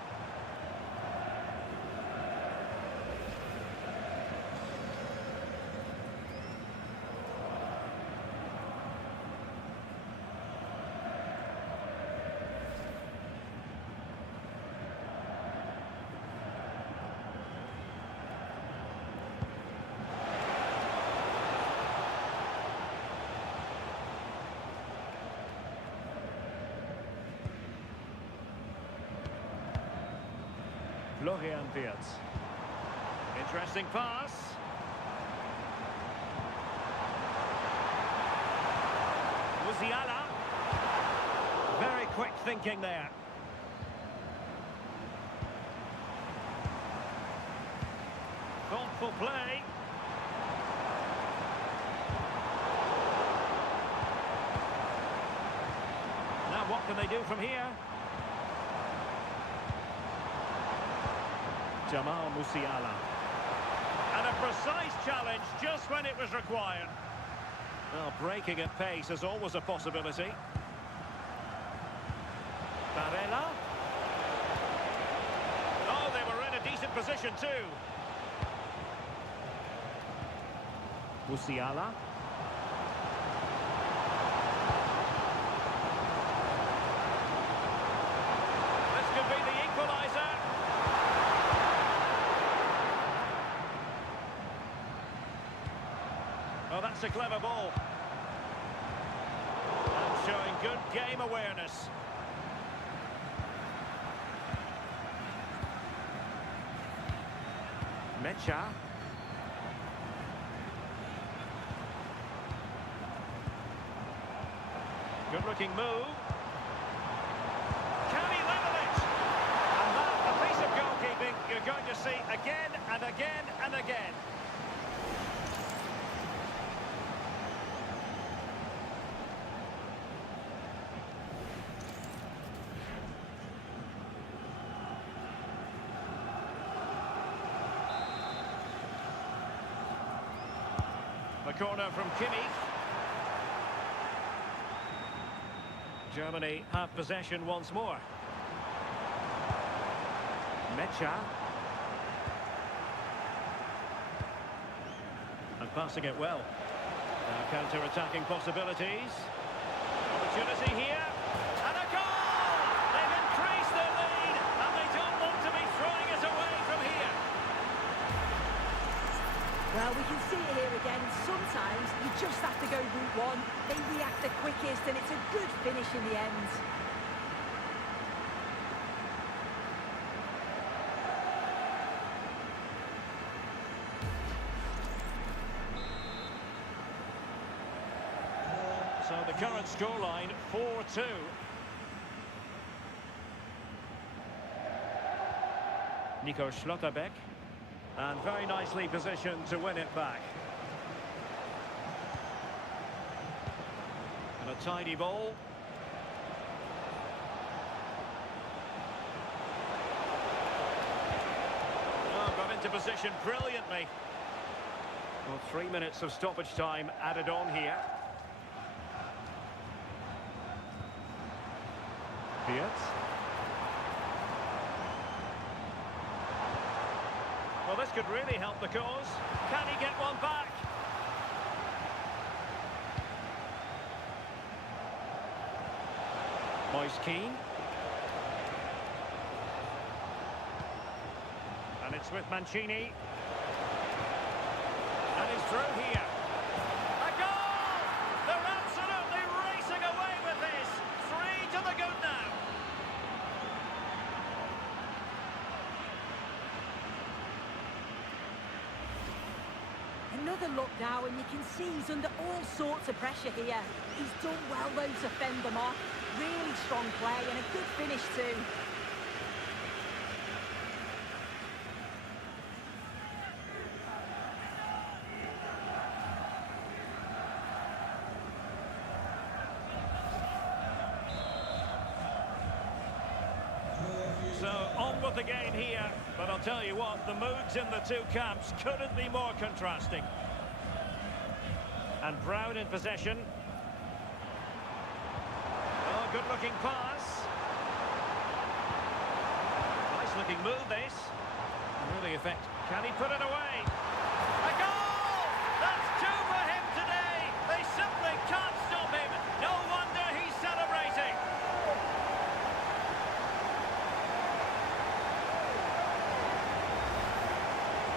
Florian Wirtz. Interesting pass. Musiala. Very quick thinking there. Thoughtful play. Now what can they do from here? Jamal Musiala. And a precise challenge just when it was required. Well, breaking at pace is always a possibility. Barella. Oh, they were in a decent position too. Musiala. This could be the equaliser. Oh, that's a clever ball. And showing good game awareness. Mecha. Good-looking move. Can he level it? And that, a piece of goalkeeping you're going to see again and again and again. The corner from Kimmich. Germany have possession once more. Mecha. And passing it well. Now counter-attacking possibilities. Opportunity here. And a goal! They've increased their lead, and they don't want to be throwing it away from here. Well, we can see it here again. Sometimes you just have to go route one. They react the quickest, and it's a good finish in the end. So the current scoreline, 4-2. Nico Schlotterbeck. And very nicely positioned to win it back. And a tidy ball. Oh, got into position brilliantly. Well, 3 minutes of stoppage time added on here. Wirtz. Well, this could really help the cause. Can he get one back? Moise Keane. And it's with Mancini. And he's through here. A goal! They're absolutely racing away with this. 3 to the good now. Another look now, and you can see he's under all sorts of pressure here. He's done well, though, to fend them off. Really strong play and a good finish too. So on with the game here, but I'll tell you what, the moods in the two camps couldn't be more contrasting. And Brown in possession. Oh, good-looking pass. Nice-looking move, this. Really effective. Can he put it away? A goal! That's 2 for him today. They simply can't stop him. No wonder he's celebrating.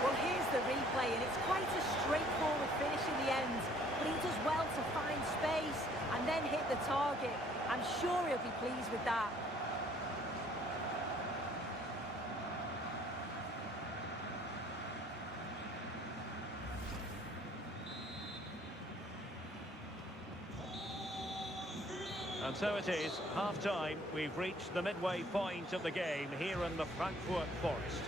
Well, here's the replay, and it's quite a straightforward finish in the end. But he does well to find space and then hit the target. I'm sure he'll be pleased with that. And so it is, half-time. We've reached the midway point of the game here in the Frankfurt Forest.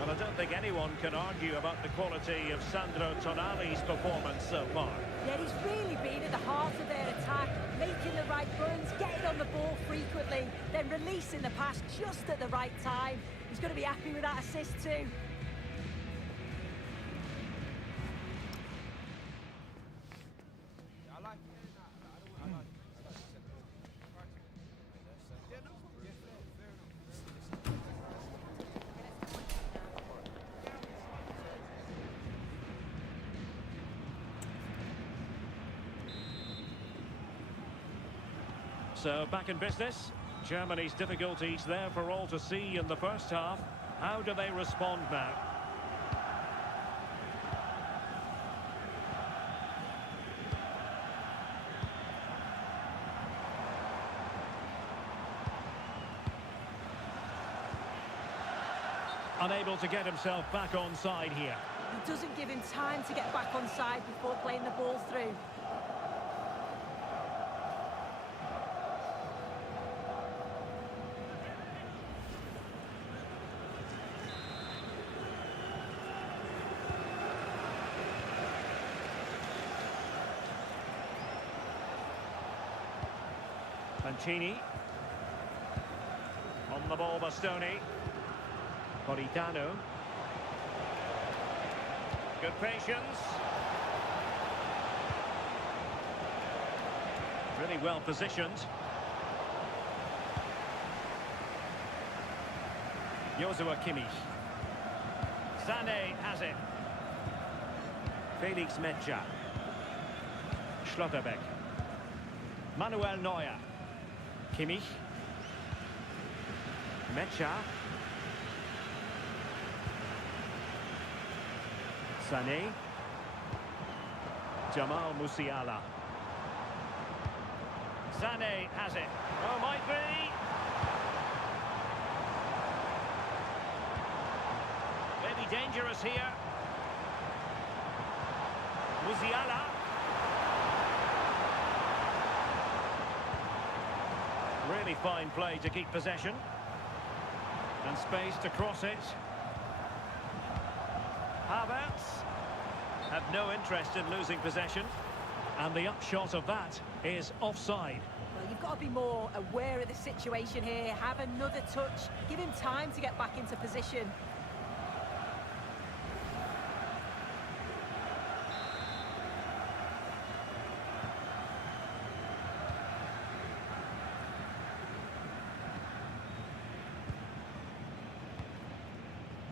And I don't think anyone can argue about the quality of Sandro Tonali's performance so far. Yeah, he's really been at the heart of their attack, making the right runs, getting on the ball frequently, then releasing the pass just at the right time. He's going to be happy with that assist too. So back in business. Germany's difficulties there for all to see in the first half. How do they respond now? Unable to get himself back on side here. He doesn't give him time to get back on side before playing the ball through. Mancini. On the ball, Bastoni. Politano. Good patience. Really well positioned. Joshua Kimmich. Sané has it. Felix Metscher. Schlotterbeck. Manuel Neuer. Kimmich. Metscher. Sané. Jamal Musiala. Sané has it. Oh, might be. Maybe dangerous here. Musiala. Really fine play to keep possession. And space to cross it. Havertz had no interest in losing possession. And the upshot of that is offside. Well, you've got to be more aware of the situation here. Have another touch. Give him time to get back into position.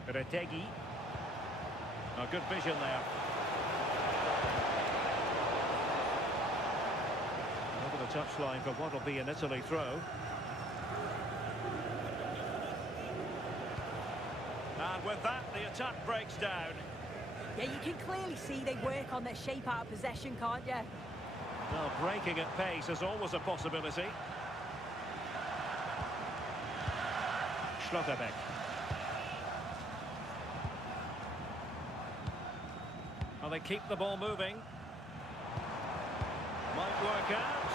Retegi. A good vision there. Over the touchline for what will be an Italy throw. And with that, the attack breaks down. Yeah, you can clearly see they work on their shape out of possession, can't you? Well, breaking at pace is always a possibility. Schlotterbeck. Well, they keep the ball moving. Might work out.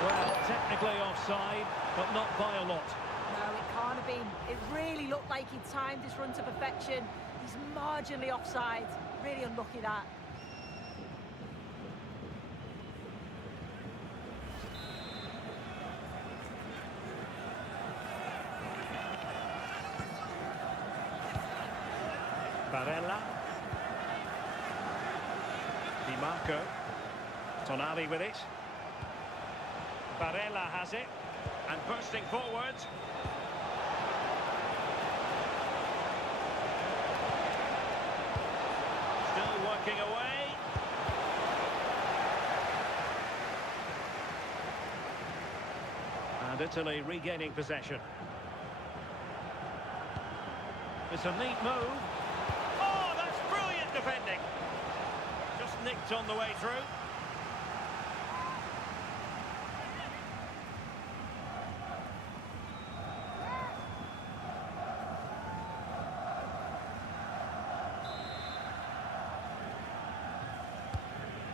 Well, technically offside, but not by a lot. No, it can't have been. It really looked like he timed his run to perfection. He's marginally offside. Really unlucky that. Barella. Di Marco. Tonali with it. Barella has it. And bursting forward. Still working away. And Italy regaining possession. It's a neat move. Oh, that's brilliant defending. Just nicked on the way through.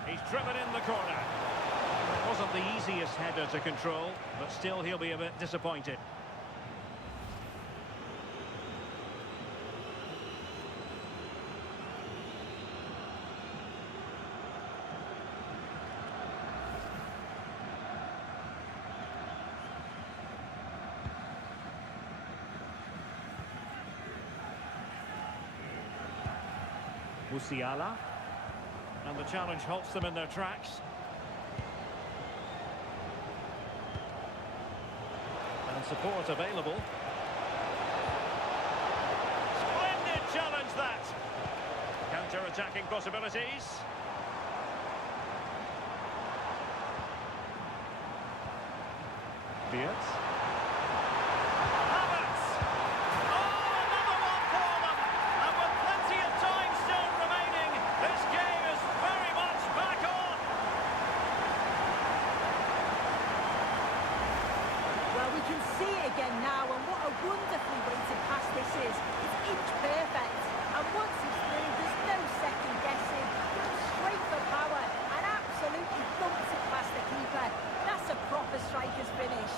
He's driven in the corner. Wasn't the easiest header to control, but still he'll be a bit disappointed. Musiala. And the challenge halts them in their tracks. And support available. Splendid challenge that. Counter-attacking possibilities. Beard. Again now, and what a wonderfully weighted pass this is. It's inch perfect, and once he's through, there's no second guessing. Goes straight for power and absolutely thumps it past the keeper. That's a proper striker's finish.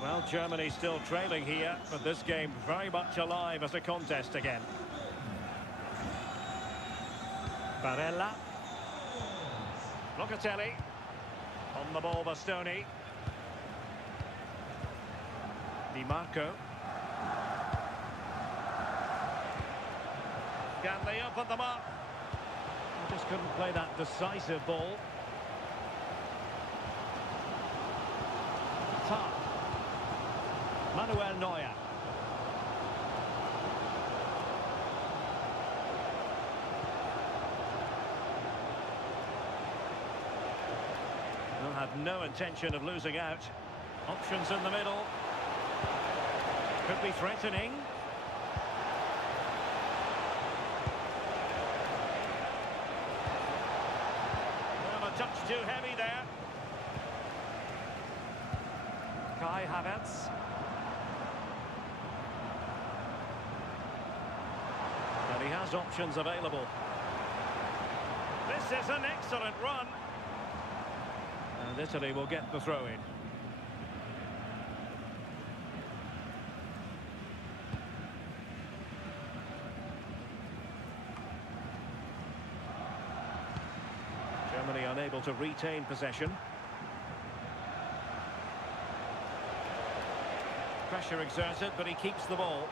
Well, Germany still trailing here, but this game very much alive as a contest again. Barella. Locatelli. On the ball, Bastoni. Di Marco. Gamplay up at the mark. Just couldn't play that decisive ball. Top. Manuel Neuer. Had no intention of losing out. Options in the middle. Could be threatening. Well, a touch too heavy there. Kai Havertz. And he has options available. This is an excellent run. And Italy will get the throw-in. Germany unable to retain possession. Pressure exerted, but he keeps the ball.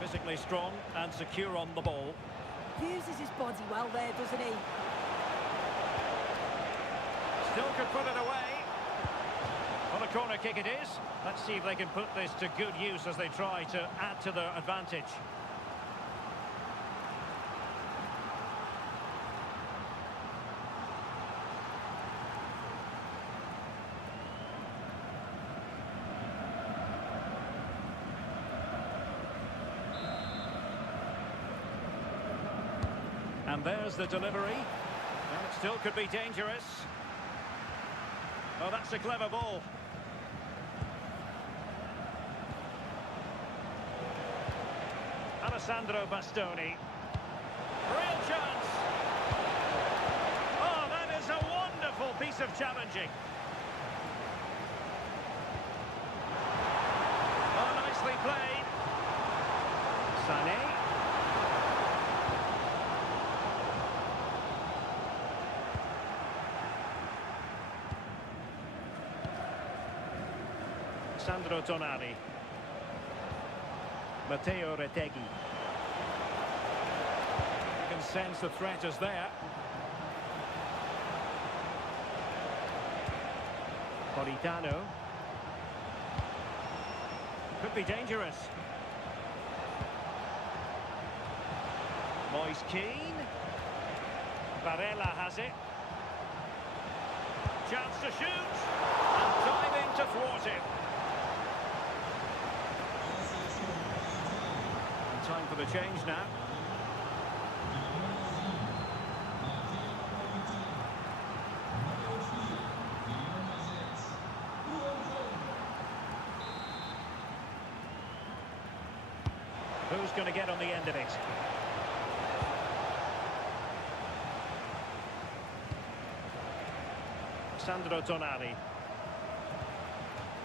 Physically strong and secure on the ball. Uses his body well there, doesn't he? Still could put it away. Well, a corner kick it is. Let's see if they can put this to good use as they try to add to their advantage. And there's the delivery. Well, it still could be dangerous. Oh, that's a clever ball. Alessandro Bastoni. Real chance. Oh, that is a wonderful piece of challenging. Oh, nicely played. Sané. Sandro Tonali. Matteo Retegui. You can sense the threat is there. Politano. Could be dangerous. Moise Keane. Barella has it. Chance to shoot. And diving to thwart it. Time for the change now. Who's going to get on the end of it? Sandro Tonali.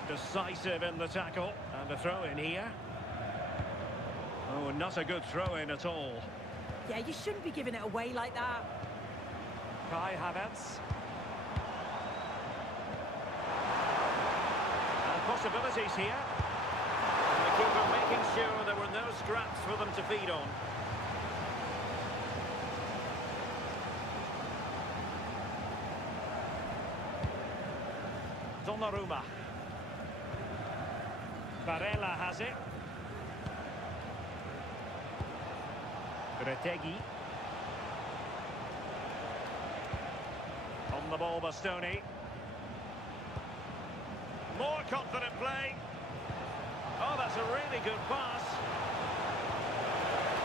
Decisive in the tackle. And a throw in here. Oh, not a good throw in at all. Yeah, you shouldn't be giving it away like that. Kai Havertz. And possibilities here. And the keeper making sure there were no scraps for them to feed on. Donnarumma. Barella has it. Retegui. On the ball, Bastoni. More confident play. Oh, that's a really good pass.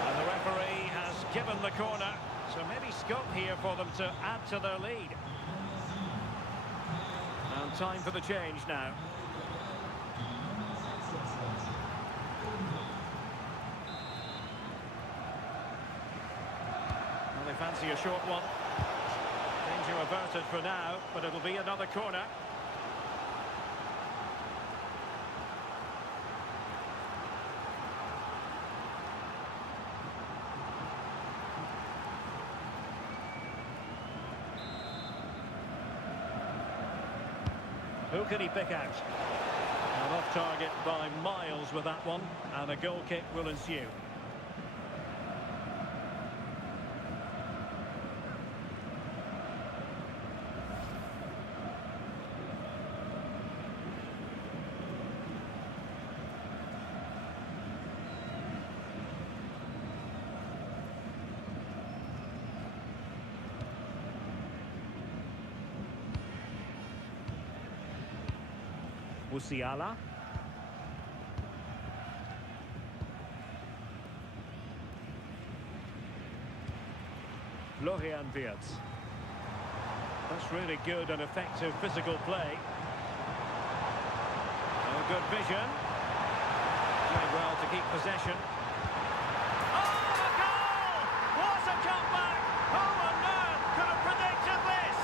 And the referee has given the corner. So maybe scope here for them to add to their lead. And time for the change now. Well, they fancy a short one. Danger averted for now, but it'll be another corner. Who can he pick out? And off target by miles with that one, and a goal kick will ensue. Musiala. Florian Wirtz. That's really good and effective physical play. Oh, good vision. Played well to keep possession. Oh, a goal! What a comeback! Who on earth could have predicted this?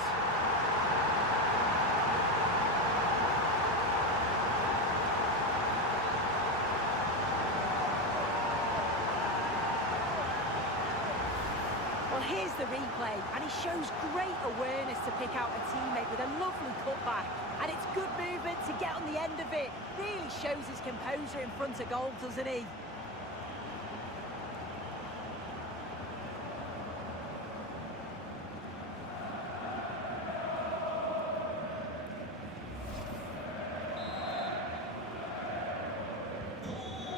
Well, here's the replay, and he shows great awareness to pick out a teammate with a lovely cutback. And it's good movement to get on the end of it. Really shows his composure in front of goal, doesn't he?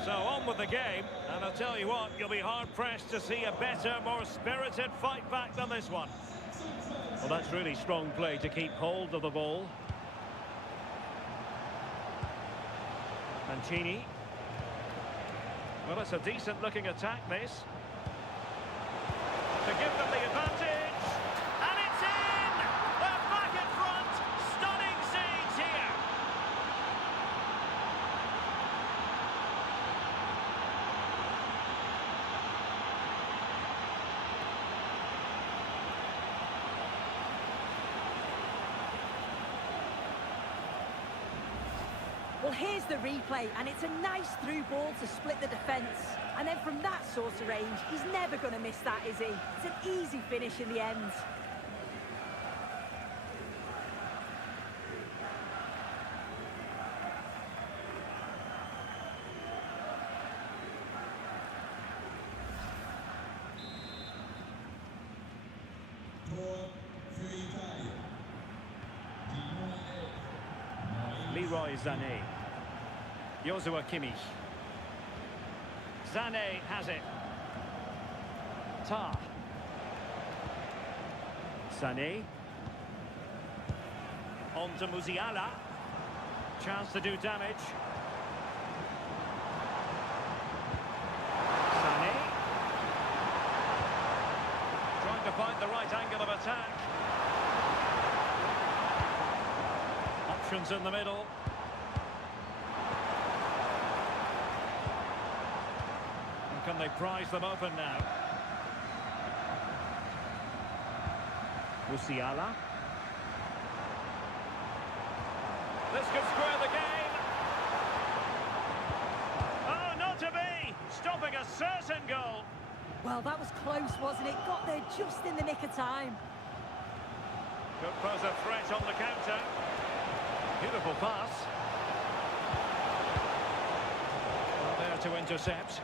So on with the game, and I'll tell you what, you'll be hard-pressed to see a better, more spirited fight back than this one. Well, that's really strong play to keep hold of the ball. Mancini. Well, it's a decent-looking attack, this. To give them the advantage. And it's in! They're back in front! Stunning scenes here! Well, here's the replay, and it's a nice through ball to split the defence. And then from that sort of range, he's never going to miss that, is he? It's an easy finish in the end. Leroy Sané. Joshua Kimmich. Sané has it. Tar. Sané. On to Musiala. Chance to do damage. Sané. Trying to find the right angle of attack. Options in the middle. Can Can they prize them open now? Musiala. This could square the game. Oh, not to be! Stopping a certain goal. Well, that was close, wasn't it? Got there just in the nick of time. Could pose a threat on the counter. Beautiful pass. There to intercept.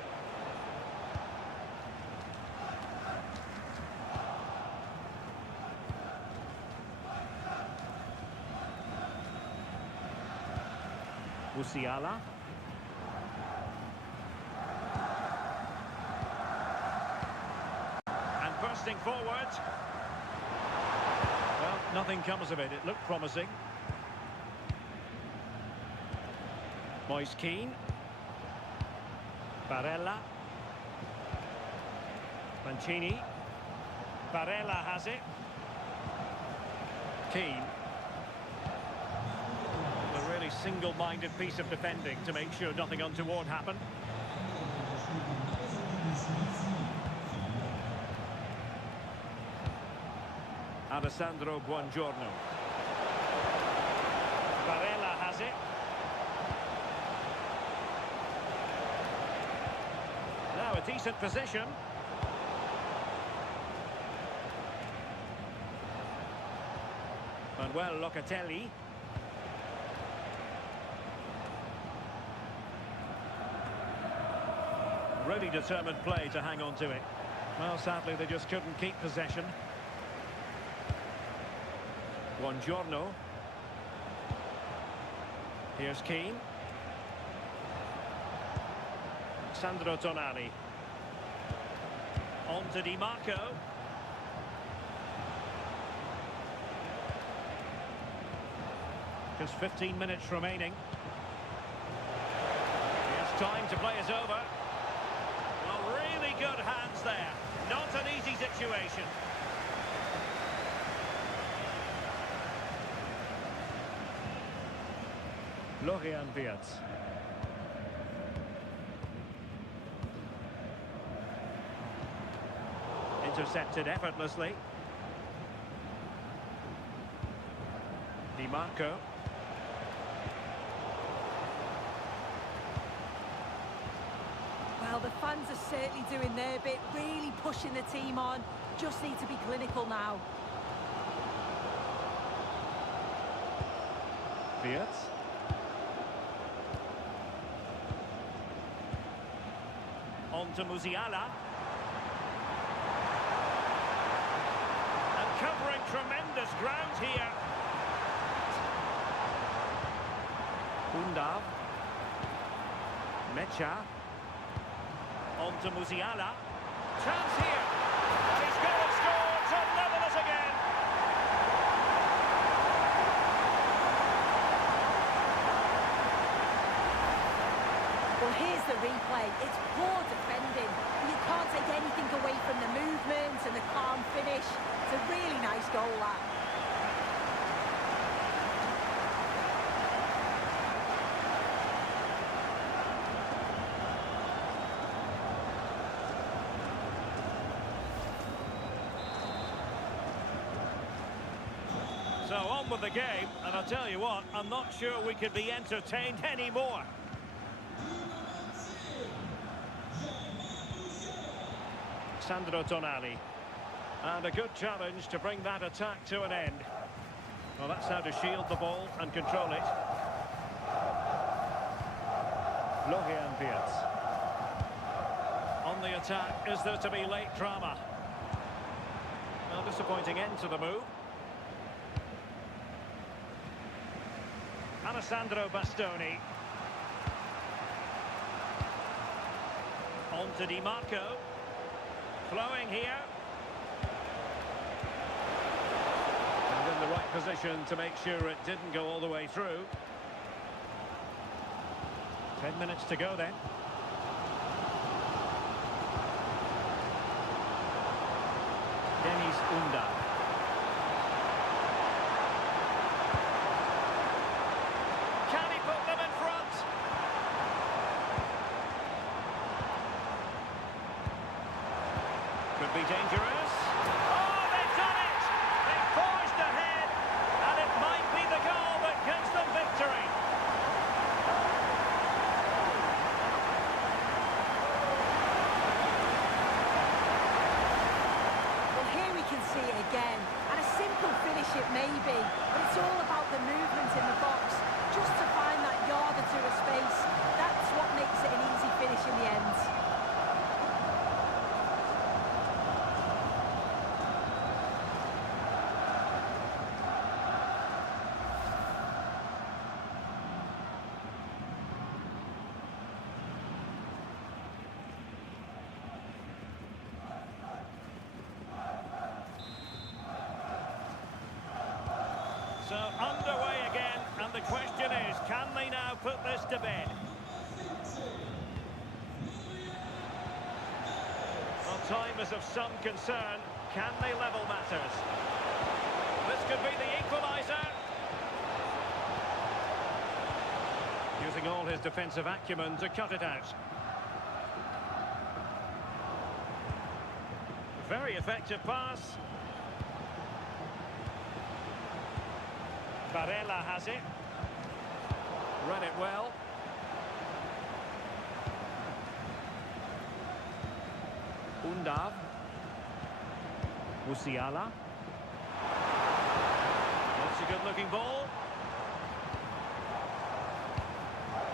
Musiala. And bursting forward. Well, nothing comes of it. It looked promising. Moise Keane. Barella. Mancini. Barella has it. Keane. A really single-minded piece of defending to make sure nothing untoward happened. Alessandro Buongiorno. Barella has it. Now a decent position. Manuel Locatelli. Really determined play to hang on to it. Well, sadly, they just couldn't keep possession. Buongiorno. Here's Keane. Sandro Tonali. On to Di Marco. Just 15 minutes remaining. It's time to play it over. Well, really good hands there. Not an easy situation. Florian Wirtz. Intercepted effortlessly. Di Marco. Well, the fans are certainly doing their bit, really pushing the team on. Just need to be clinical now. Wirtz. On to Musiala. And covering tremendous ground here. Undav. Mecha. On to Musiala. Chance here. And he's going to score to level us again. Well, here's the replay. It's poor defending. You can't take anything away from the movement and the calm finish. It's a really nice goal, that. So on with the game, and I'll tell you what, I'm not sure we could be entertained anymore. Sandro Tonali. And a good challenge to bring that attack to an end. Well, that's how to shield the ball and control it. Florian Wirtz. On the attack, is there to be late drama? Well, disappointing end to the move. Alessandro Bastoni. On to Di Marco. Flowing here. And in the right position to make sure it didn't go all the way through. 10 minutes to go then. Dennis Undav. Can he put them in front? So underway again, and the question is, can they now put this to bed? Well, time is of some concern. Can they level matters? This could be the equaliser. Using all his defensive acumen to cut it out. Very effective pass. Barella has it. Read it well. Undav. Musiala. That's a good-looking ball.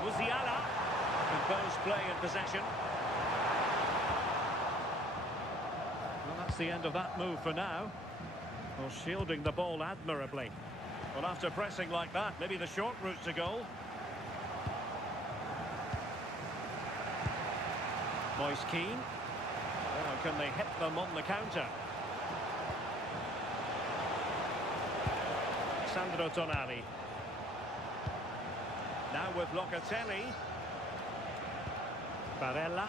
Musiala. Composed play in possession. Well, that's the end of that move for now. Well, shielding the ball admirably. Well, after pressing like that, maybe the short route to goal. Moise Keane. Oh, can they hit them on the counter? Sandro Tonali. Now with Locatelli. Barella.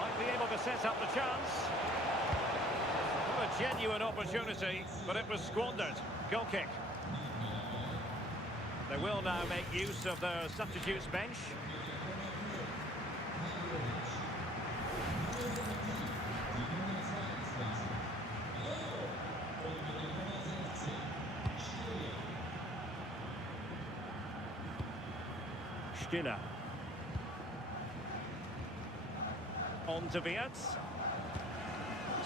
Might be able to set up the chance. What a genuine opportunity, but it was squandered. Goal kick. They will now make use of their substitutes bench. Stiller. On to Wirtz.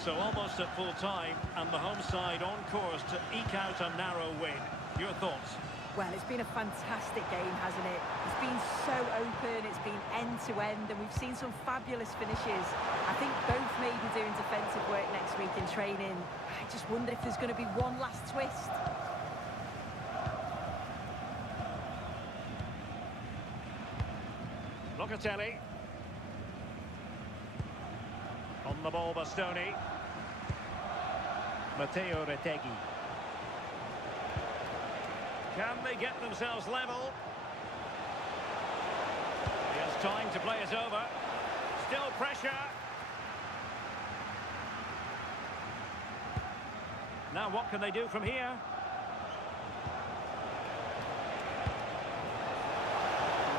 So almost at full time, and the home side on course to eke out a narrow win. Your thoughts? Well, it's been a fantastic game, hasn't it? It's been so open, it's been end-to-end, and we've seen some fabulous finishes. I think both may be doing defensive work next week in training. I just wonder if there's going to be one last twist. Locatelli. On the ball, Bastoni. Matteo Retegui. Can they get themselves level? He has time to play it over. Still pressure. Now what can they do from here?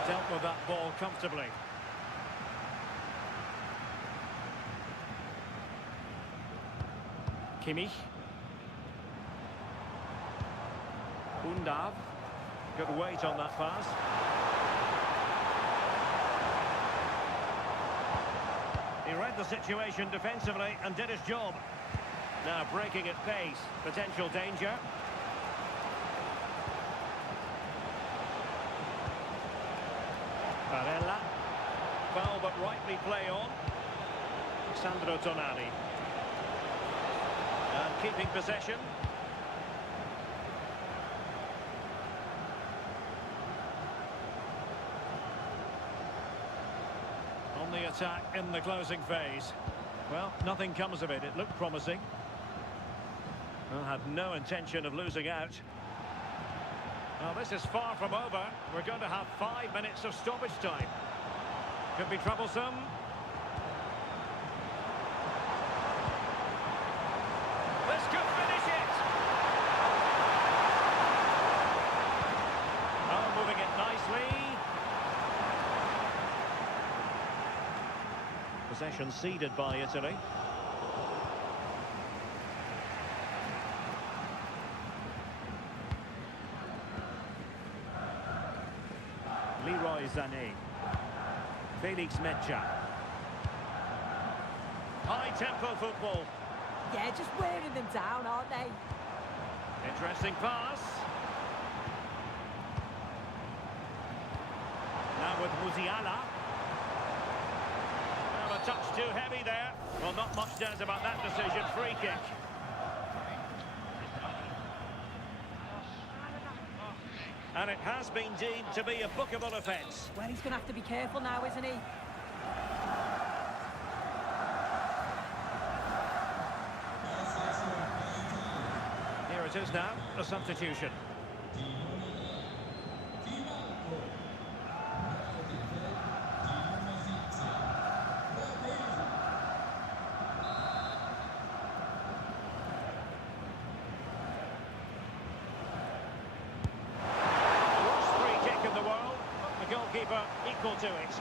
Dealt with that ball comfortably. Kimmich. Undav. Good weight on that pass. He read the situation defensively and did his job. Now breaking at pace. Potential danger. Barella. Foul but rightly play on. Sandro Tonali. And keeping possession. On the attack in the closing phase. Well, nothing comes of it. It looked promising. Well, had no intention of losing out. Well, this is far from over. We're going to have 5 minutes of stoppage time. Could be troublesome. This could finish it! Oh, moving it nicely. Possession ceded by Italy. Leroy Sané. Felix Mecha. High-tempo football. Yeah, just wearing them down, aren't they? Interesting pass. Now with Musiala. Well, a touch too heavy there. Well, not much doubt about that decision. Free kick. And it has been deemed to be a bookable offence. Well, he's going to have to be careful now, isn't he? Here it is now, a substitution. Worst free kick in the world, but the goalkeeper equal to it.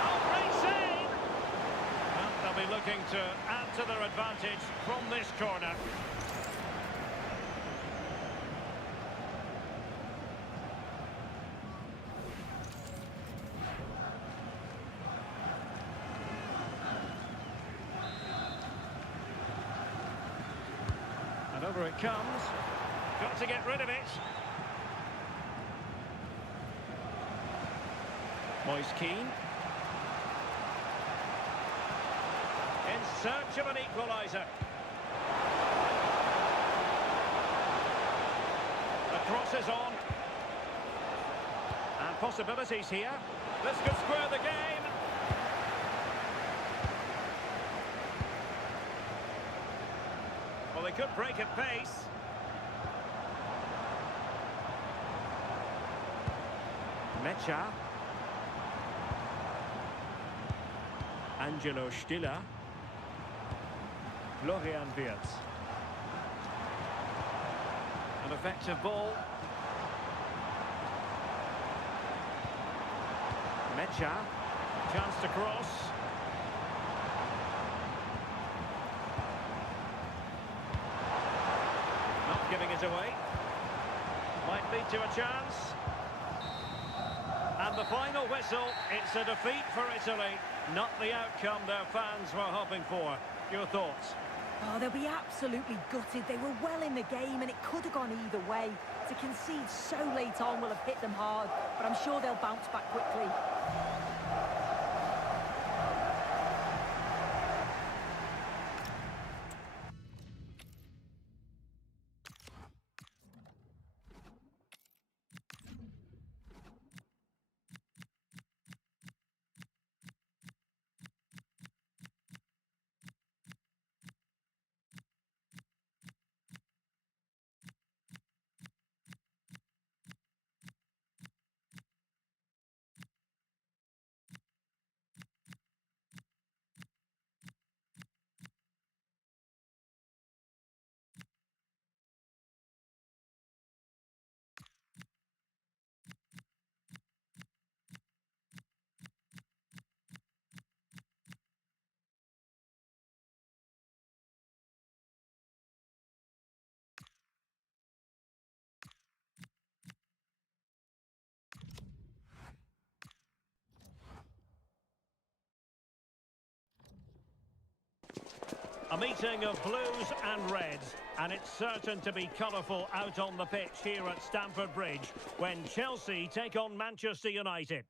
Oh, great save! And they'll be looking to add to their advantage from this corner. And over it comes. Got to get rid of it. Moise Keane. In search of an equaliser. The cross is on. And possibilities here. This could square the game. Well, they could break at pace. Mecha. Angelo Stiller. Florian Wirtz. An effective ball. Mecha. Chance to cross. Not giving it away. Might lead to a chance. And the final whistle, it's a defeat for Italy. Not the outcome their fans were hoping for. Your thoughts? Oh, they'll be absolutely gutted. They were well in the game and it could have gone either way. To concede so late on will have hit them hard, but I'm sure they'll bounce back quickly. A meeting of blues and reds, and it's certain to be colourful out on the pitch here at Stamford Bridge when Chelsea take on Manchester United.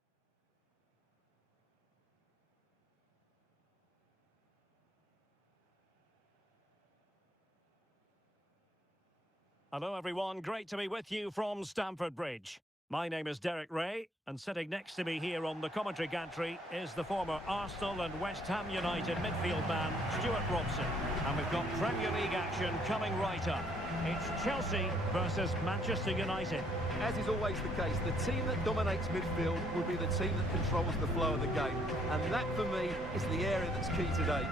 Hello everyone, great to be with you from Stamford Bridge. My name is Derek Ray, and sitting next to me here on the commentary gantry is the former Arsenal and West Ham United midfield man, Stuart Robson. And we've got Premier League action coming right up. It's Chelsea versus Manchester United. As is always the case, the team that dominates midfield will be the team that controls the flow of the game. And that, for me, is the area that's key today.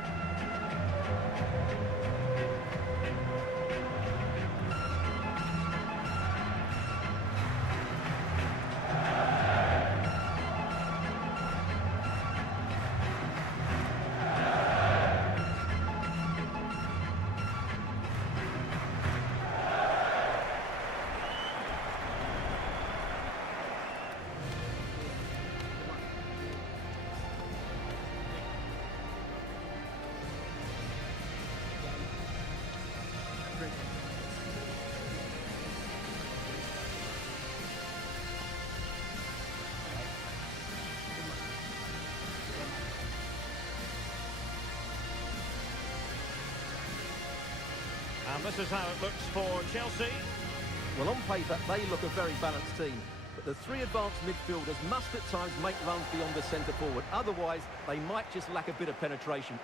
And this is how it looks for Chelsea. Well, on paper, they look a very balanced team. But the three advanced midfielders must at times make runs beyond the centre forward. Otherwise, they might just lack a bit of penetration.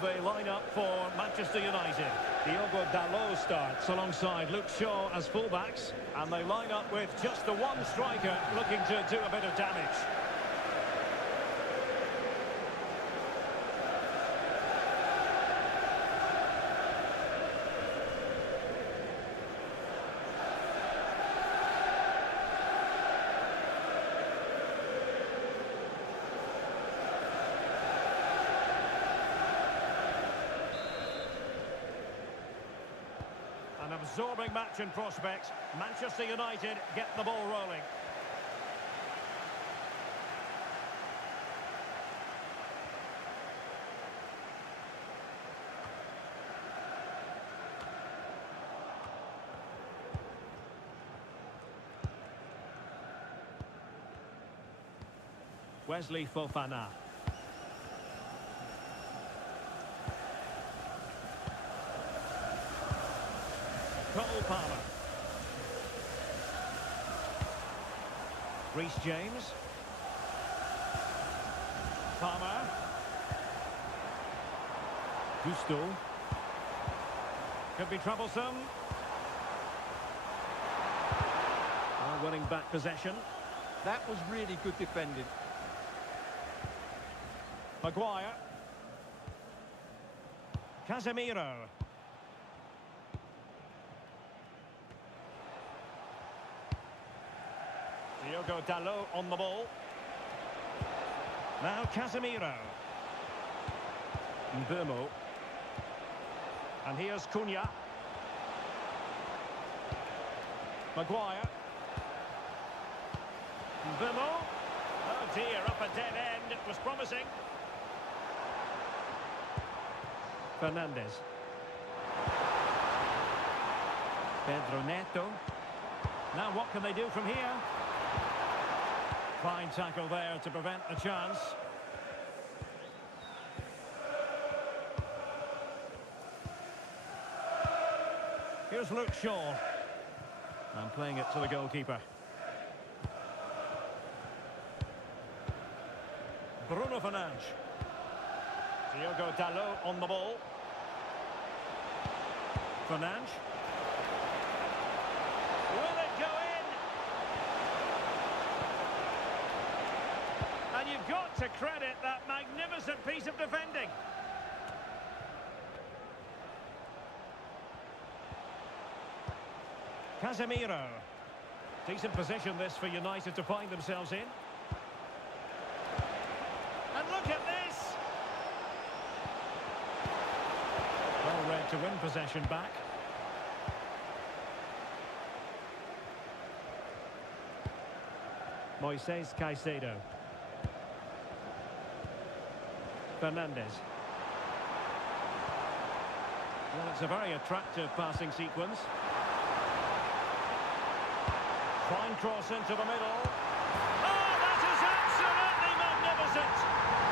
the line-up for Manchester United. Diogo Dalot starts alongside Luke Shaw as fullbacks, and they line up with just the one striker looking to do a bit of damage. An absorbing match in prospect. Manchester United get the ball rolling. Wesley Fofana. Cole Palmer. Reece James. Palmer. Gusto. Could be troublesome. Winning back possession. That was really good defending. Maguire. Casemiro. Diogo Dalot on the ball. Now Casemiro. Mbeumo. And here's Cunha. Maguire. Mbeumo. Oh dear, up a dead end. It was promising. Fernandes. Pedro Neto. Now what can they do from here? Fine tackle there to prevent the chance. Here's Luke Shaw. And playing it to the goalkeeper. Bruno Fernandes. Diogo Dalot on the ball. Fernandes. Will it go in? And you've got to credit that magnificent piece of defending. Casemiro. Decent position this for United to find themselves in. And look at this! Well read to win possession back. Moises Caicedo. Fernandes. Well, it's a very attractive passing sequence. Fine cross into the middle. Oh, that is absolutely magnificent!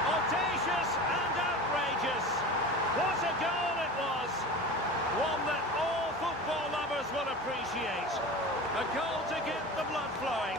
Audacious and outrageous. What a goal it was! One that all football lovers will appreciate. A goal to get the blood flowing.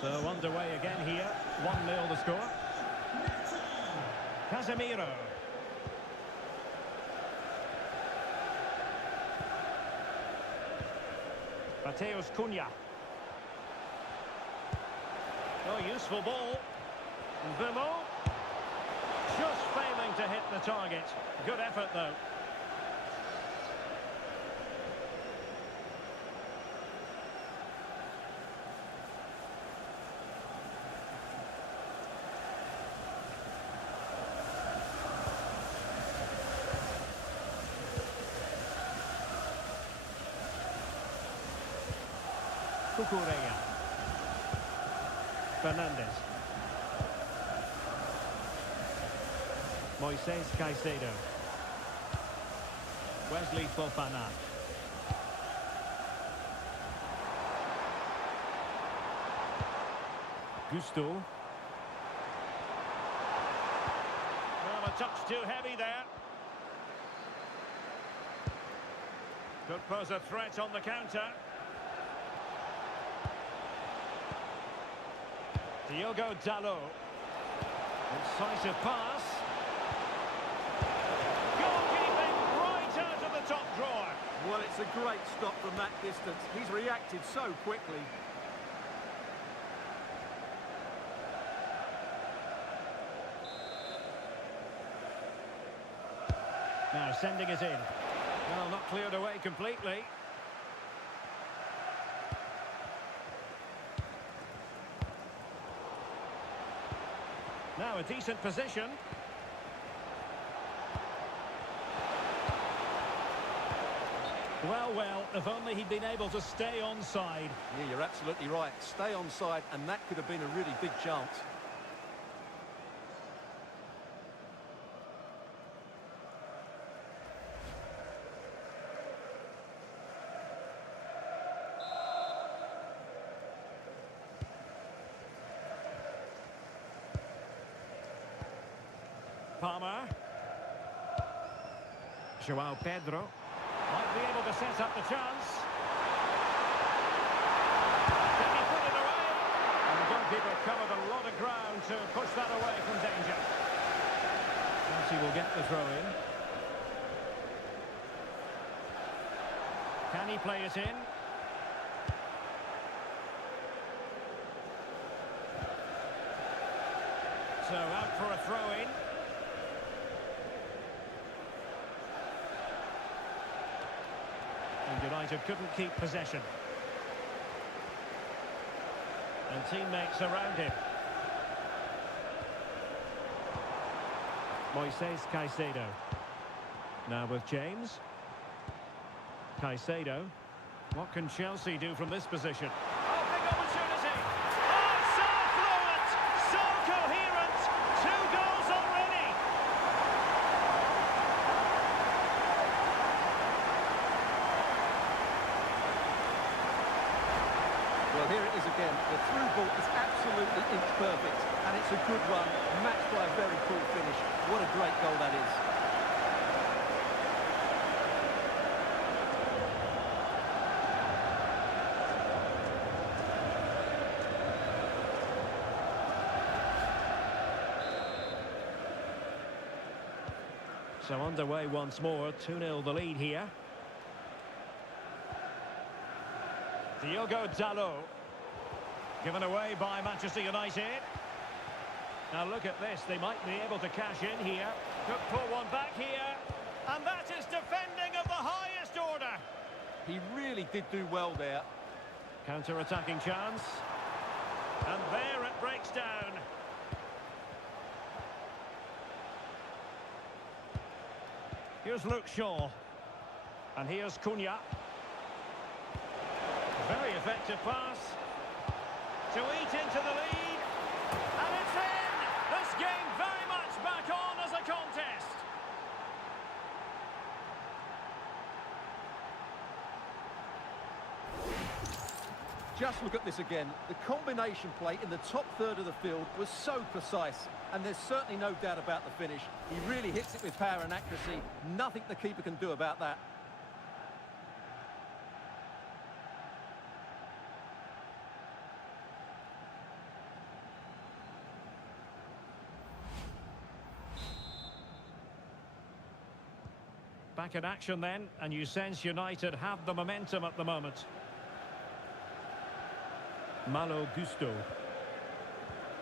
So underway again here, 1-0 the score. Casemiro. Mateus Cunha. Oh, useful ball. Mbeumo. Just failing to hit the target. Good effort though. Cucurella. Fernandes. Moises Caicedo. Wesley Fofana. Gusto. Well, a touch too heavy there. Could pose a threat on the counter. Diogo Dalot. Incisive pass. Goalkeeping right out of the top drawer. Well, it's a great stop from that distance. He's reacted so quickly. Now sending it in. Well, not cleared away completely. Now a decent position. Well, if only he'd been able to stay onside. Yeah, you're absolutely right. Stay onside, and that could have been a really big chance. Palmer. João Pedro. Might be able to set up the chance. Can he put it away? And the goalkeeper covered a lot of ground to push that away from danger. Chelsea will get the throw in. Can he play it in? So out for a throw in. And United couldn't keep possession. And teammates around him. Moises Caicedo. Now with James. Caicedo. What can Chelsea do from this position? Oh, big opportunity! Oh, so fluent! So coherent! 2 goals already! Well, here it is again. The through ball is absolutely inch perfect, and it's a good run, matched by a very cool finish. What a great goal that is. So underway once more, 2-0 the lead here. Diogo Dalot. Given away by Manchester United. Now look at this, they might be able to cash in here. Could pull one back here. And that is defending of the highest order. He really did do well there. Counter-attacking chance. And there it breaks down. Here's Luke Shaw. And here's Cunha. Very effective pass. To eat into the lead. And it's in! This game very much back on as a contest. Just look at this again. The combination play in the top third of the field was so precise, and there's certainly no doubt about the finish. He really hits it with power and accuracy. Nothing the keeper can do about that. Back in action then, and you sense United have the momentum at the moment. Malo Gusto.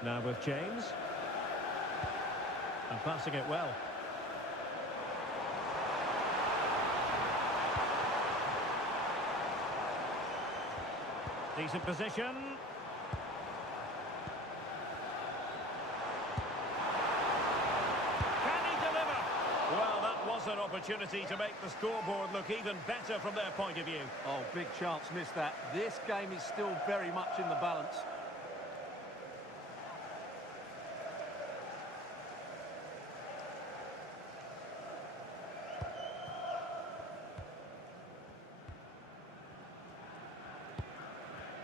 Now with James. And passing it well. Decent position. Can he deliver? Well, that was an opportunity to make the scoreboard look even better from their point of view. Oh, big chance missed that. This game is still very much in the balance.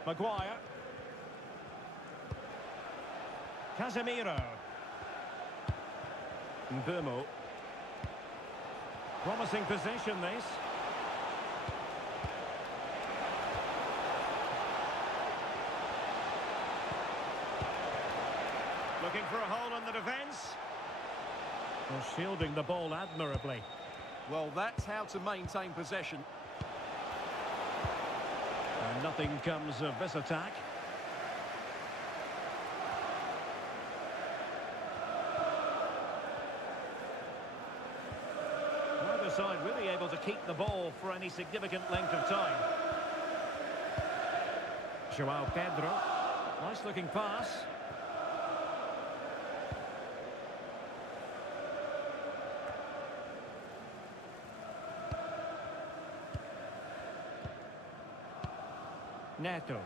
Maguire. Casemiro. Mbumo. Promising position, this. Looking for a hole in the defence. Well, shielding the ball admirably. Well, that's how to maintain possession. And nothing comes of this attack. Neither side really able to keep the ball for any significant length of time. Joao Pedro. Nice looking pass. Neto.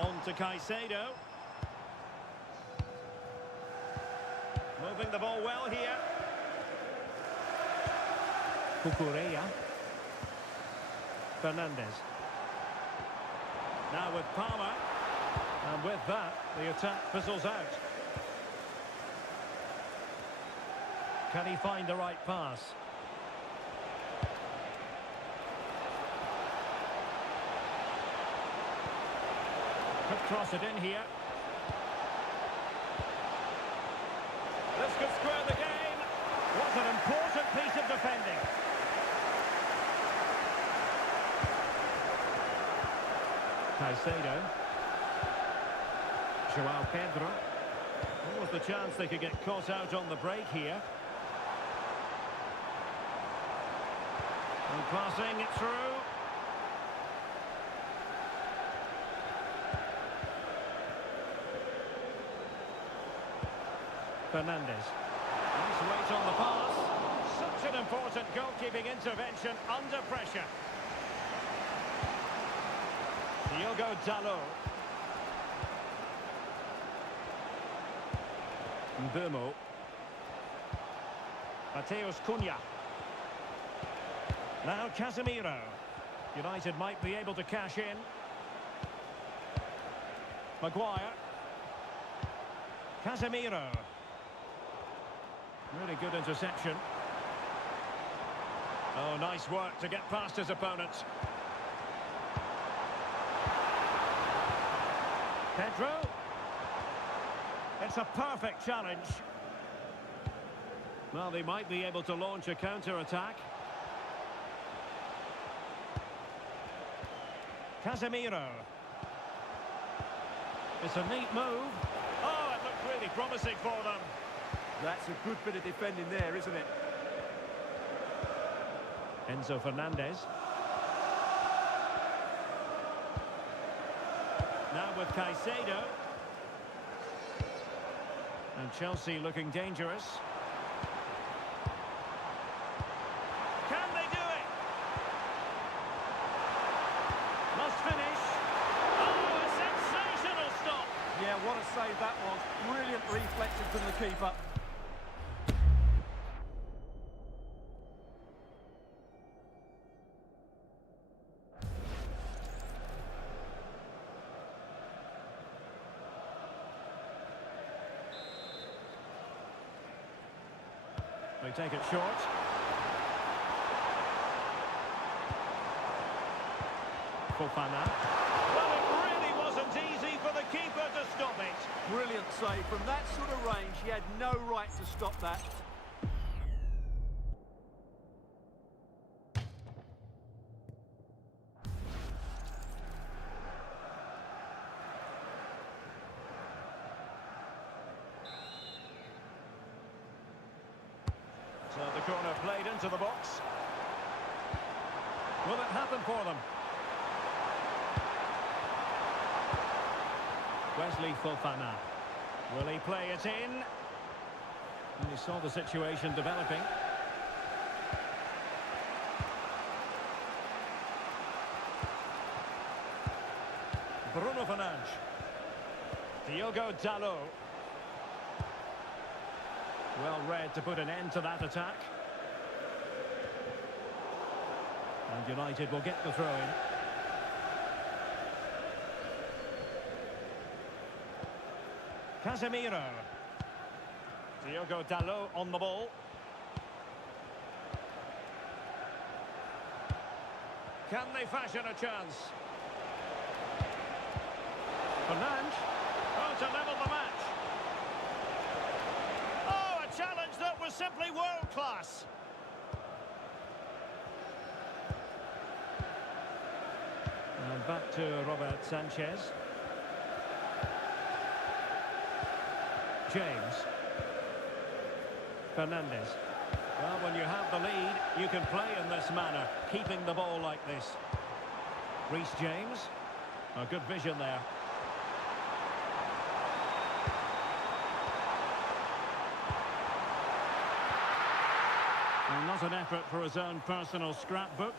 On to Caicedo. Moving the ball well here. Cucurella. Fernandez. Now with Palmer. And with that, the attack fizzles out. Can he find the right pass? Could cross it in here. This could square the game. What an important piece of defending. Caicedo. Joao Pedro. What was the chance they could get caught out on the break here? And passing it through. Fernandez. Nice weight on the pass. Such an important goalkeeping intervention under pressure. Diogo Dalot. Mbumo. Mateus Cunha. Now Casemiro. United might be able to cash in. Maguire. Casemiro. Really good interception. Oh, nice work to get past his opponents. Pedro. It's a perfect challenge. Well, they might be able to launch a counter-attack. Casemiro. It's a neat move. Oh, it looked really promising for them. That's a good bit of defending there, isn't it? Enzo Fernandez. Now with Caicedo. And Chelsea looking dangerous. Can they do it? Must finish. Oh, a sensational stop. Yeah, what a save that was. Brilliant reflexes from the keeper. They take it short. Fofana. Well, it really wasn't easy for the keeper to stop it. Brilliant save. From that sort of range, he had no right to stop that. So the corner played into the box. Will it happen for them? Wesley Fofana. Will he play it in? And he saw the situation developing. Bruno Fernandes. Diogo Dalot. Well read to put an end to that attack. And United will get the throw in. Casemiro. Diogo Dalot on the ball. Can they fashion a chance? Fernandes. Oh, to level the match. Oh, a challenge that was simply world-class. And back to Robert Sanchez. James. Fernandes. Well, when you have the lead, you can play in this manner, keeping the ball like this. Reece James. A good vision there. Well, not an effort for his own personal scrapbook.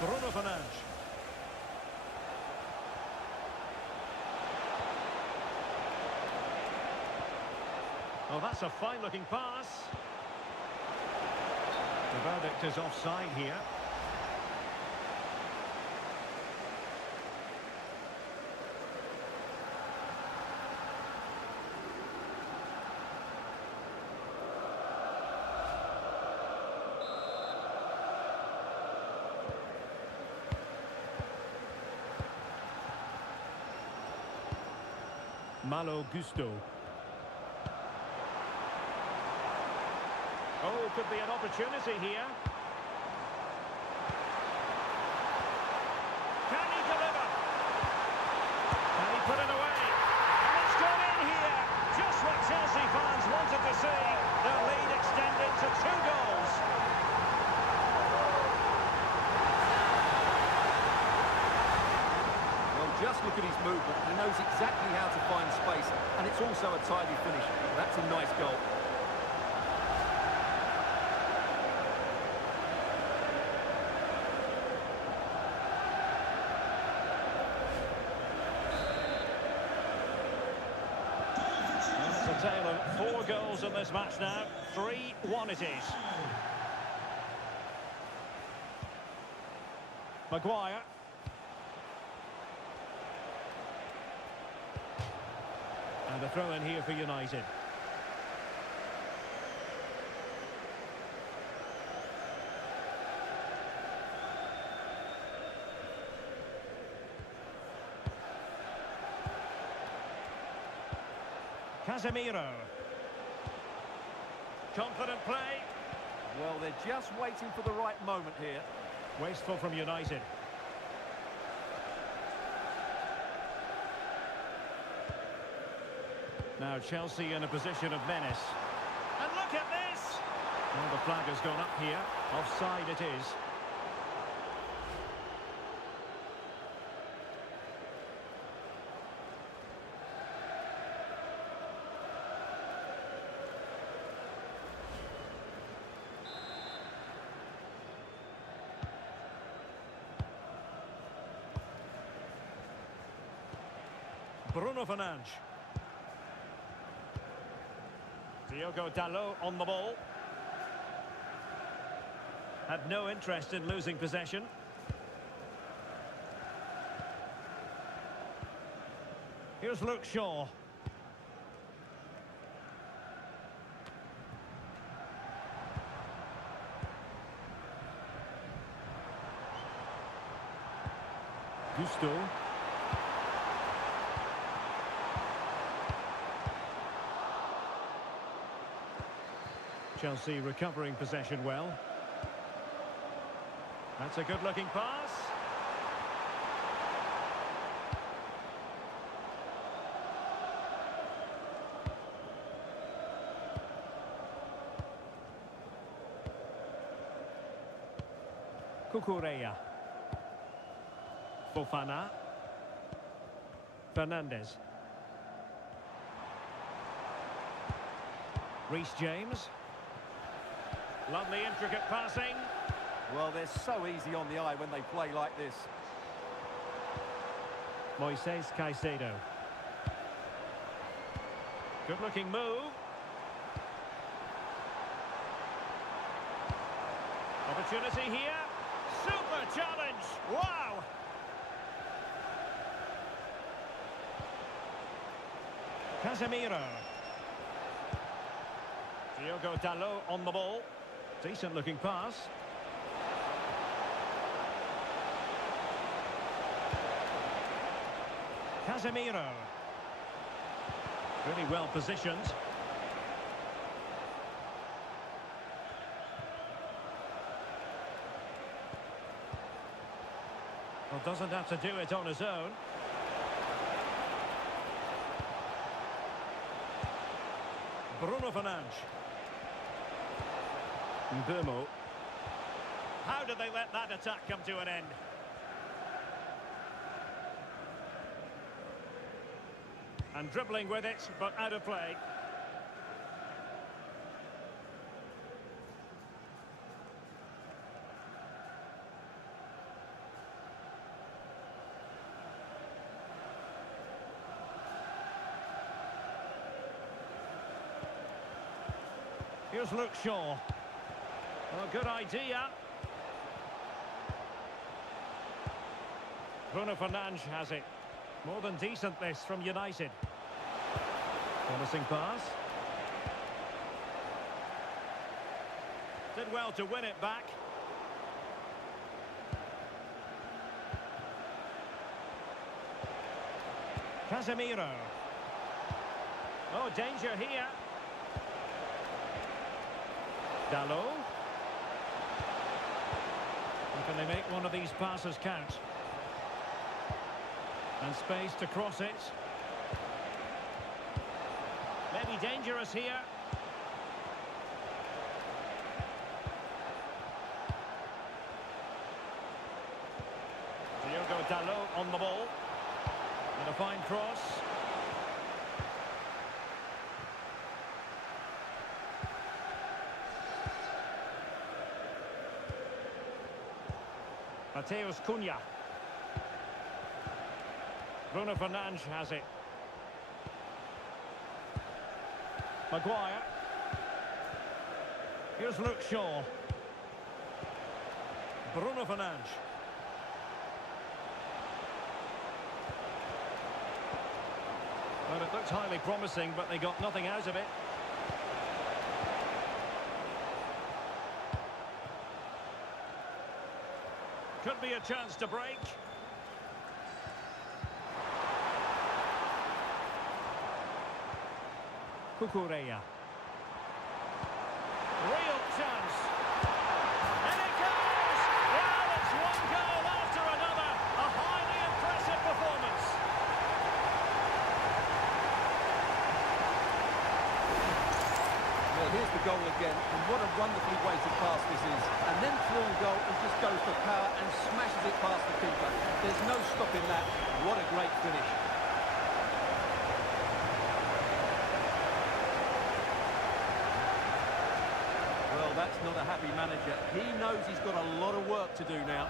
Bruno Fernandes. Well, that's a fine-looking pass. The verdict is offside here. Malo Gusto. Oh, could be an opportunity here. Can he deliver? Can he put it away? And it's gone in here. Just what Chelsea fans wanted to see. Their lead extended to 2 goals. Just look at his movement. He knows exactly how to find space, and it's also a tidy finish. That's a nice goal. It's a tale of 4 goals in this match now. 3-1 it is. Maguire. And a throw in here for United. Casemiro. Confident play. Well, they're just waiting for the right moment here. Wasteful from United. Now Chelsea in a position of menace. And look at this! Well, the flag has gone up here. Offside it is. Bruno Fernandes. Diogo Dalot on the ball. Had no interest in losing possession. Here's Luke Shaw. Gusto. Chelsea recovering possession well. That's a good-looking pass. Cucurella. Fofana. Fernandes. Reece James. Lovely intricate passing. Well, they're so easy on the eye when they play like this. Moises Caicedo. Good-looking move. Opportunity here. Super challenge. Wow. Casemiro. Diogo Dalot on the ball. Decent looking pass. Casemiro. Really well positioned. Well, doesn't have to do it on his own. Bruno Fernandes. Mbumo. How did they let that attack come to an end? And dribbling with it, but out of play. Here's Luke Shaw. Well, good idea. Bruno Fernandes has it. More than decent this from United. Promising pass. Did well to win it back. Casemiro. Oh, danger here. Dalot. And can they make one of these passes count? And space to cross it. Maybe dangerous here. Diogo Dalot on the ball. And a fine cross. Mateus Cunha. Bruno Fernandes has it. Maguire. Here's Luke Shaw. Bruno Fernandes. Well, it looks highly promising, but they got nothing out of it. Could be a chance to break. Cucurella. Real chance. And it goes! Well, it's one goal after another. A highly impressive performance. Well, here's the goal again, and what a wonderfully weighted pass this is. And then through on goal, he just goes for power and smashes it past the keeper. There's no stopping that. What a great finish. Well, that's not a happy manager. He knows he's got a lot of work to do now.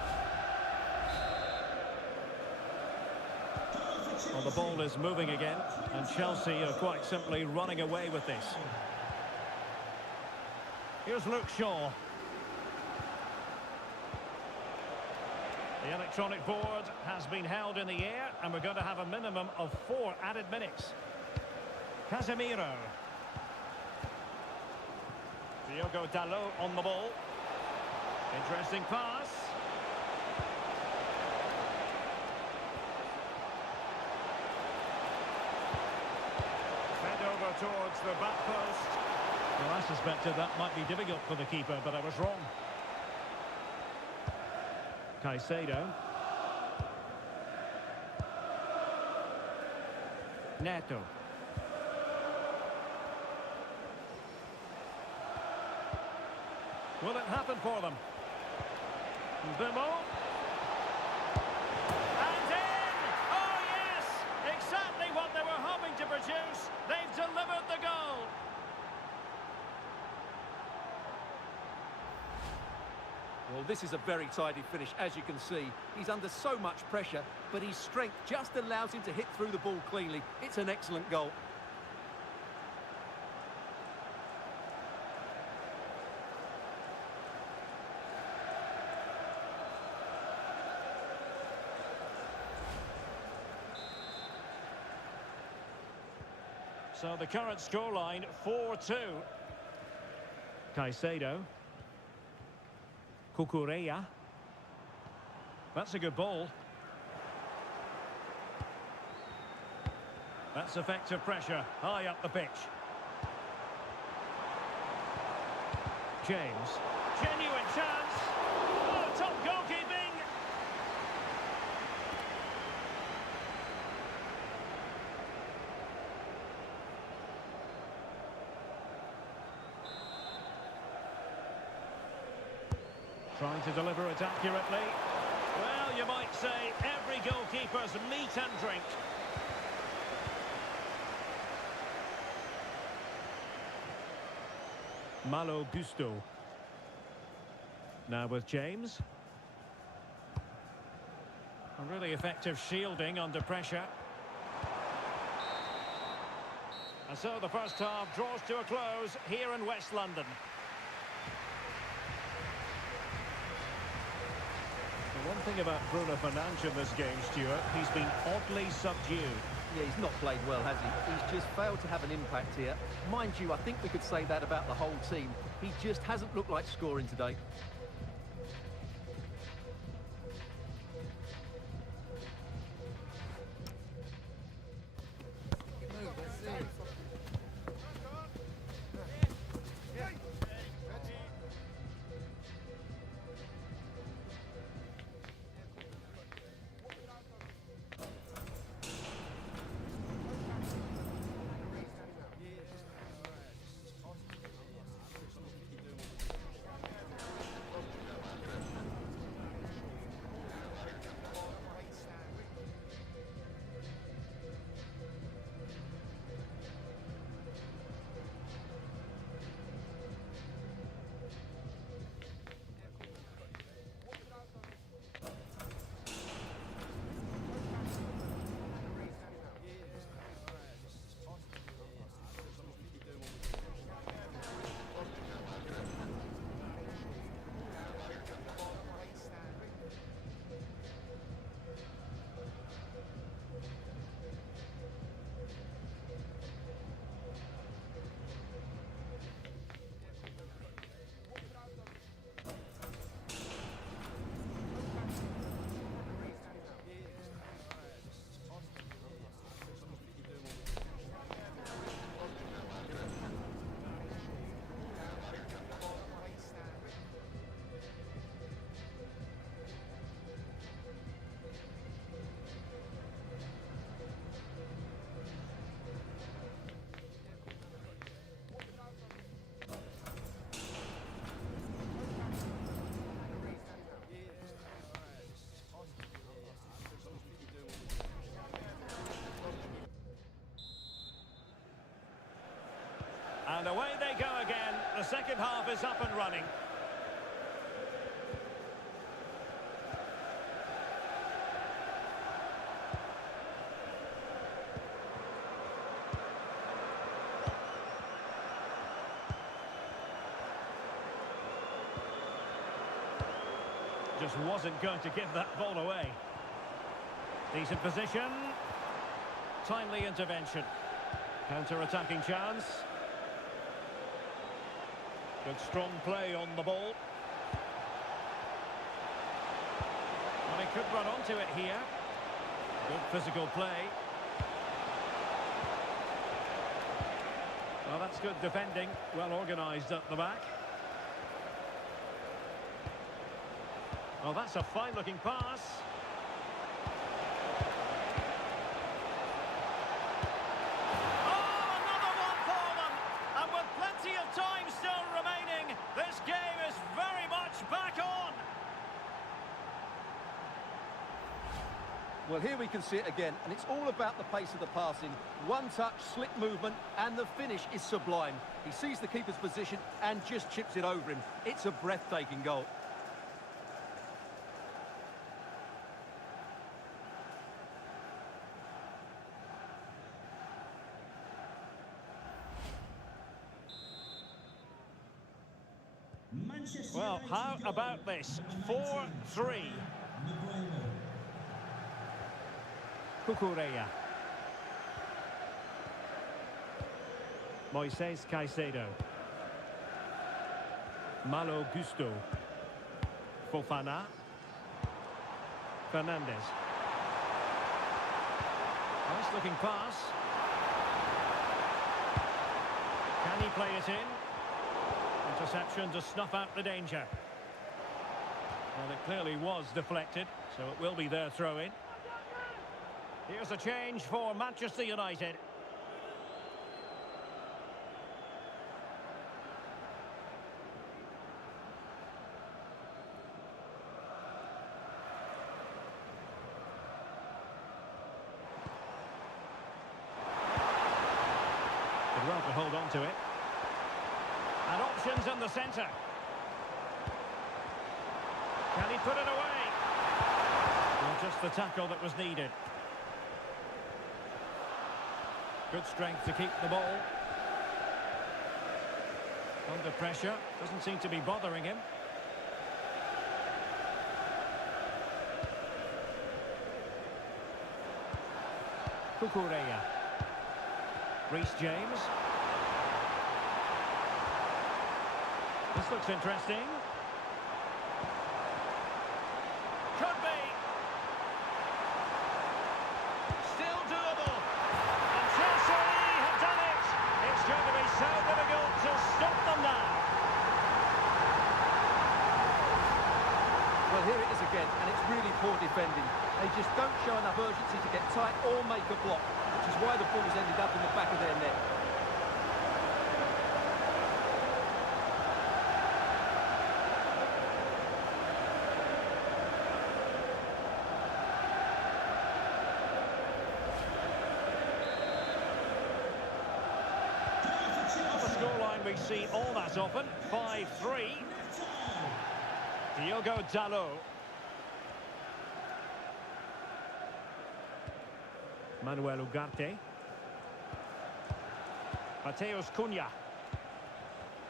Well, the ball is moving again, and Chelsea are quite simply running away with this. Here's Luke Shaw. The electronic board has been held in the air, and we're going to have a minimum of 4 added minutes. Casemiro. Diogo Dalot on the ball. Interesting pass. Fed over towards the back post. Well, I suspected that might be difficult for the keeper, but I was wrong. Caicedo. Neto. Will it happen for them? Mbumo. And in! Oh, yes! Exactly what they were hoping to produce. They've delivered the goal. Well, this is a very tidy finish, as you can see. He's under so much pressure, but his strength just allows him to hit through the ball cleanly. It's an excellent goal. So the current scoreline, 4-2. Caicedo. Cucurella. That's a good ball. That's effective pressure, high up the pitch. James. Genuine chance. Oh, top goalkeeping. Trying to deliver it accurately. Well, you might say every goalkeeper's meat and drink. Malo Gusto. Now with James. A really effective shielding under pressure. And so the first half draws to a close here in West London. One thing about Bruno Fernandes in this game, Stuart, he's been oddly subdued. Yeah, he's not played well, has he? He's just failed to have an impact here. Mind you, I think we could say that about the whole team. He just hasn't looked like scoring today. And away they go again. The second half is up and running. Just wasn't going to give that ball away. Decent position. Timely intervention. Counter-attacking chance. Good strong play on the ball. Well, he could run onto it here. Good physical play. Well, that's good defending. Well organised at the back. Well, that's a fine-looking pass. Oh, another one for them! And with plenty of time still remaining, this game is very much back on! Well, here we can see it again, and it's all about the pace of the passing. One touch, slick movement, and the finish is sublime. He sees the keeper's position and just chips it over him. It's a breathtaking goal. Manchester Well, United how goal. about this? 4-3. Cucurella. Moises Caicedo. Malo Gusto. Fofana. Fernandez. Nice looking pass. Can he play it in? Interception to snuff out the danger. Well, it clearly was deflected, so it will be their throw-in. Here's a change for Manchester United. Did well to hold on to it. And options in the centre. Can he put it away? Well, just the tackle that was needed. Good strength to keep the ball. Under pressure. Doesn't seem to be bothering him. Cucurella. Reece James. This looks interesting. Could be. Still doable. And Chelsea have done it. It's going to be so difficult to stop them now. Well, here it is again, and it's really poor defending. They just don't show enough urgency to get tight or make a block, which is why the ball's ended up in the back of their net. The scoreline we see all that often, 5-3. Diogo Dalot. Manuel Ugarte. Mateus Cunha.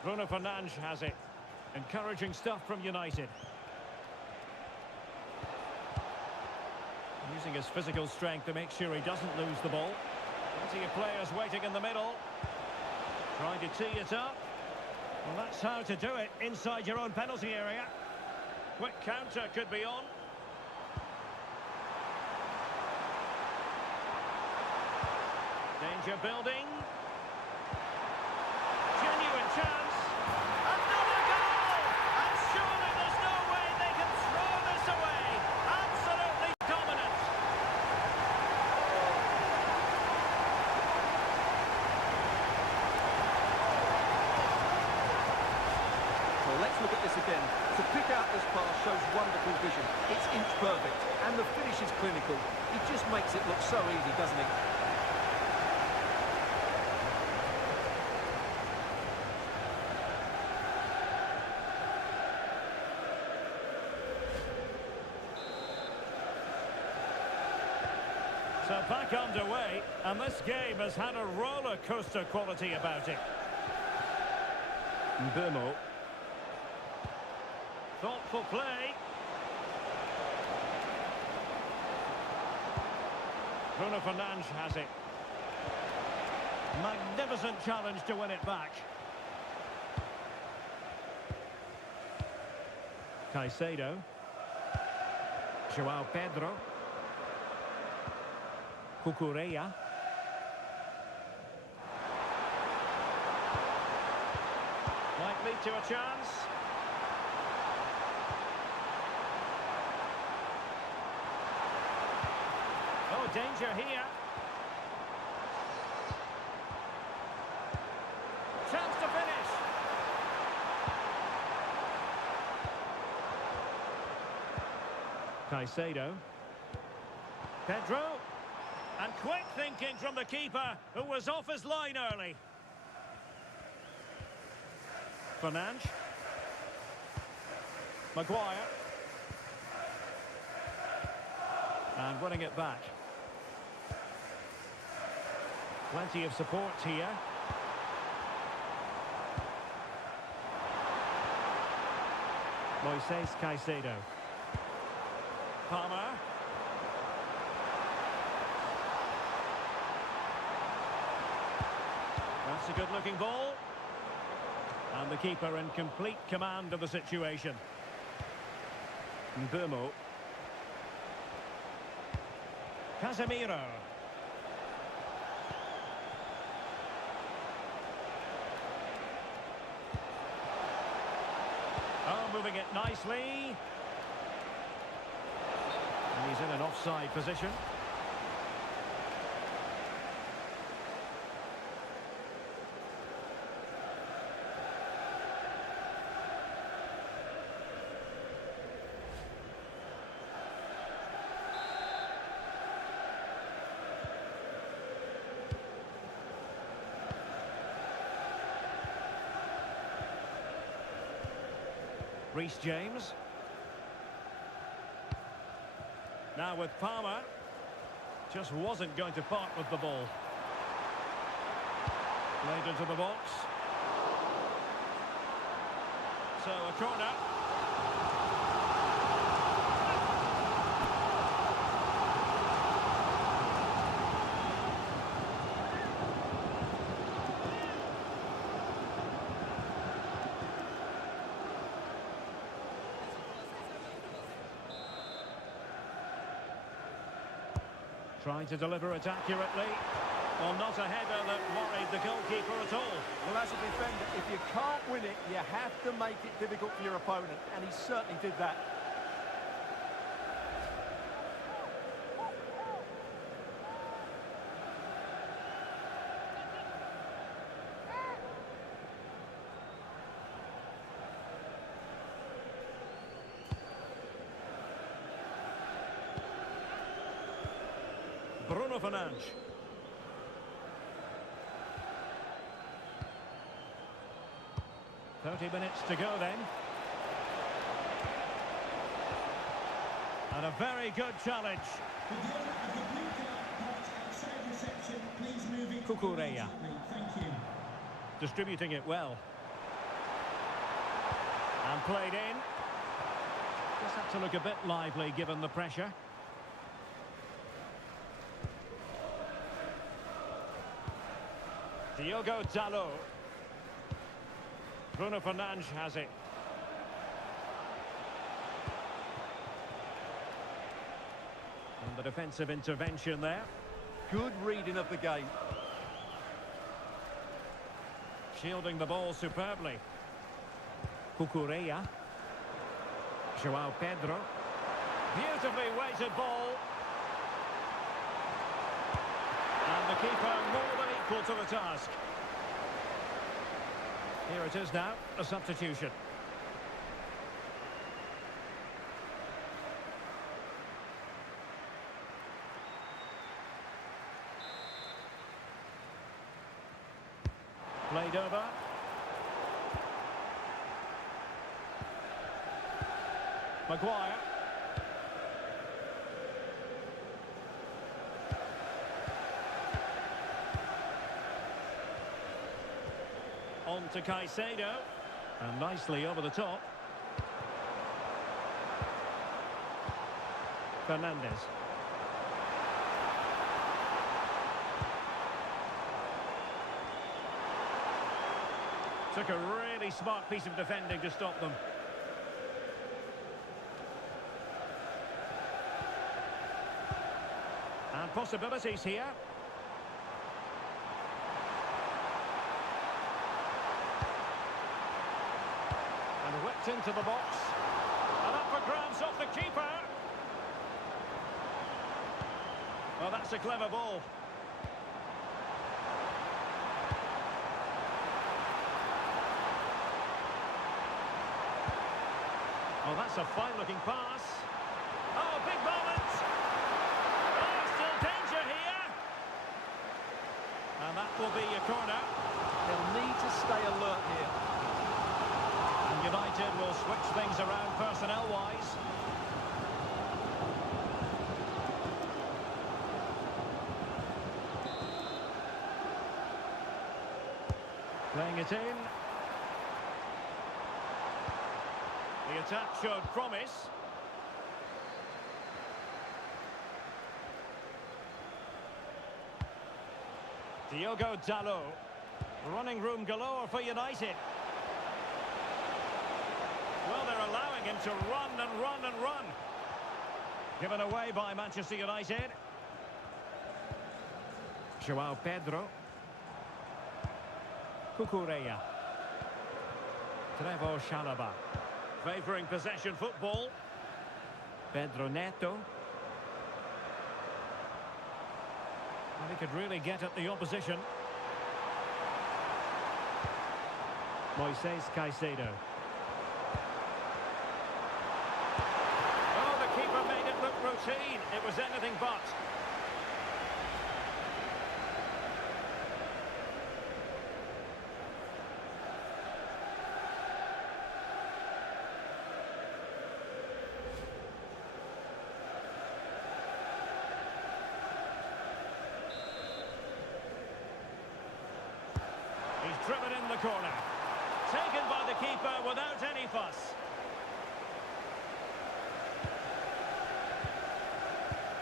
Bruno Fernandes has it. Encouraging stuff from United. Using his physical strength to make sure he doesn't lose the ball. Plenty of players waiting in the middle. Trying to tee it up. Well, that's how to do it inside your own penalty area. Quick counter could be on. Danger building. Genuine chance. Another goal! And surely there's no way they can throw this away. Absolutely dominant. Well, let's look at this again. To pick out this pass shows wonderful vision. It's inch perfect, and the finish is clinical. He just makes it look so easy, doesn't he? So back underway, and this game has had a roller coaster quality about it. Mbeumo. Thoughtful play. Bruno Fernandes has it. Magnificent challenge to win it back. Caicedo. João Pedro. Cucurella. Might lead to a chance. Oh, danger here. Chance to finish. Caicedo. Pedro. And quick thinking from the keeper, who was off his line early. Fernandes. Maguire. And winning it back. Plenty of support here. Moises Caicedo. Palmer. That's a good-looking ball. And the keeper in complete command of the situation. Mbumo. Casemiro. Oh, moving it nicely. And he's in an offside position. Reece James. Now with Palmer. Just wasn't going to part with the ball. Played into the box. So a corner. Trying to deliver it accurately. Well, not a header that worried the goalkeeper at all. Well, as a defender, if you can't win it, you have to make it difficult for your opponent, and he certainly did that. Bruno Fernandes. "30 minutes to go then. And a very good challenge. With the honour of the blue card part outside reception, please move it. Cucurella. Thank you. Distributing it well. And played in. Just had to look a bit lively given the pressure. Diogo Dalot. Bruno Fernandes has it. And the defensive intervention there. Good reading of the game. Shielding the ball superbly. Cucurella. João Pedro. Beautifully weighted ball. And the keeper more than equal to the task. Here it is now, a substitution. Played over. Maguire. On to Caicedo. And nicely over the top. Fernandes. Took a really smart piece of defending to stop them. And possibilities here. And whipped into the box. And up for grabs off the keeper. Well, that's a clever ball. Oh, that's a fine-looking pass. Oh, big moment. Oh, still danger here. And that will be a corner. They'll need to stay alert here. And United will switch things around personnel-wise. Playing it in. The attack showed promise. Diogo Dalot. Running room galore for United. Well, they're allowing him to run and run and run. Given away by Manchester United. João Pedro. Cucurella. Trevoh Chalobah. Favouring possession football. Pedro Neto. Well, he could really get at the opposition. Moises Caicedo. Oh, the keeper made it look routine. It was anything but. He's driven in the corner. Taken by the keeper without any fuss.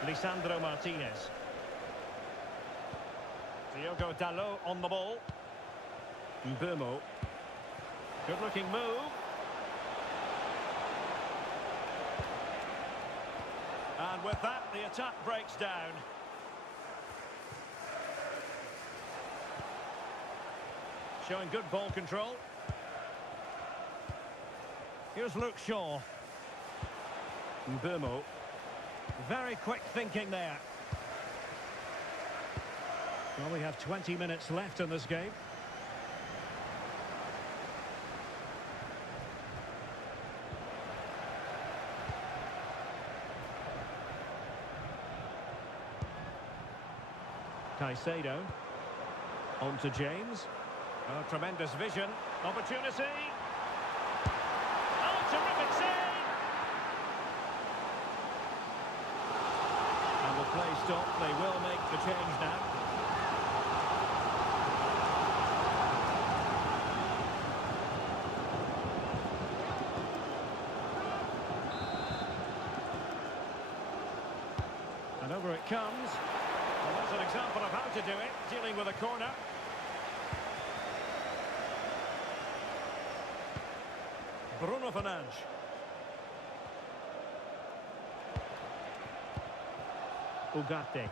Lisandro Martinez. Diogo Dalot on the ball. Mbeumo. Good-looking move. And with that, the attack breaks down. Showing good ball control. Here's Luke Shaw. Mbeumo. Very quick thinking there. Well, we have 20 minutes left in this game. Caicedo. On to James. Oh, tremendous vision. Opportunity. Oh, terrific save! And the play stopped. They will make the change now. And over it comes. Well, that's an example of how to do it, dealing with a corner. Bruno Fernandes. Ugarte.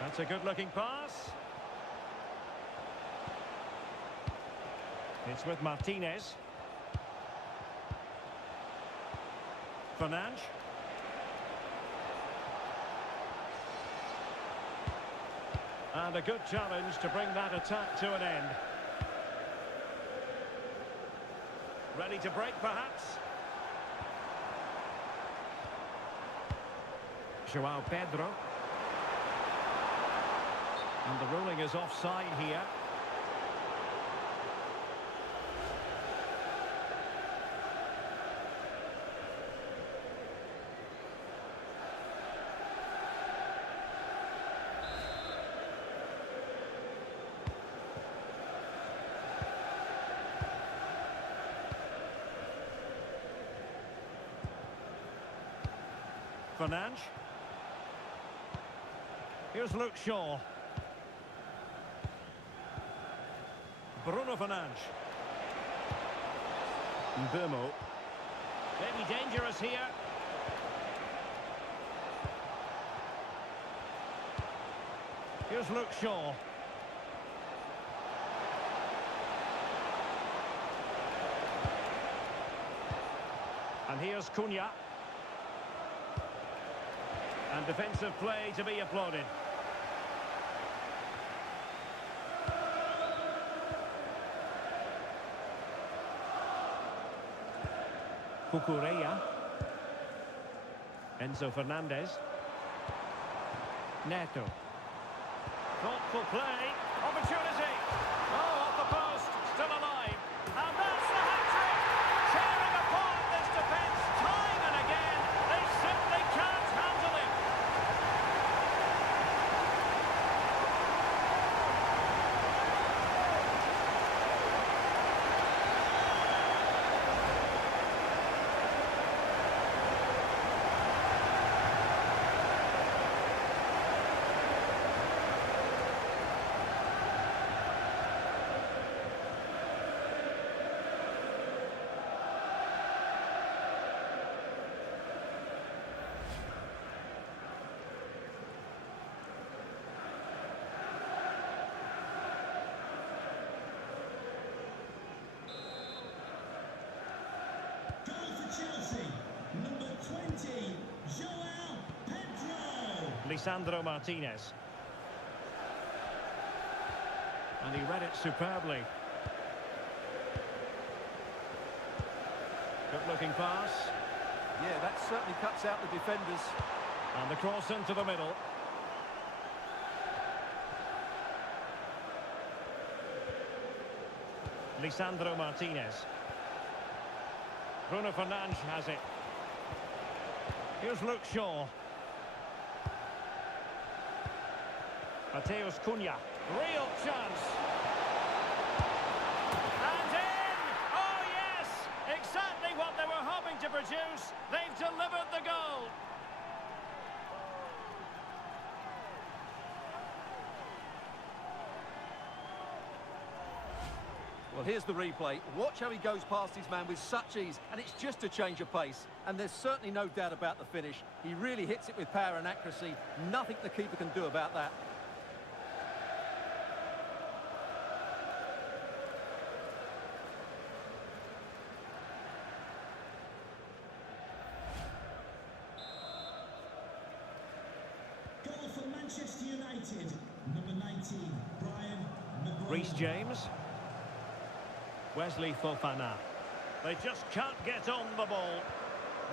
That's a good-looking pass. It's with Martinez. Fernandes. And a good challenge to bring that attack to an end. Ready to break, perhaps? João Pedro. And the ruling is offside here. Fernandes. Here's Luke Shaw. Bruno Fernandes. Mbeumo. Maybe dangerous here. Here's Luke Shaw. And here's Cunha. And defensive play to be applauded. Cucurella. Enzo Fernandez. Neto. Thoughtful play. Opportunity. Oh, off the post. Still alive. And that's the hat-trick. Tearing apart this defence time and again. They simply can't handle it. Lisandro Martinez. And he read it superbly. Good-looking pass. Yeah, that certainly cuts out the defenders. And the cross into the middle. Lisandro Martinez. Bruno Fernandes has it. Here's Luke Shaw. Mateus Cunha. Real chance. And in! Oh yes! Exactly what they were hoping to produce. They've delivered the goal. Well, here's the replay. Watch how he goes past his man with such ease, and it's just a change of pace. And there's certainly no doubt about the finish. He really hits it with power and accuracy. Nothing the keeper can do about that. Goal for Manchester United, number 19, Brian Maguire. Reece James. Wesley Fofana. They just can't get on the ball.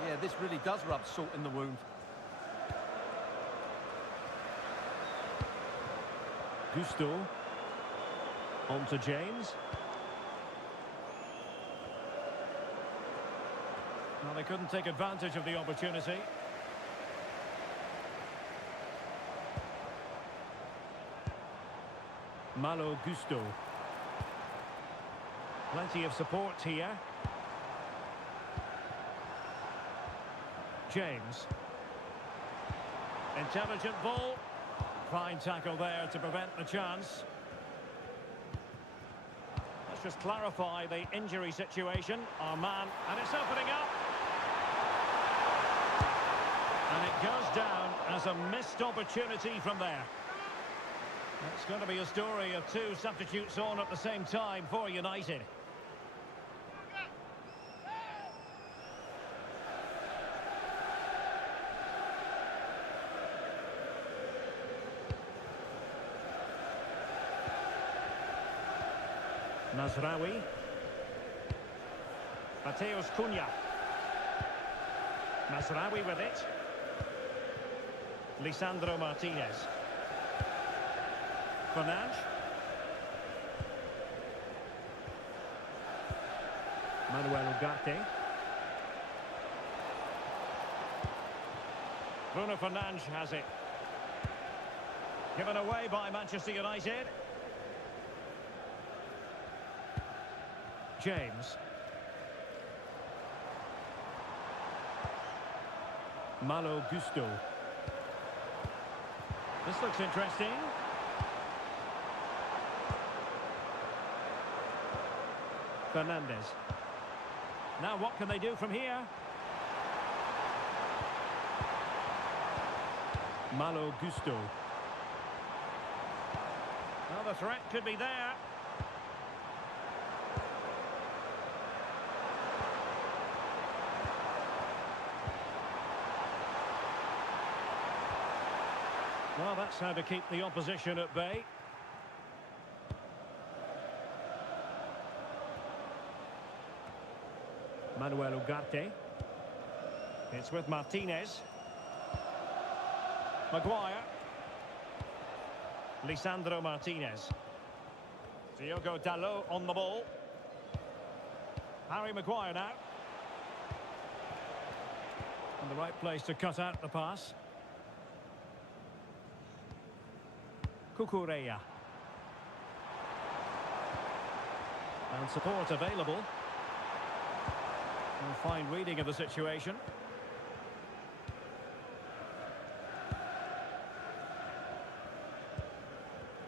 Yeah, this really does rub salt in the wound. Gusto. On to James. Well, they couldn't take advantage of the opportunity. Malo Gusto. Plenty of support here. James. Intelligent ball. Fine tackle there to prevent the chance. Let's just clarify the injury situation. Our man, and it's opening up. And it goes down as a missed opportunity from there. It's going to be a story of two substitutes on at the same time for United. Mazraoui. Mateus Cunha. Mazraoui with it. Lisandro Martinez. Fernandes. Manuel Ugarte. Bruno Fernandes has it. Given away by Manchester United. James. Malo Gusto. This looks interesting. Fernandes. Now what can they do from here? Malo Gusto. Well, the threat could be there. Well, that's how to keep the opposition at bay. Manuel Ugarte. It's with Martinez. Maguire. Lisandro Martinez. Diogo Dalot on the ball. Harry Maguire now. In the right place to cut out the pass. Cucurella. And support available. A fine reading of the situation.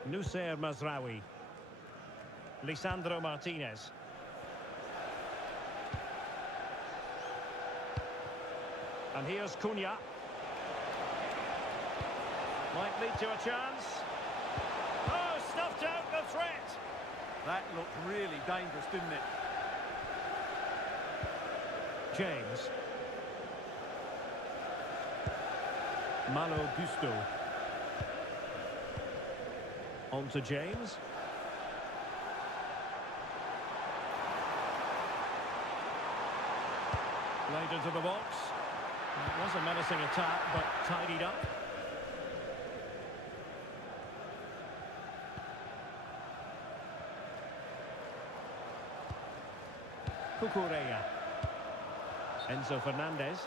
Noussair Mazraoui. Lisandro Martinez. And here's Cunha. Might lead to a chance. Oh, snuffed out the threat. That looked really dangerous, didn't it? James. Malo Gusto. On to James. Played into the box. It was a menacing attack, but tidied up. Cucurella. Enzo Fernandez.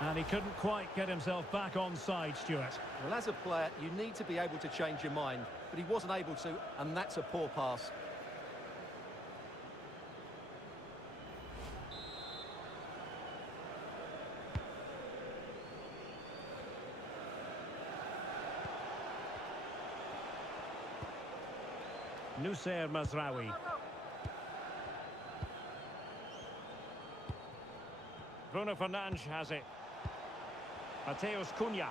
And he couldn't quite get himself back on side, Stuart. Well, as a player, you need to be able to change your mind, but he wasn't able to, and that's a poor pass. Nussair Mazraoui. Bruno Fernandes has it. Mateus Cunha.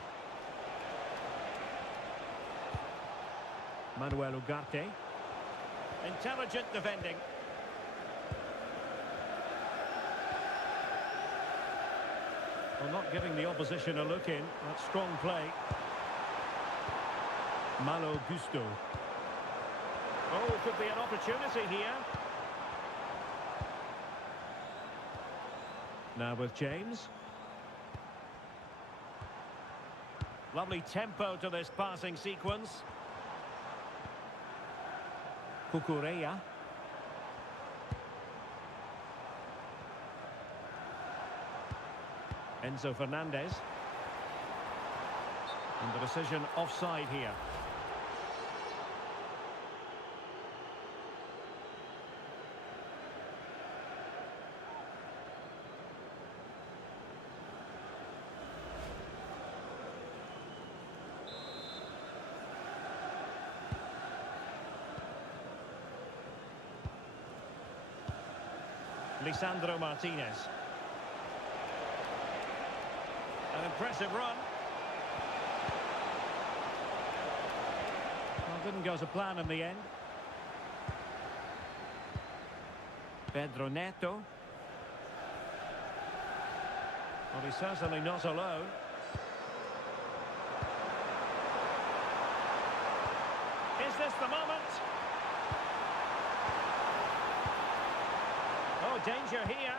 Manuel Ugarte. Intelligent defending. Well, not giving the opposition a look in. That's strong play. Malo Gusto. Oh, could be an opportunity here. Now with James. Lovely tempo to this passing sequence. Cucurella. Enzo Fernandez. And the decision offside here. Lisandro Martinez. An impressive run. Well, didn't go to plan in the end. Pedro Neto. Well, he's certainly not alone. Is this the moment? Oh, danger here.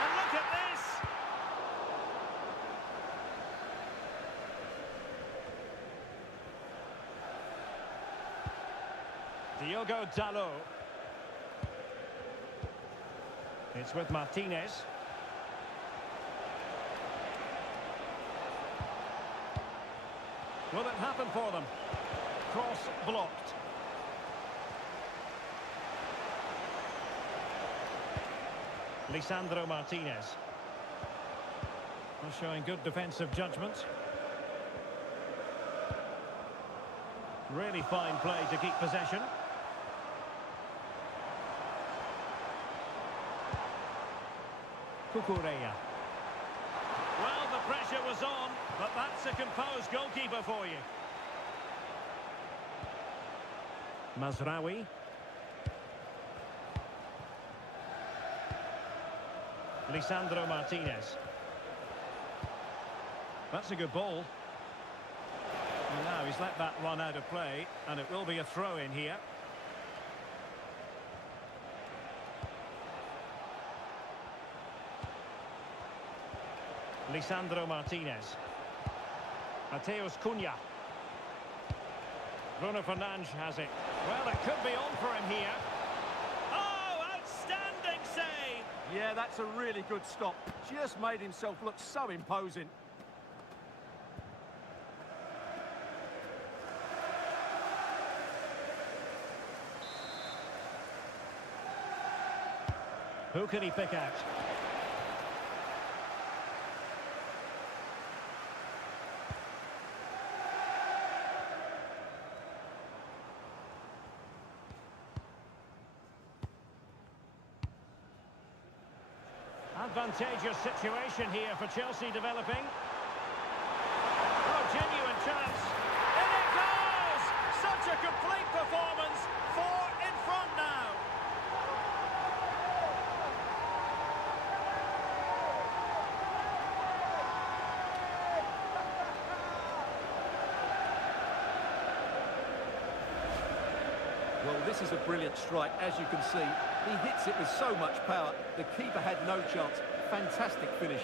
And look at this! Diogo Dalot. It's with Martinez. Will it happen for them? Cross blocked. Lisandro Martinez. Well, showing good defensive judgment. Really fine play to keep possession. Cucurella. Well, the pressure was on, but that's a composed goalkeeper for you. Mazraoui. Lisandro Martinez. That's a good ball. And now he's let that run out of play, and it will be a throw in here. Lisandro Martinez. Mateus Cunha. Bruno Fernandes has it. Well, it could be on for him here. Oh, outstanding save! Yeah, that's a really good stop. Just made himself look so imposing. Who can he pick out? Advantageous situation here for Chelsea developing. Oh, genuine chance. In it goes! Such a complete performance. 4 in front now. Well, this is a brilliant strike, as you can see. He hits it with so much power. The keeper had no chance. Fantastic finish.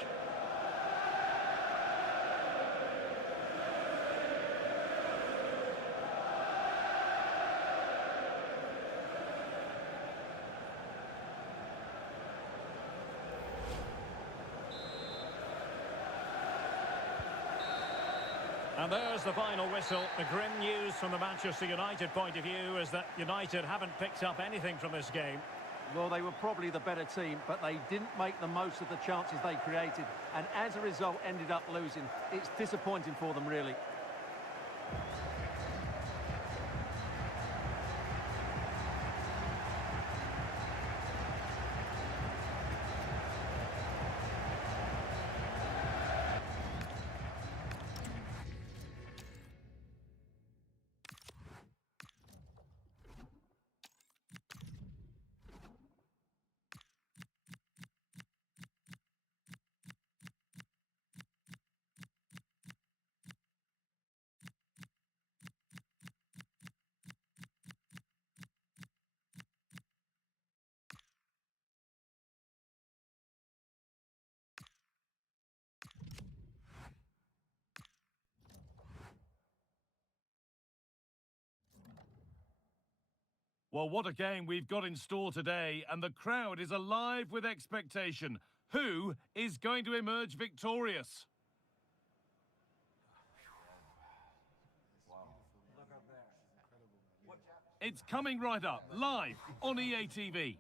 And there's the final whistle. The grim news from the Manchester United point of view is that United haven't picked up anything from this game. Well, they were probably the better team, but they didn't make the most of the chances they created, and as a result ended up losing. It's disappointing for them, really. Well, what a game we've got in store today, and the crowd is alive with expectation. Who is going to emerge victorious? It's coming right up, live on EA TV.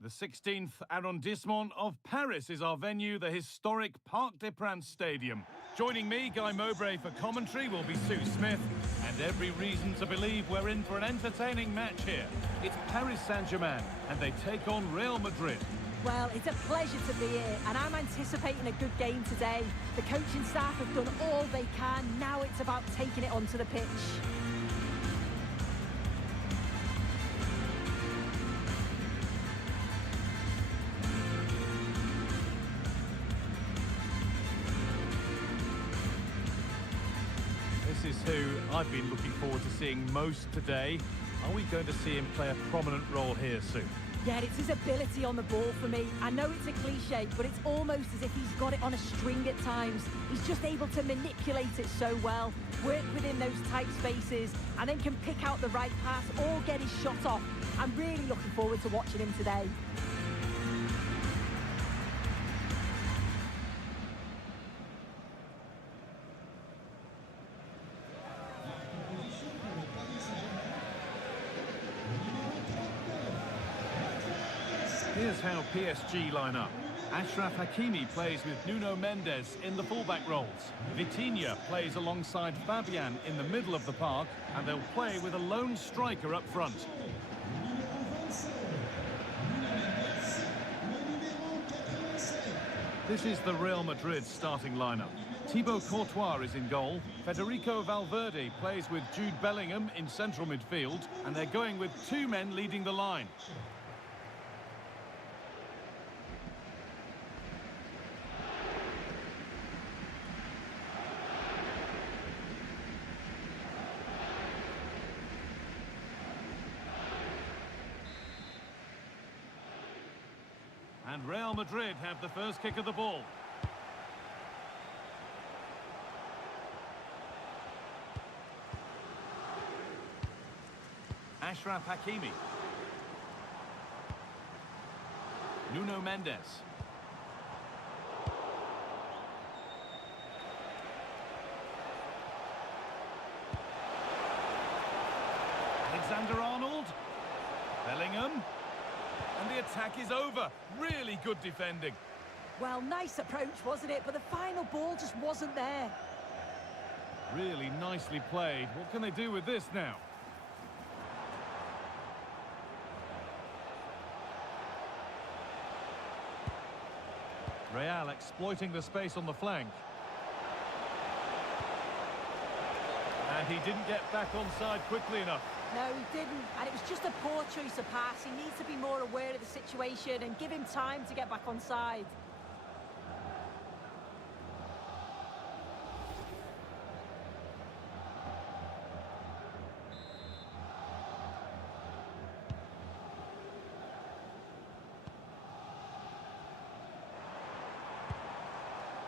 The 16th arrondissement of Paris is our venue, the historic Parc des Princes Stadium. Joining me, Guy Mowbray, for commentary will be Sue Smith, and every reason to believe we're in for an entertaining match here. It's Paris Saint-Germain, and they take on Real Madrid. Well, it's a pleasure to be here, and I'm anticipating a good game today. The coaching staff have done all they can. Now it's about taking it onto the pitch. This is who I've been looking forward to seeing most today. Are we going to see him play a prominent role here soon? Yeah, it's his ability on the ball for me. I know it's a cliche, but it's almost as if he's got it on a string at times. He's just able to manipulate it so well, work within those tight spaces, and then can pick out the right pass or get his shot off. I'm really looking forward to watching him today. Here's how PSG line up. Achraf Hakimi plays with Nuno Mendes in the fullback roles. Vitinha plays alongside Fabian in the middle of the park, and they'll play with a lone striker up front. This is the Real Madrid starting lineup. Thibaut Courtois is in goal. Federico Valverde plays with Jude Bellingham in central midfield, and they're going with two men leading the line. And Real Madrid have the first kick of the ball. Achraf Hakimi. Nuno Mendes. Alexander-Arnold. Bellingham. And the attack is over. Really good defending. Well, nice approach, wasn't it? But the final ball just wasn't there. Really nicely played. What can they do with this now? Real exploiting the space on the flank. And he didn't get back onside quickly enough. No, he didn't, and it was just a poor choice of pass. He needs to be more aware of the situation and give him time to get back on side.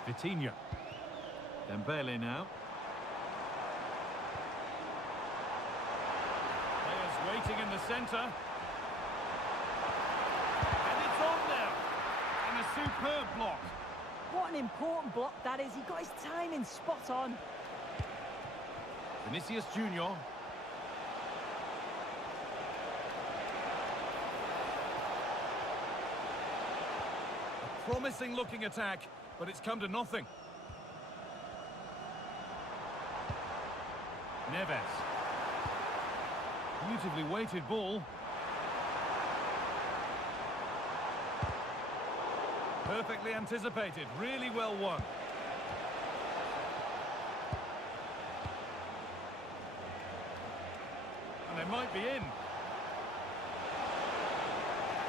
Vitinha. Dembele now. Players waiting in the centre. And it's on now. And a superb block. What an important block that is. He got his timing spot on. Vinicius Junior. A promising looking attack, but it's come to nothing. Neves. Beautifully weighted ball. Perfectly anticipated, really well won. And they might be in.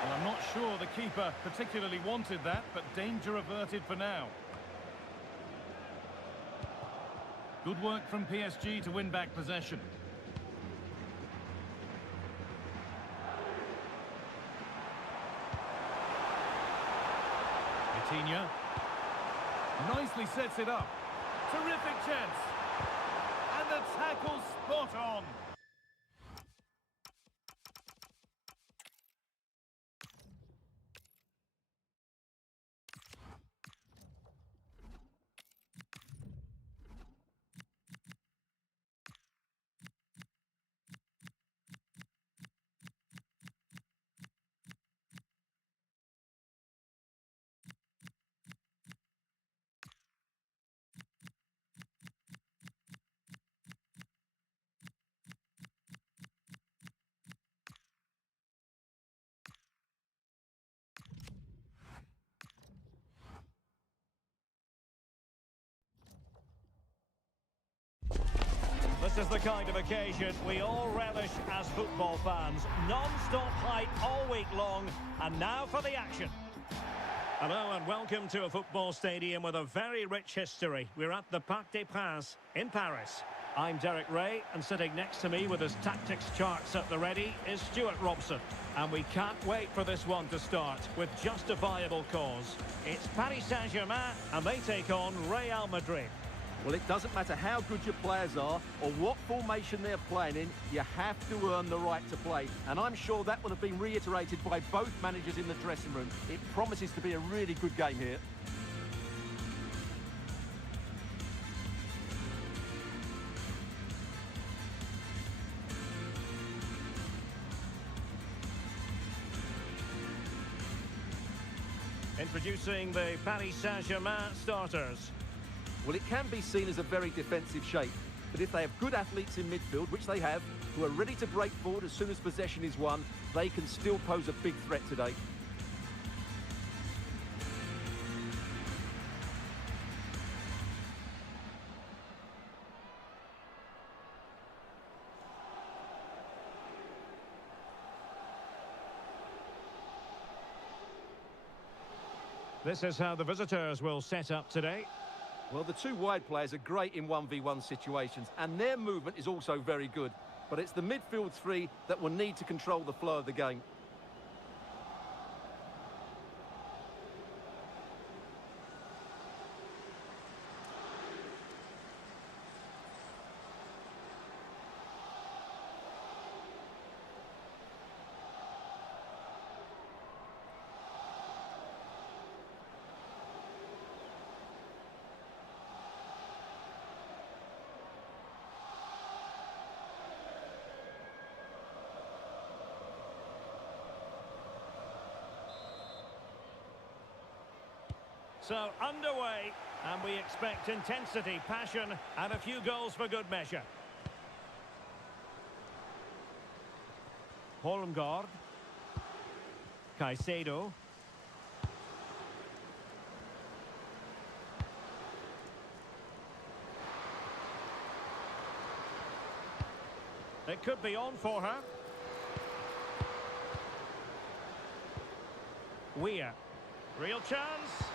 Well, I'm not sure the keeper particularly wanted that, but danger averted for now. Good work from PSG to win back possession. Vitinha. Nicely sets it up. Terrific chance. And the tackle spot on. This is the kind of occasion we all relish as football fans. Non-stop hype all week long, and now for the action. Hello and welcome to a football stadium with a very rich history. We're at the Parc des Princes in Paris. I'm Derek Ray, and sitting next to me with his tactics charts at the ready is Stuart Robson. And we can't wait for this one to start with justifiable cause. It's Paris Saint-Germain, and they take on Real Madrid. Well, it doesn't matter how good your players are or what formation they're playing in, you have to earn the right to play. And I'm sure that would have been reiterated by both managers in the dressing room. It promises to be a really good game here. Introducing the Paris Saint-Germain starters. Well, it can be seen as a very defensive shape, but if they have good athletes in midfield, which they have, who are ready to break forward as soon as possession is won, they can still pose a big threat today. This is how the visitors will set up today. Well, the two wide players are great in 1v1 situations, and their movement is also very good. But it's the midfield three that will need to control the flow of the game. So, underway, and we expect intensity, passion, and a few goals for good measure. Holmgaard. Caicedo. It could be on for her. Weir. Real chance.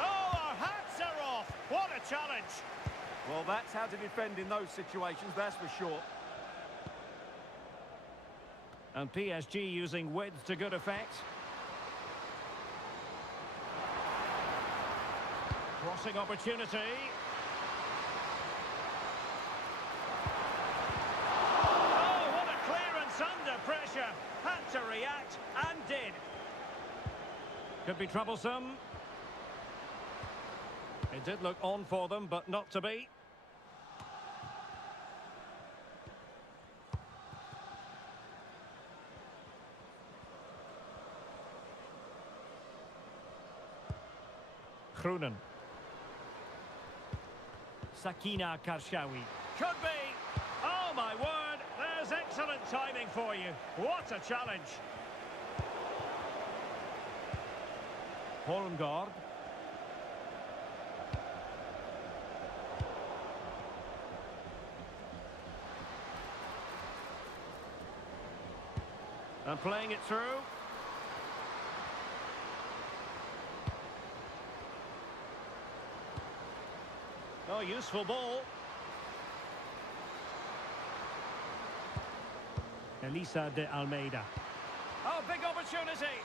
Oh, our hats are off. What a challenge. Well, that's how to defend in those situations, that's for sure. And PSG using width to good effect. Crossing opportunity. Oh, what a clearance under pressure. Had to react and did. Could be troublesome. It did look on for them, but not to be. Groenen. Sakina Karshawi. Could be. Oh, my word. There's excellent timing for you. What a challenge. Holmgaard. And playing it through. Oh, useful ball. Elisa de Almeida. Oh, big opportunity.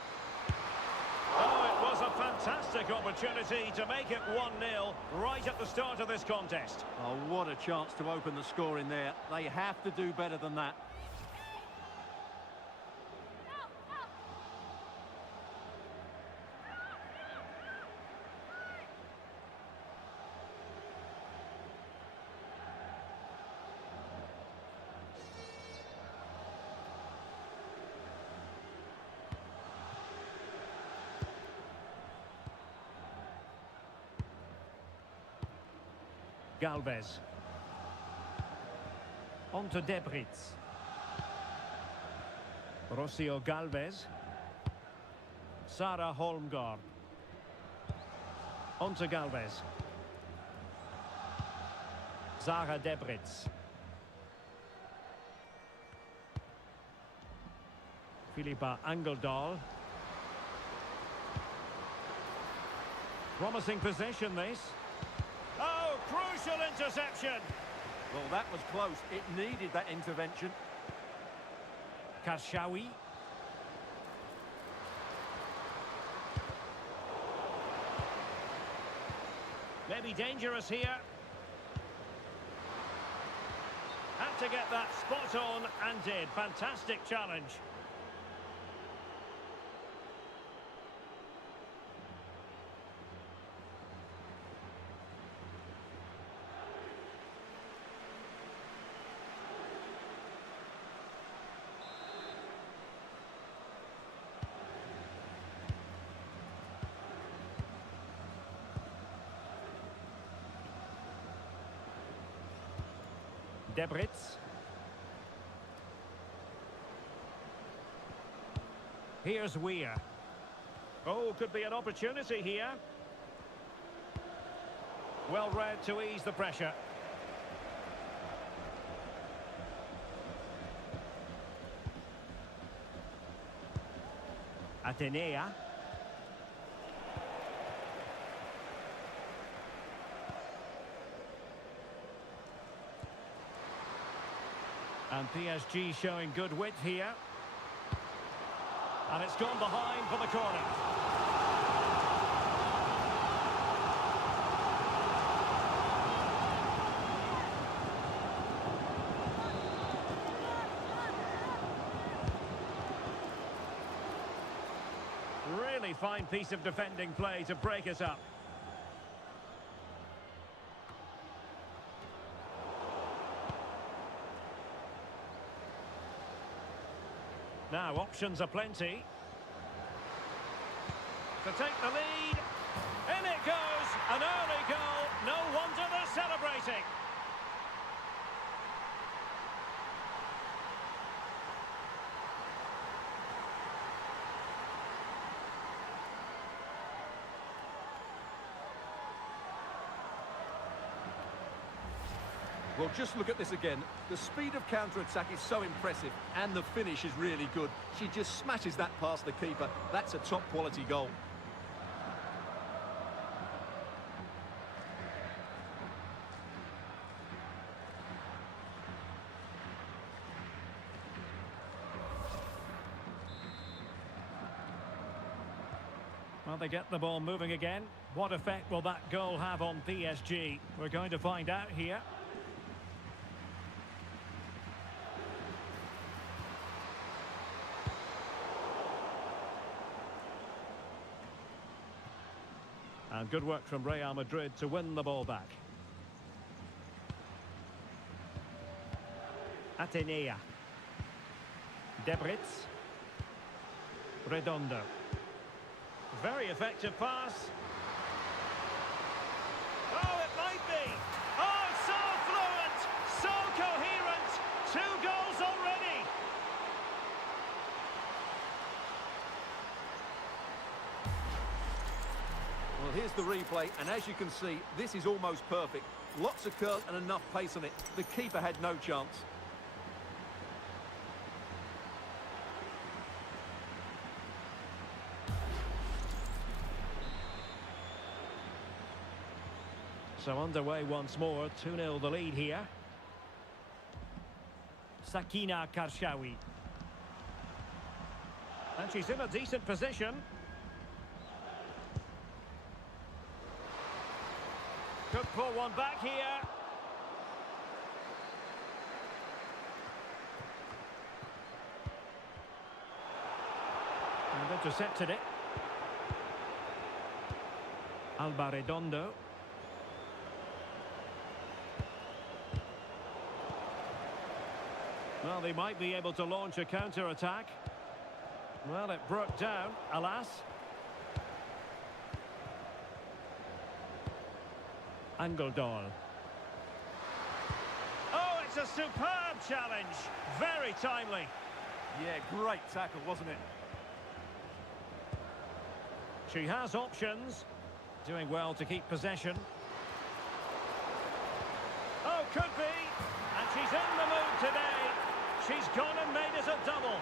Oh, it was a fantastic opportunity to make it 1-0 right at the start of this contest. Oh, what a chance to open the score in there. They have to do better than that. Galvez. On to Debritz. Rocio Galvez. Sarah Holmgaard. On to Galvez. Zara Debritz. Philippa Angeldal. Promising possession, this. Oh, crucial interception. Well, that was close. It needed that intervention. Karshawi. Maybe dangerous here. Had to get that spot on and did. Fantastic challenge. Debritz. Here's Weir. Oh, could be an opportunity here. Well read to ease the pressure. Atenea. And PSG showing good width here. And it's gone behind for the corner. Really fine piece of defending play to break us up. Now, options are plenty. To take the lead. In it goes. An early goal. No wonder they're celebrating. Well, just look at this again. The speed of counter-attack is so impressive, and the finish is really good. She just smashes that past the keeper. That's a top-quality goal. Well, they get the ball moving again. What effect will that goal have on PSG? We're going to find out here. And good work from Real Madrid to win the ball back. Atenea. Debritz. Redondo. Very effective pass. Oh, it might be. Oh, it's so fluent, so coherent. 2 goals already. Well, here's the replay, and as you can see, this is almost perfect. Lots of curl and enough pace on it. The keeper had no chance. So underway once more, 2-0 the lead here. Sakina Karshawi. And she's in a decent position. Could pull one back here. And intercepted it. Alba Redondo. Well, they might be able to launch a counter-attack. Well, it broke down, alas. Angeldal. Oh, it's a superb challenge. Very timely. Yeah, great tackle, wasn't it? She has options. Doing well to keep possession. Oh, could be. And she's in the mood today. She's gone and made it a double.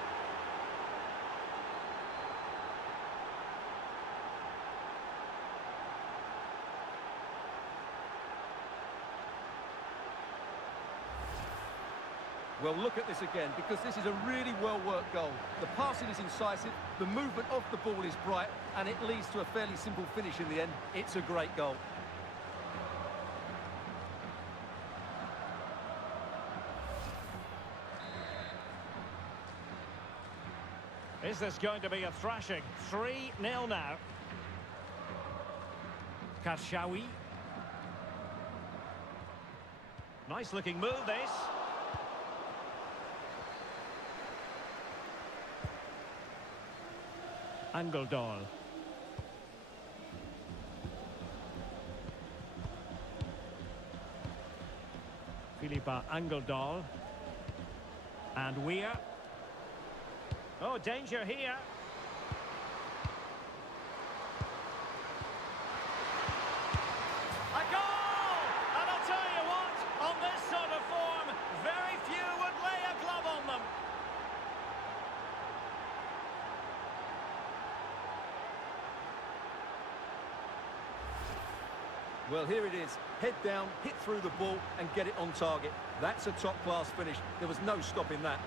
Well, look at this again, because this is a really well-worked goal. The passing is incisive, the movement of the ball is bright, and it leads to a fairly simple finish in the end. It's a great goal. Is this going to be a thrashing? 3-0 now. Karshawi. Nice looking move, this. Angeldal. Philippa Angeldal. And Weir. Oh, danger here. A goal! And I'll tell you what, on this sort of form, very few would lay a glove on them. Well, here it is. Head down, hit through the ball, and get it on target. That's a top-class finish. There was no stopping that.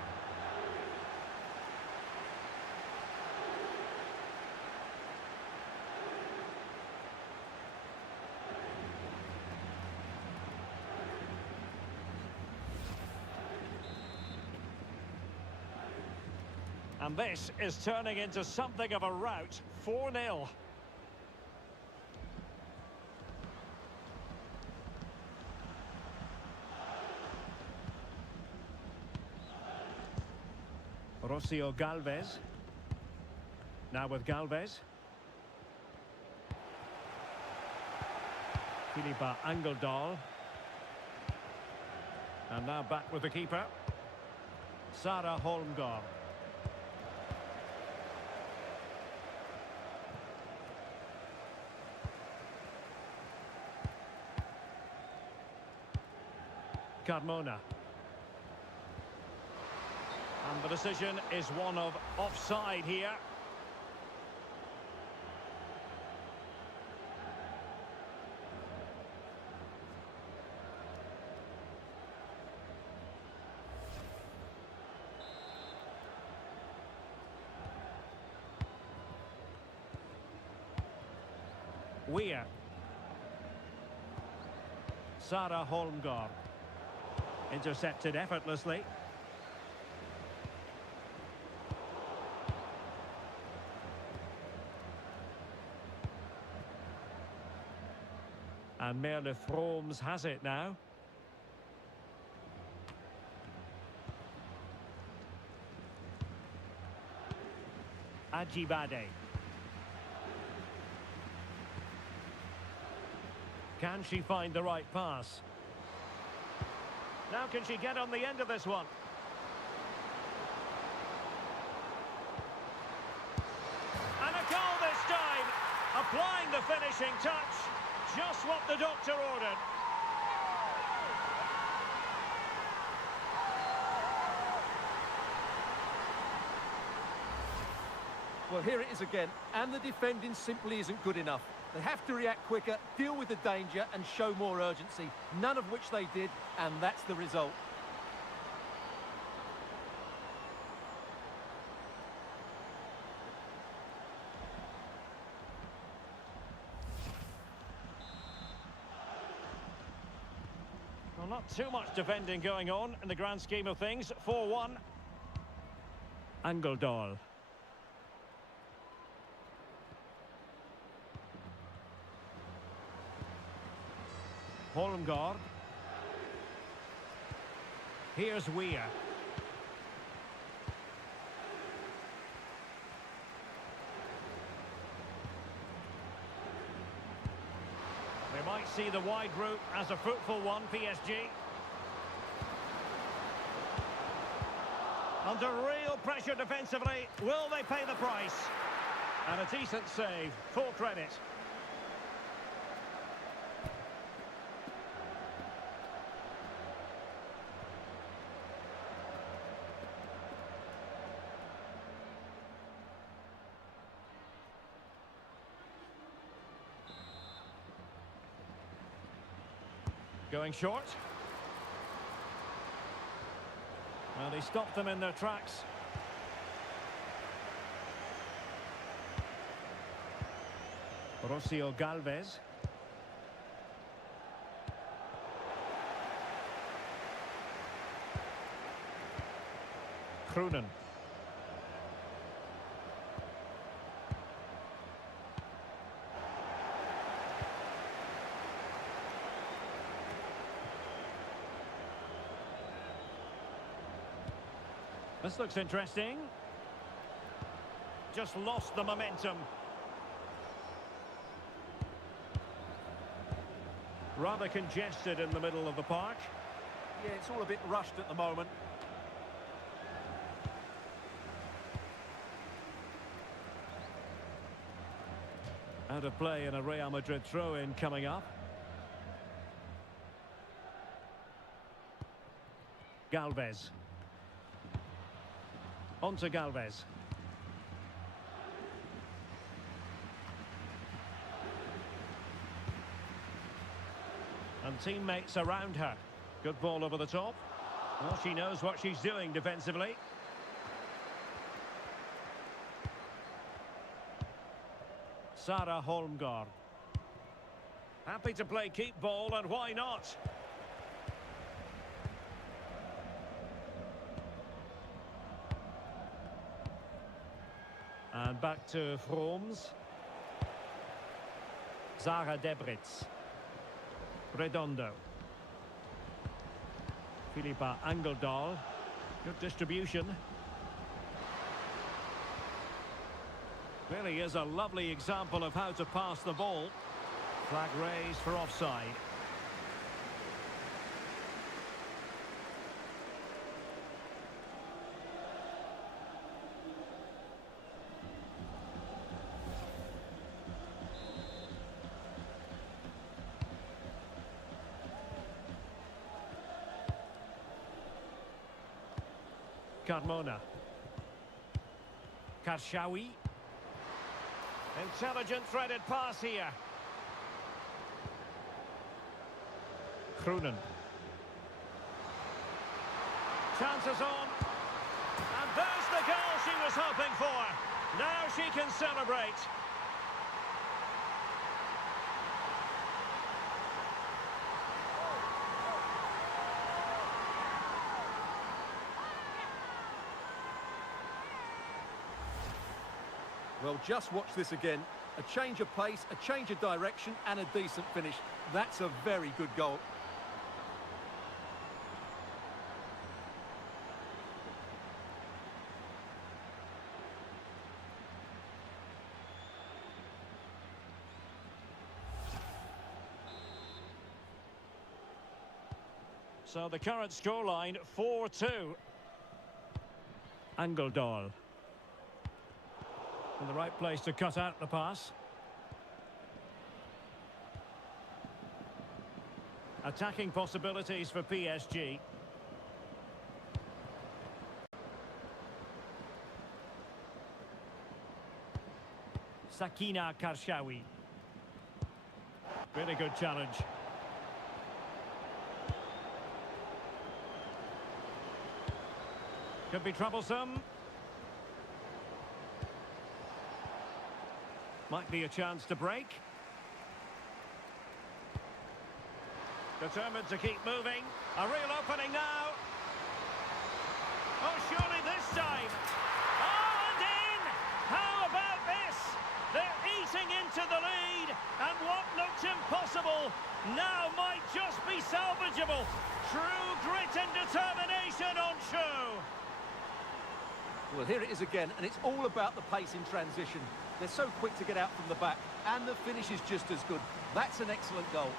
And this is turning into something of a rout. 4-0. Rocio Galvez. Now with Galvez. Philippa Angeldal. And now back with the keeper. Sarah Holmgård. Carmona. And the decision is one of offside here. Weir. Sarah Holmgaard. Intercepted effortlessly. And Merle Froms has it now. Ajibade. Can she find the right pass? Now can she get on the end of this one? And a goal this time! Applying the finishing touch. Just what the doctor ordered. Well, here it is again, and the defending simply isn't good enough. They have to react quicker, deal with the danger, and show more urgency, none of which they did, and that's the result. Well, not too much defending going on in the grand scheme of things. 4-1. Angeldal. Holmgaard. Here's Weir. They might see the wide route as a fruitful one, PSG. Under real pressure defensively, will they pay the price? And a decent save, full credit. Going short. Well, he stopped them in their tracks. Rocio Galvez. Kroenen. This looks interesting. Just lost the momentum. Rather congested in the middle of the park. Yeah, it's all a bit rushed at the moment. Out of play and a Real Madrid throw-in coming up. Galvez. On to Galvez. And teammates around her. Good ball over the top. Well, she knows what she's doing defensively. Sarah Holmgaard. Happy to play keep ball, and why not? And back to Froms. Zara Debritz. Redondo. Philippa Angeldal. Good distribution. Really is a lovely example of how to pass the ball. Flag raised for offside. Carmona. Karshawi. Intelligent threaded pass here. Kroenen. Chances on. And there's the goal she was hoping for. Now she can celebrate. Well, just watch this again. A change of pace, a change of direction, and a decent finish. That's a very good goal. So the current scoreline, 4-2. Angeldal. In the right place to cut out the pass. Attacking possibilities for PSG. Sakina Karshawi. Really good challenge. Could be troublesome. Might be a chance to break. Determined to keep moving. A real opening now. Oh, surely this time. Oh, and in! How about this? They're eating into the lead, and what looked impossible now might just be salvageable. True grit and determination on show. Well, here it is again, and it's all about the pace in transition. They're so quick to get out from the back, and the finish is just as good. That's an excellent goal.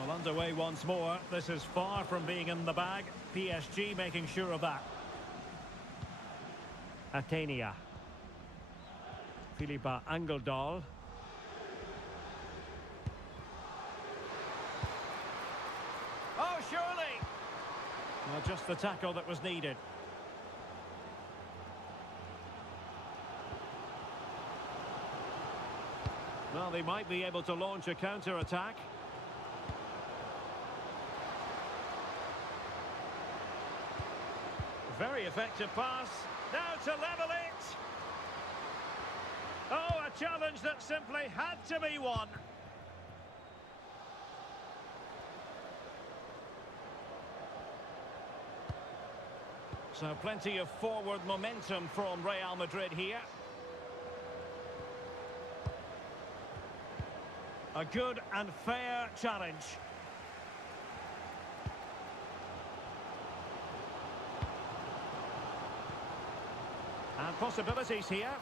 Well, underway once more. This is far from being in the bag. PSG making sure of that. Atenia. Philippa Angeldal. Oh, surely! Well, just the tackle that was needed. Well, they might be able to launch a counter-attack. Very effective pass. Now to level it. Oh, a challenge that simply had to be won. So plenty of forward momentum from Real Madrid here. A good and fair challenge. And possibilities here.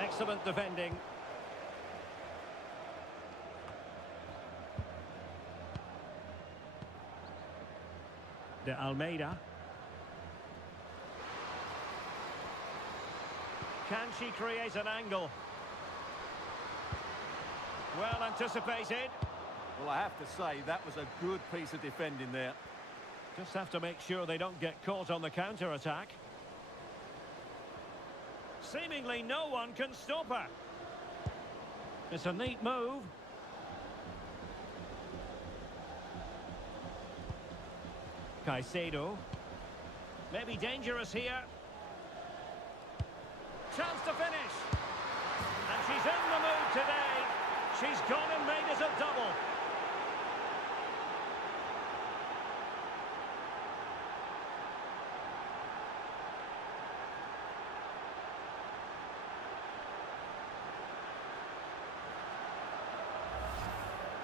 Excellent defending. De Almeida. Can she create an angle? Well anticipated. Well, I have to say, that was a good piece of defending there. Just have to make sure they don't get caught on the counter-attack. Seemingly no one can stop her. It's a neat move. Caicedo. Maybe dangerous here. Chance to finish. And she's in the mood today. She's gone and made it a double.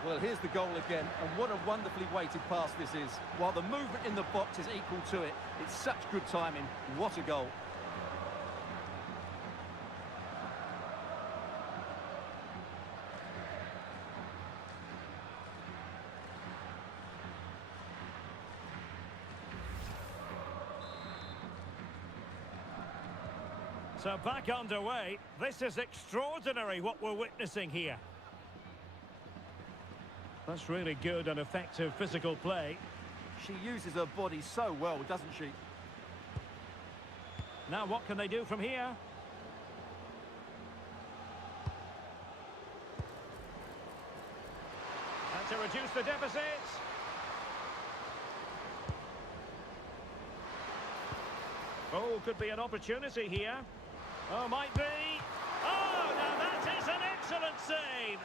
Well, here's the goal again, and what a wonderfully weighted pass this is. While the movement in the box is equal to it, it's such good timing. What a goal. So back underway. This is extraordinary what we're witnessing here. That's really good and effective physical play. She uses her body so well, doesn't she? Now what can they do from here? And to reduce the deficit. Oh, could be an opportunity here. Oh, might be. Oh, now that is an excellent save.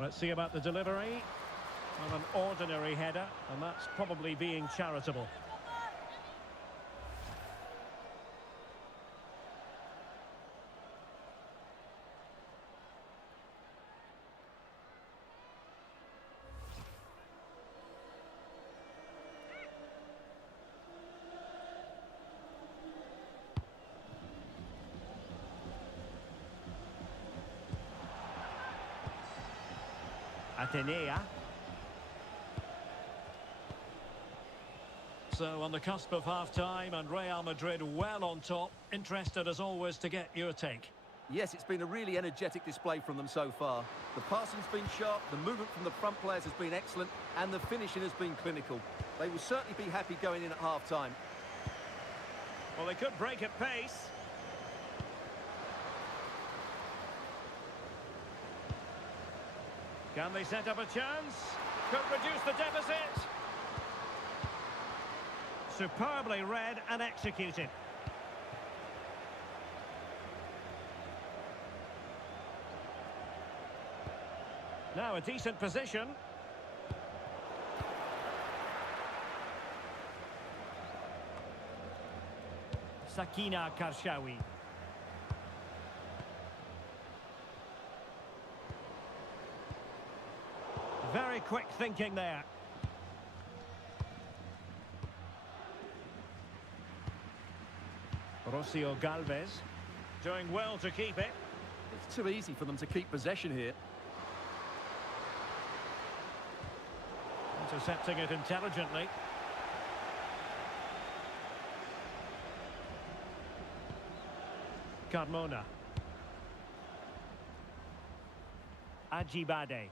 Let's see about the delivery. Well, an ordinary header, and that's probably being charitable. Atenea. So on the cusp of half-time and Real Madrid well on top. Interested as always to get your take. Yes, it's been a really energetic display from them so far. The passing's been sharp, the movement from the front players has been excellent, and the finishing has been clinical. They will certainly be happy going in at half-time. Well, they could break at pace. Can they set up a chance? Could reduce the deficit. Superbly read and executed. Now a decent position. Sakina Karshawi. Very quick thinking there. Rocio Galvez doing well to keep it. It's too easy for them to keep possession here. Intercepting it intelligently. Carmona. Ajibade.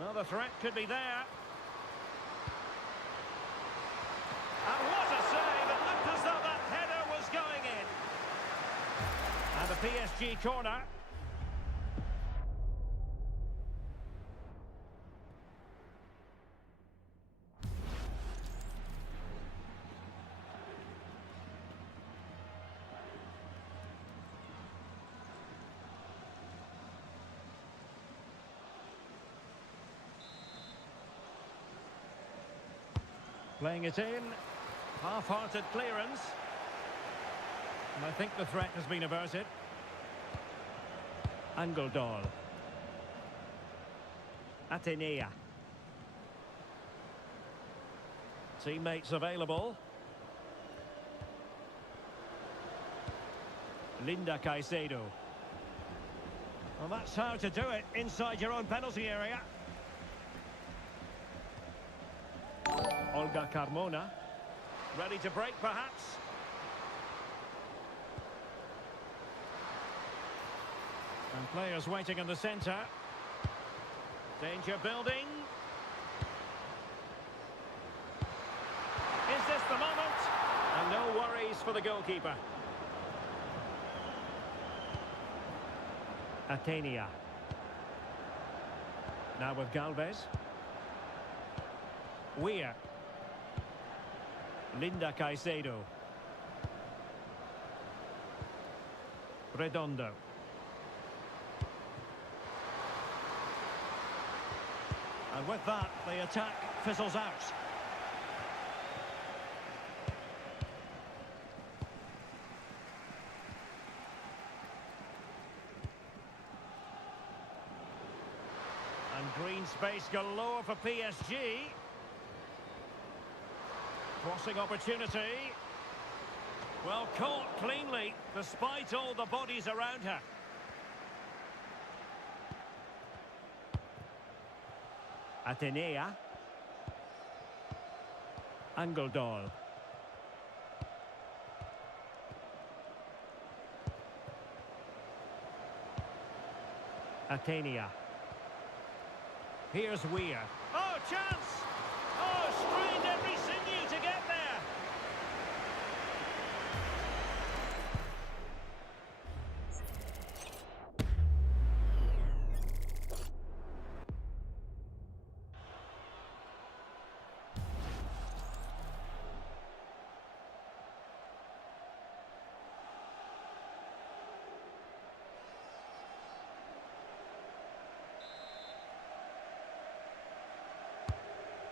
Well, the threat could be there. And what a save! It looked as though that header was going in. And the PSG corner. Playing it in. Half-hearted clearance. And I think the threat has been averted. Angeldal. Atenea. Teammates available. Linda Caicedo. Well, that's how to do it inside your own penalty area. Olga Carmona. Ready to break, perhaps. And players waiting in the centre. Danger building. Is this the moment? And no worries for the goalkeeper. Atenea. Now with Galvez. Weir. Linda Caicedo. Redondo. And with that, the attack fizzles out. And green space galore for PSG. Crossing opportunity. Well, caught cleanly, despite all the bodies around her. Atenea. Angeldal. Atenea. Here's Weir. Oh, chance! Oh, strained every sinew to get there.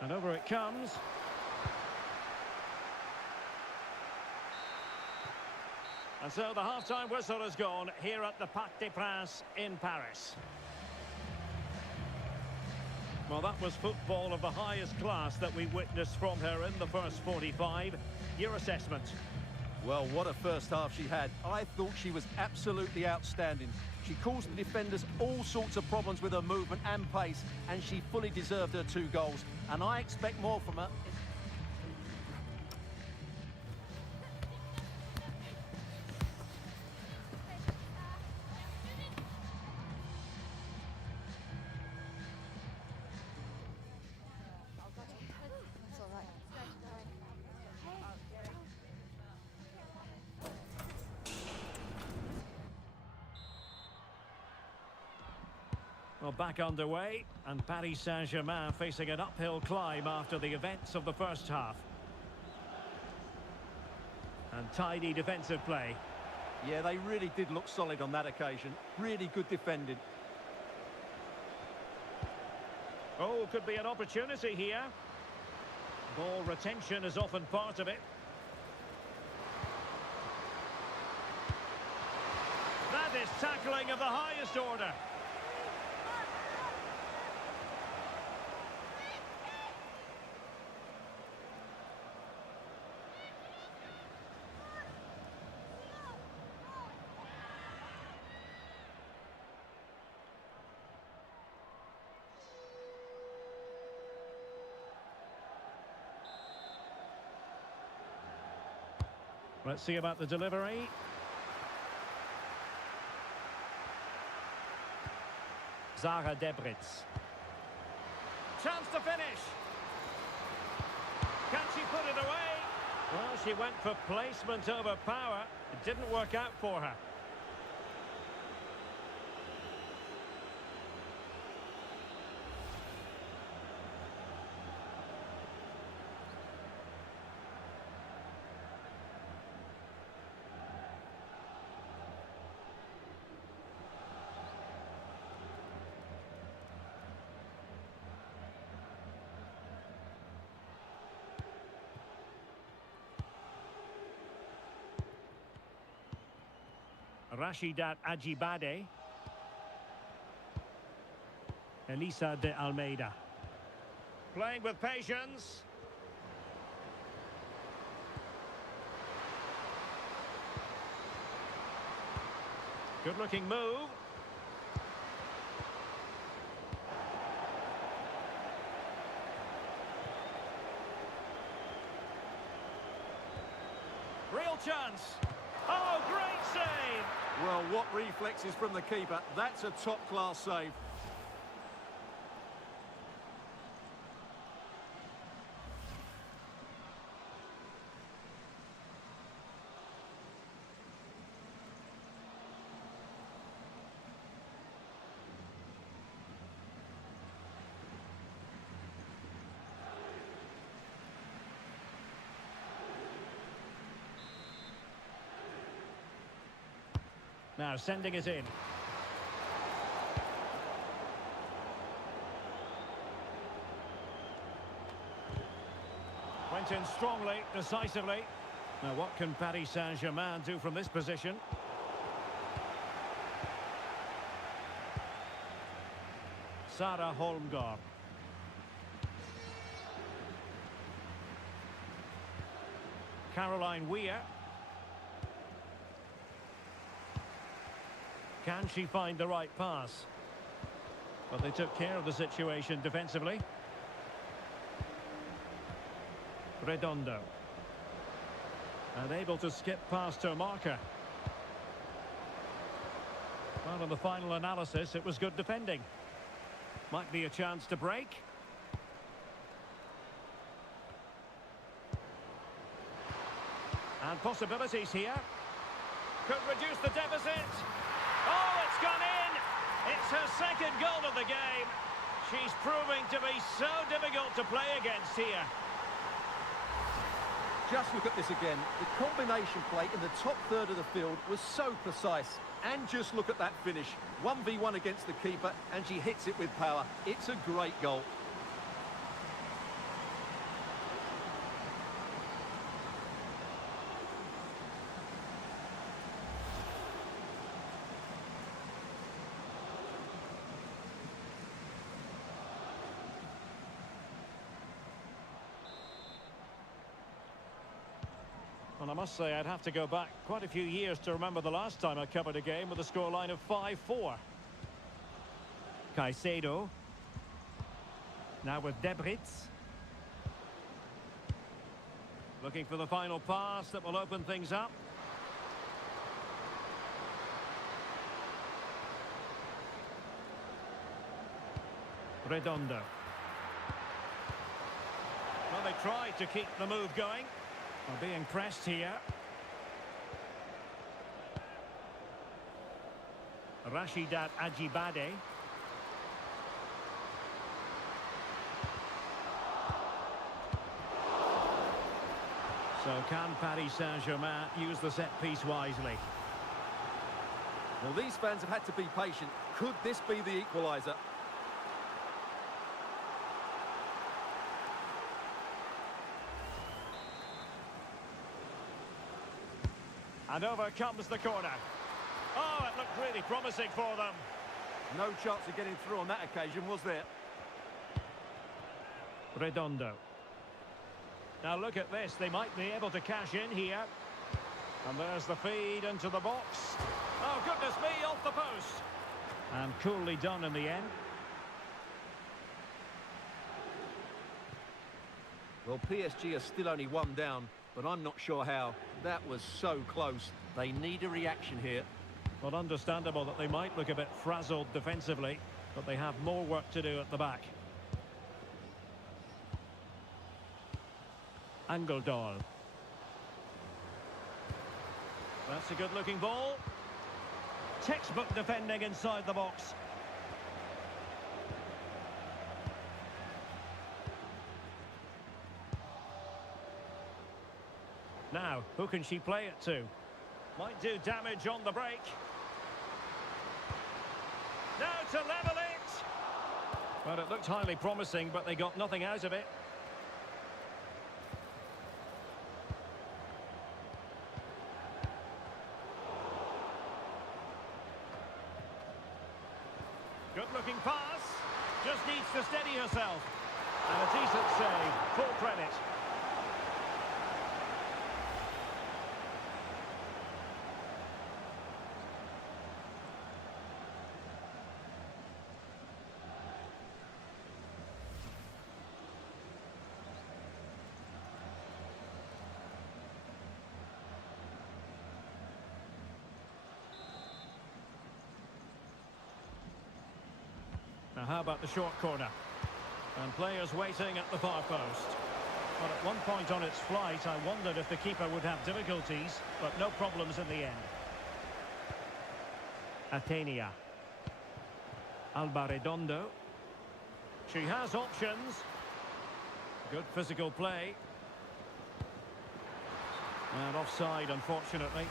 And over it comes. And so the half-time whistle has gone here at the Parc des Princes in Paris. Well, that was football of the highest class that we witnessed from her in the first 45. Your assessment? Well, what a first half she had. I thought she was absolutely outstanding. She caused the defenders all sorts of problems with her movement and pace, and she fully deserved her 2 goals. And I expect more from her. Well, back underway, and Paris Saint-Germain facing an uphill climb after the events of the first half. And tidy defensive play. Yeah, they really did look solid on that occasion. Really good defending. Oh, could be an opportunity here. Ball retention is often part of it. That is tackling of the highest order. Let's see about the delivery. Zara Debritz. Chance to finish. Can she put it away? Well, she went for placement over power. It didn't work out for her. Rashidat Ajibade. Elisa de Almeida. Playing with patience. Good-looking move. Real chance. Oh, great save! Well, what reflexes from the keeper. That's a top-class save. Now sending it in. Went in strongly, decisively. Now what can Paris Saint-Germain do from this position? Sarah Holmgaard. Caroline Weir. Can she find the right pass? But they took care of the situation defensively. Redondo. And able to skip past her marker. Well, in the final analysis, it was good defending. Might be a chance to break. And possibilities here. Could reduce the deficit. Oh, it's gone in! It's her second goal of the game. She's proving to be so difficult to play against here. Just look at this again. The combination play in the top third of the field was so precise. And just look at that finish. 1v1 against the keeper, and she hits it with power. It's a great goal. Well, I must say I'd have to go back quite a few years to remember the last time I covered a game with a scoreline of 5-4. Caicedo. Now with Debritz. Looking for the final pass that will open things up. Redondo. Well, they tried to keep the move going. They're being pressed here. Rashidat Ajibade. So can Paris Saint-Germain use the set piece wisely? Well, these fans have had to be patient. Could this be the equaliser? And over comes the corner. Oh, it looked really promising for them. No chance of getting through on that occasion, was there? Redondo. Now look at this, they might be able to cash in here. And there's the feed into the box. Oh, goodness me, off the post. And coolly done in the end. Well, PSG are still only one down, but I'm not sure how. That was so close. They need a reaction here. Well, understandable that they might look a bit frazzled defensively, but they have more work to do at the back. Angeldal. That's a good-looking ball. Textbook defending inside the box. Now, who can she play it to? Might do damage on the break. Now to level it! Well, it looked highly promising, but they got nothing out of it. Good-looking pass. Just needs to steady herself. And a decent save. Full credit. Now, how about the short corner? And players waiting at the far post. Well, at one point on its flight, I wondered if the keeper would have difficulties, but no problems in the end. Atenia. Alba Redondo. She has options. Good physical play. And offside, unfortunately.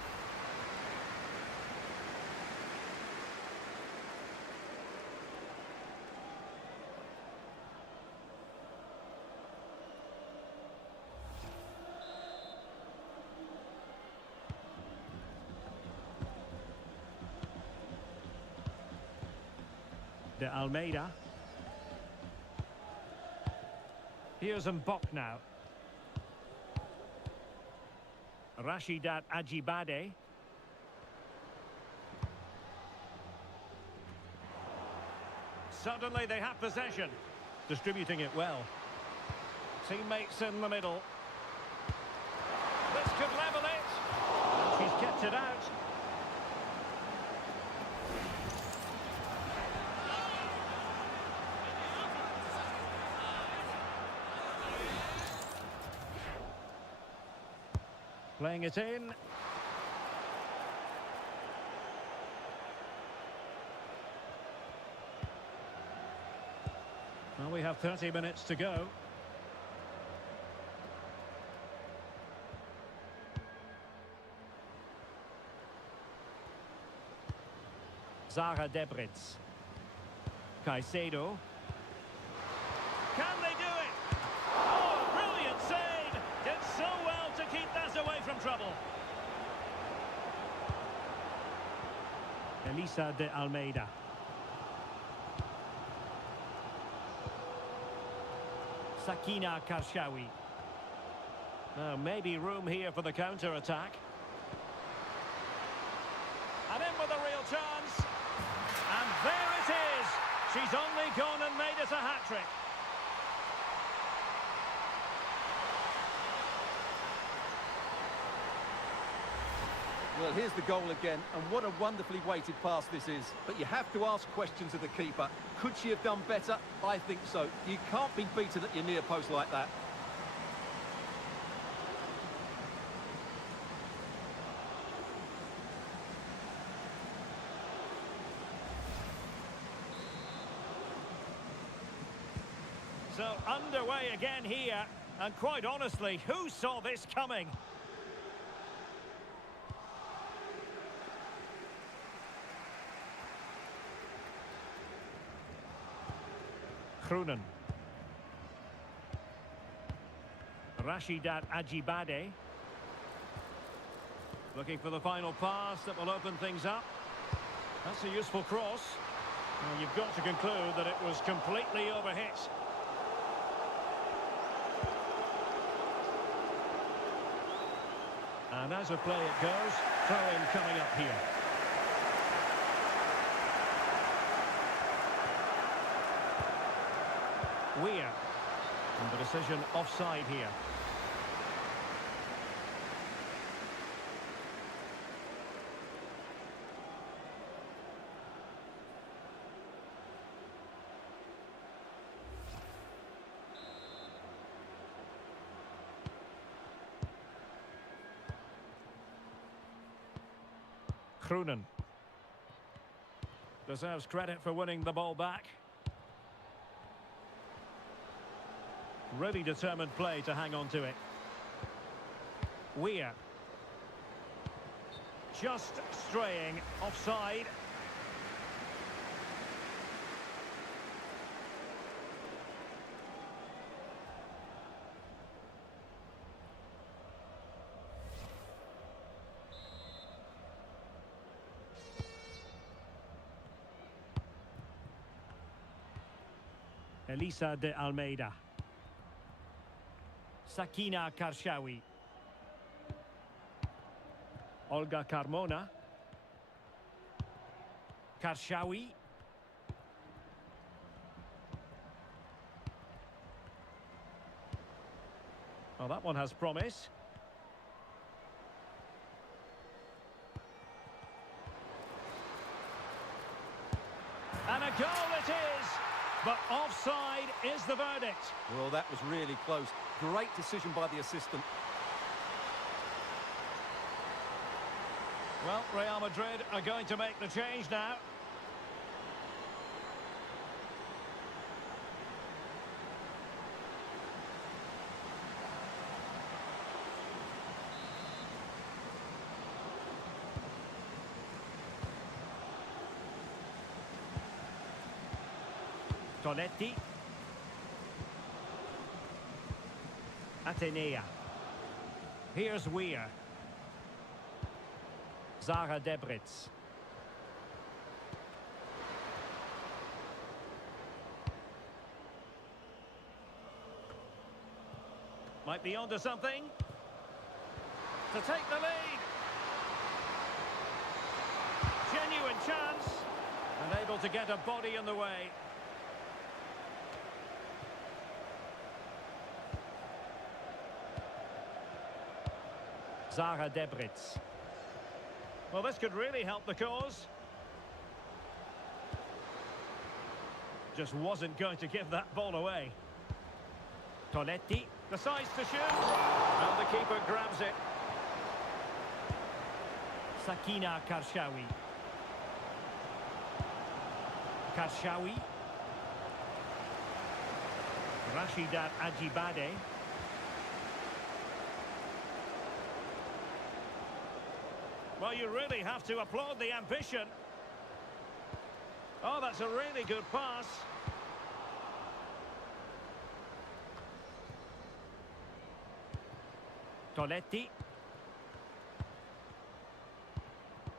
De Almeida. Here's Mbok now. Rashidat Ajibade. Suddenly they have possession. Distributing it well. Teammates in the middle. This could level it. She's kept it out. Playing it in. Well, we have 30 minutes to go. Zara Debritz. Caicedo. Can they do it? Oh, brilliant save! Did so well to keep that away from trouble. Elisa de Almeida. Sakina Karshawi. Now, maybe room here for the counter-attack. And in with a real chance. And there it is. She's only gone and made it a hat-trick. Well, here's the goal again, and what a wonderfully weighted pass this is. But you have to ask questions of the keeper. Could she have done better? I think so. You can't be beaten at your near post like that. So underway again here, and quite honestly, who saw this coming? Groenen. Rashidat Ajibade. Looking for the final pass that will open things up. That's a useful cross. Well, you've got to conclude that it was completely overhit. And as a play it goes, throw-in coming up here. Weir. And the decision offside here. Groenen. Deserves credit for winning the ball back. Really determined play to hang on to it. Weir. Just straying offside. Elisa de Almeida. Sakina Karshawi. Olga Carmona. Karshawi. Well, that one has promise. And a goal it is! But offside is the verdict. Well, that was really close. Great decision by the assistant. Well, Real Madrid are going to make the change now. Tonetti. Atenea. Here's Weir. Zara Debritz. Might be onto something. To take the lead. Genuine chance. Unable to get a body in the way. Zara Debritz. Well, this could really help the cause. Just wasn't going to give that ball away. Tonetti decides to shoot. And the keeper grabs it. Sakina Karshawi. Karshawi. Rashidat Ajibade. Well, you really have to applaud the ambition. Oh, that's a really good pass. Tonetti.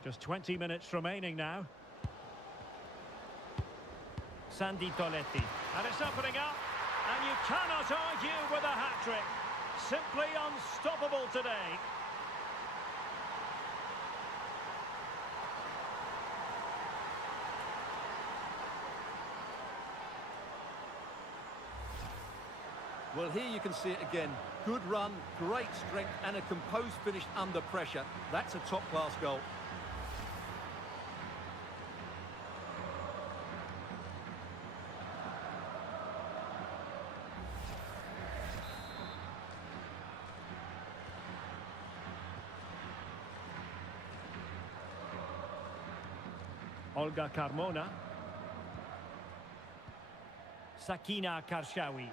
Just 20 minutes remaining now. Sandy Tonetti. And it's opening up. And you cannot argue with a hat-trick. Simply unstoppable today. Well, here you can see it again. Good run, great strength, and a composed finish under pressure. That's a top-class goal. Olga Carmona. Sakina Karshawi.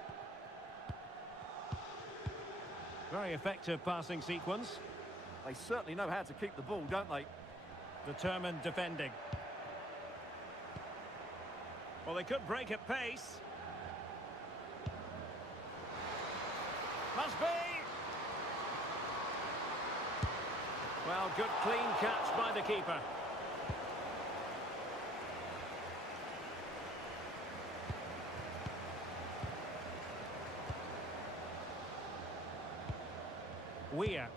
Very effective passing sequence. They certainly know how to keep the ball, don't they? Determined defending. Well, they could break at pace. Must be! Well, good clean catch by the keeper. Weir.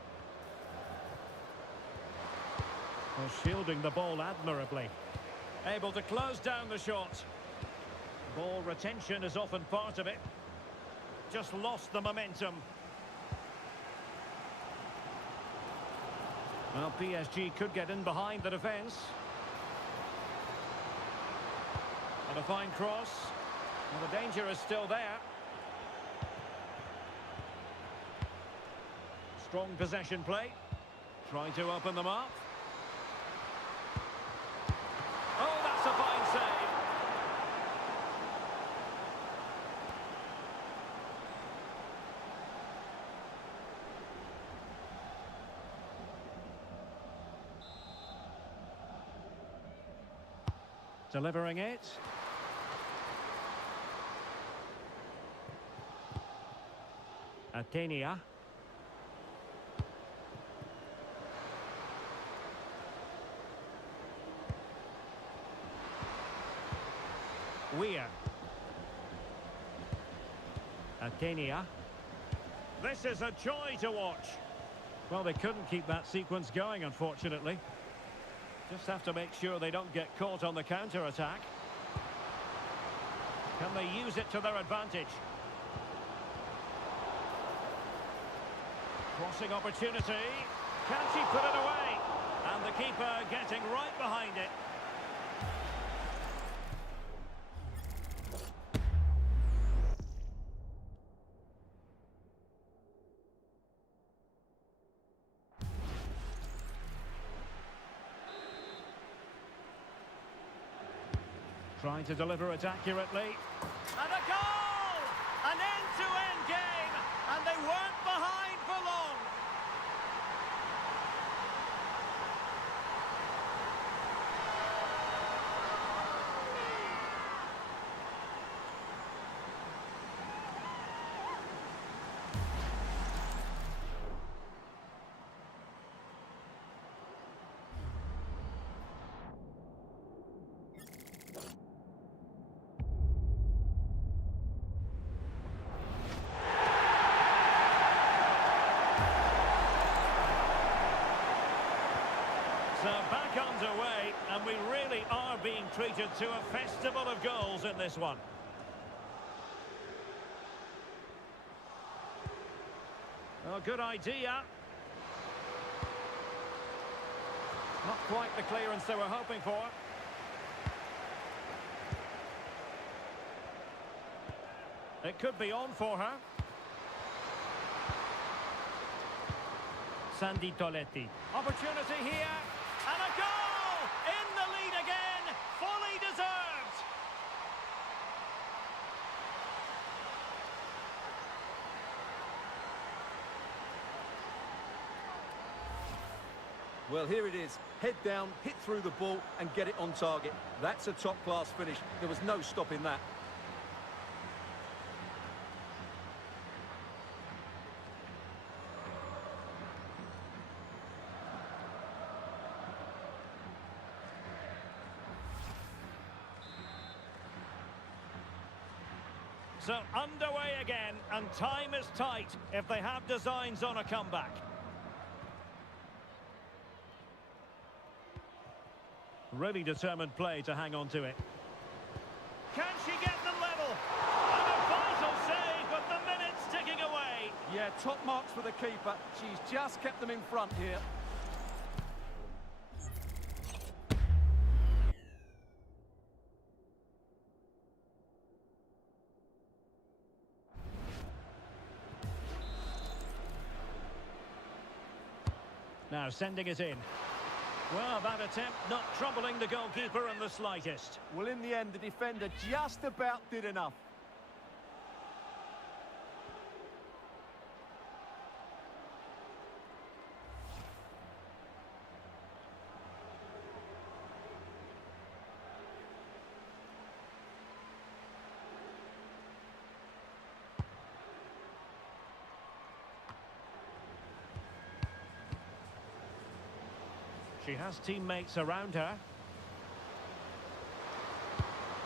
Well, shielding the ball admirably. Able to close down the shot. Ball retention is often part of it. Just lost the momentum. Well, PSG could get in behind the defence. And a fine cross. Well, the danger is still there. Strong possession play. Trying to open them up. Oh, that's a fine save. Delivering it. Atenia. Weir. Atenia. This is a joy to watch. Well, they couldn't keep that sequence going, unfortunately. Just have to make sure they don't get caught on the counter-attack. Can they use it to their advantage? Crossing opportunity. Can she put it away? And the keeper getting right behind it. Trying to deliver it accurately. And a goal! An end-to-end game! And they weren't behind for long. So back underway, and we really are being treated to a festival of goals in this one. Oh, good idea. Not quite the clearance they were hoping for. It could be on for her. Sandy Toletti. Opportunity here. And a goal! In the lead again! Fully deserved! Well, here it is. Head down, hit through the ball and get it on target. That's a top-class finish. There was no stopping that. So underway again, and time is tight if they have designs on a comeback. Really determined play to hang on to it. Can she get them level? And a vital save, but the minute's ticking away. Yeah, top marks for the keeper. She's just kept them in front here. Now sending it in. Well, that attempt not troubling the goalkeeper in the slightest. Well, in the end, the defender just about did enough. She has teammates around her.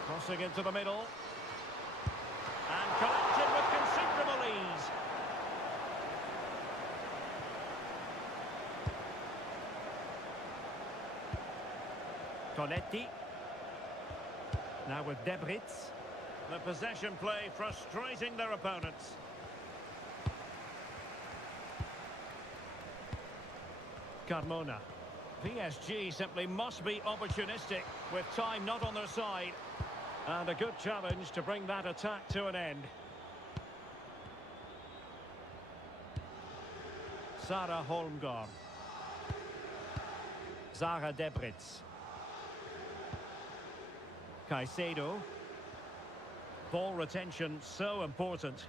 Crossing into the middle. And collected with considerable ease. Coletti. Now with Debritz. The possession play frustrating their opponents. Carmona. PSG simply must be opportunistic with time not on their side. And a good challenge to bring that attack to an end. Sarah Holmgård. Zara Debritz. Caicedo. Ball retention so important.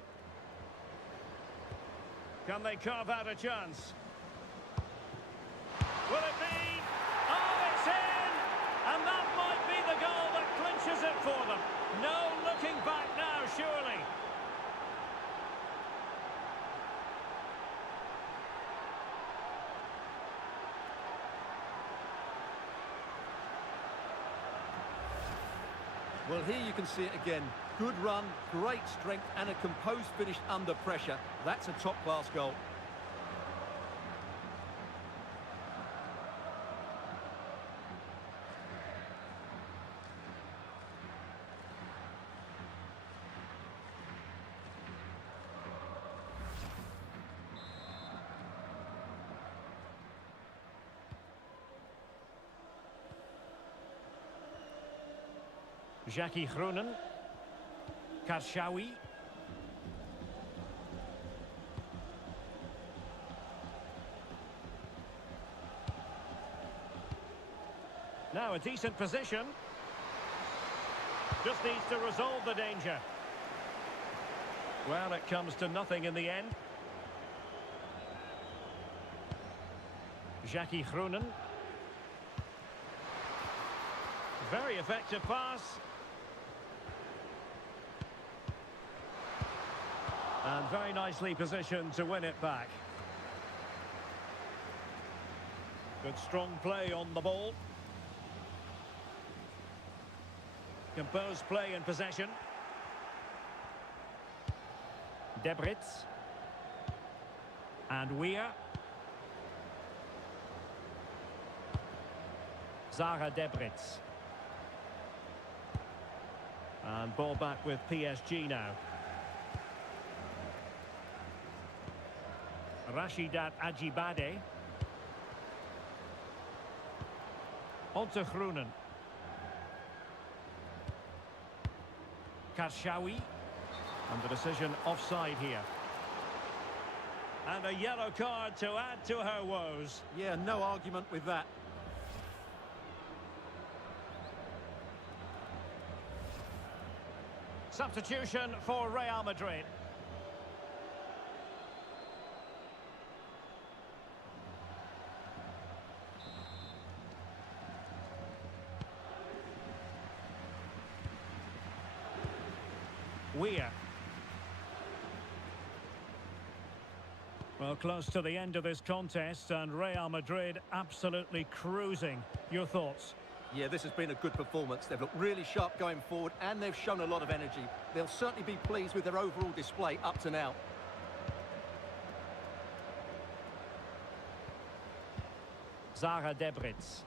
Can they carve out a chance? Will it be? Oh, it's in! And that might be the goal that clinches it for them. No looking back now, surely. Well, here you can see it again. Good run, great strength, and a composed finish under pressure. That's a top-class goal. Jackie Groenen. Karshawi. Now a decent position. Just needs to resolve the danger. Well, it comes to nothing in the end. Jackie Groenen. Very effective pass. And very nicely positioned to win it back. Good strong play on the ball. Composed play in possession. Debritz. And Weir. Zara Debritz. And ball back with PSG now. Rashidat Ajibade. On to Groenen. Karshawi. And the decision offside here. And a yellow card to add to her woes. Yeah, no argument with that. Substitution for Real Madrid. Weir. Well, close to the end of this contest, and Real Madrid absolutely cruising. Your thoughts? Yeah, this has been a good performance. They've looked really sharp going forward and they've shown a lot of energy. They'll certainly be pleased with their overall display up to now. Zara Debritz.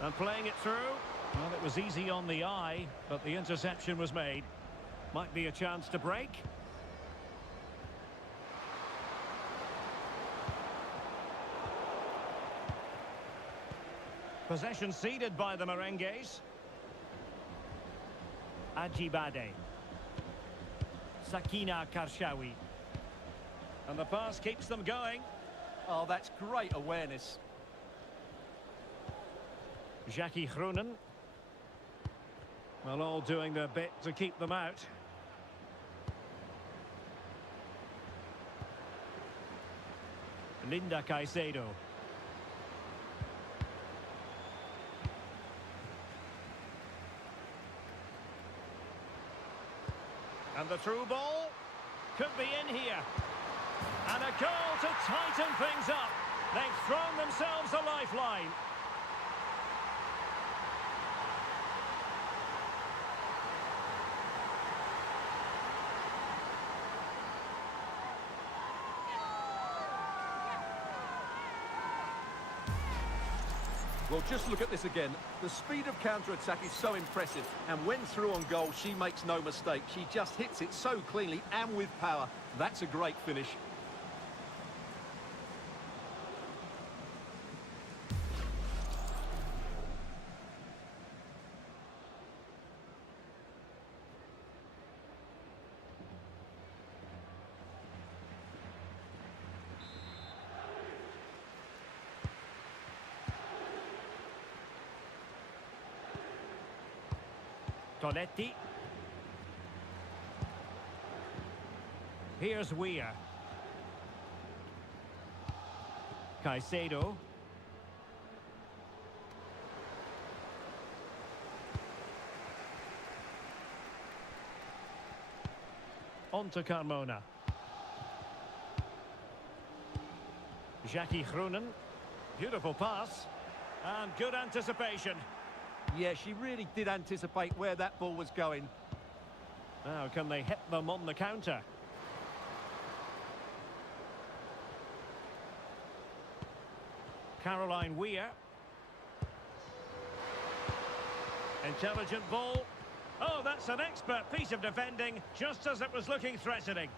And playing it through. Well, it was easy on the eye, but the interception was made. Might be a chance to break. Possession ceded by the Merengues. Ajibade. Sakina Karshawi. And the pass keeps them going. Oh, that's great awareness. Jackie Groenen. Well, all doing their bit to keep them out. Linda Caicedo. And the through ball could be in here. And a goal to tighten things up. They've thrown themselves a lifeline. Well, just look at this again. The speed of counter-attack is so impressive. And when through on goal, she makes no mistake. She just hits it so cleanly and with power. That's a great finish. Tonetti. Here's Weir. Caicedo. On to Carmona. Jackie Groenen. Beautiful pass. And good anticipation. Yeah, she really did anticipate where that ball was going. Now, can they hit them on the counter? Caroline Weir. Intelligent ball. Oh, that's an expert piece of defending, just as it was looking threatening.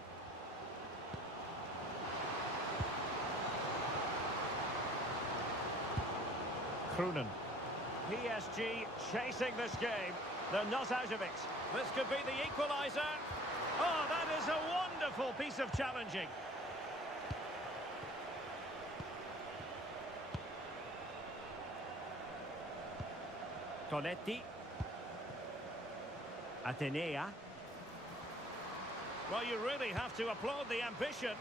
Groenen. PSG chasing this game. They're not out of it. This could be the equaliser. Oh, that is a wonderful piece of challenging. Tonetti. Atenea. Well, you really have to applaud the ambition.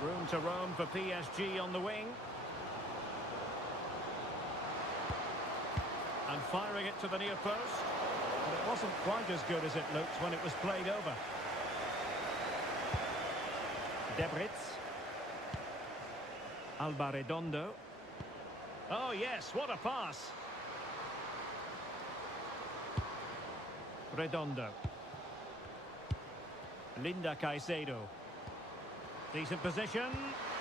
Room to roam for PSG on the wing. And firing it to the near post. But it wasn't quite as good as it looked when it was played over. Debritz. Alba Redondo. Oh yes, what a pass. Redondo. Linda Caicedo. Decent position.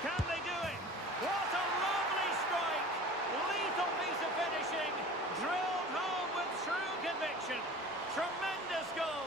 Can they do it? What a lovely strike! Lethal piece of finishing. Drilled home with true conviction. Tremendous goal.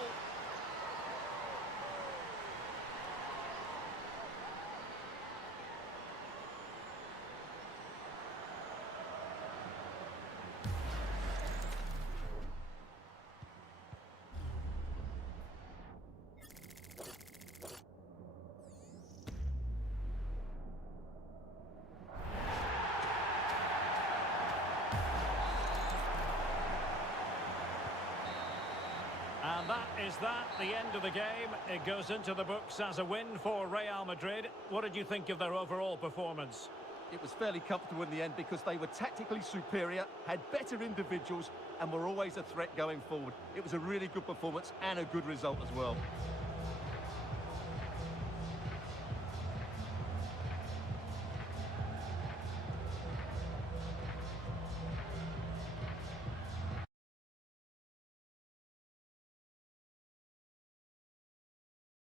And that is the end of the game. It goes into the books as a win for Real Madrid. What did you think of their overall performance? It was fairly comfortable in the end because they were tactically superior, had better individuals, and were always a threat going forward. It was a really good performance and a good result as well.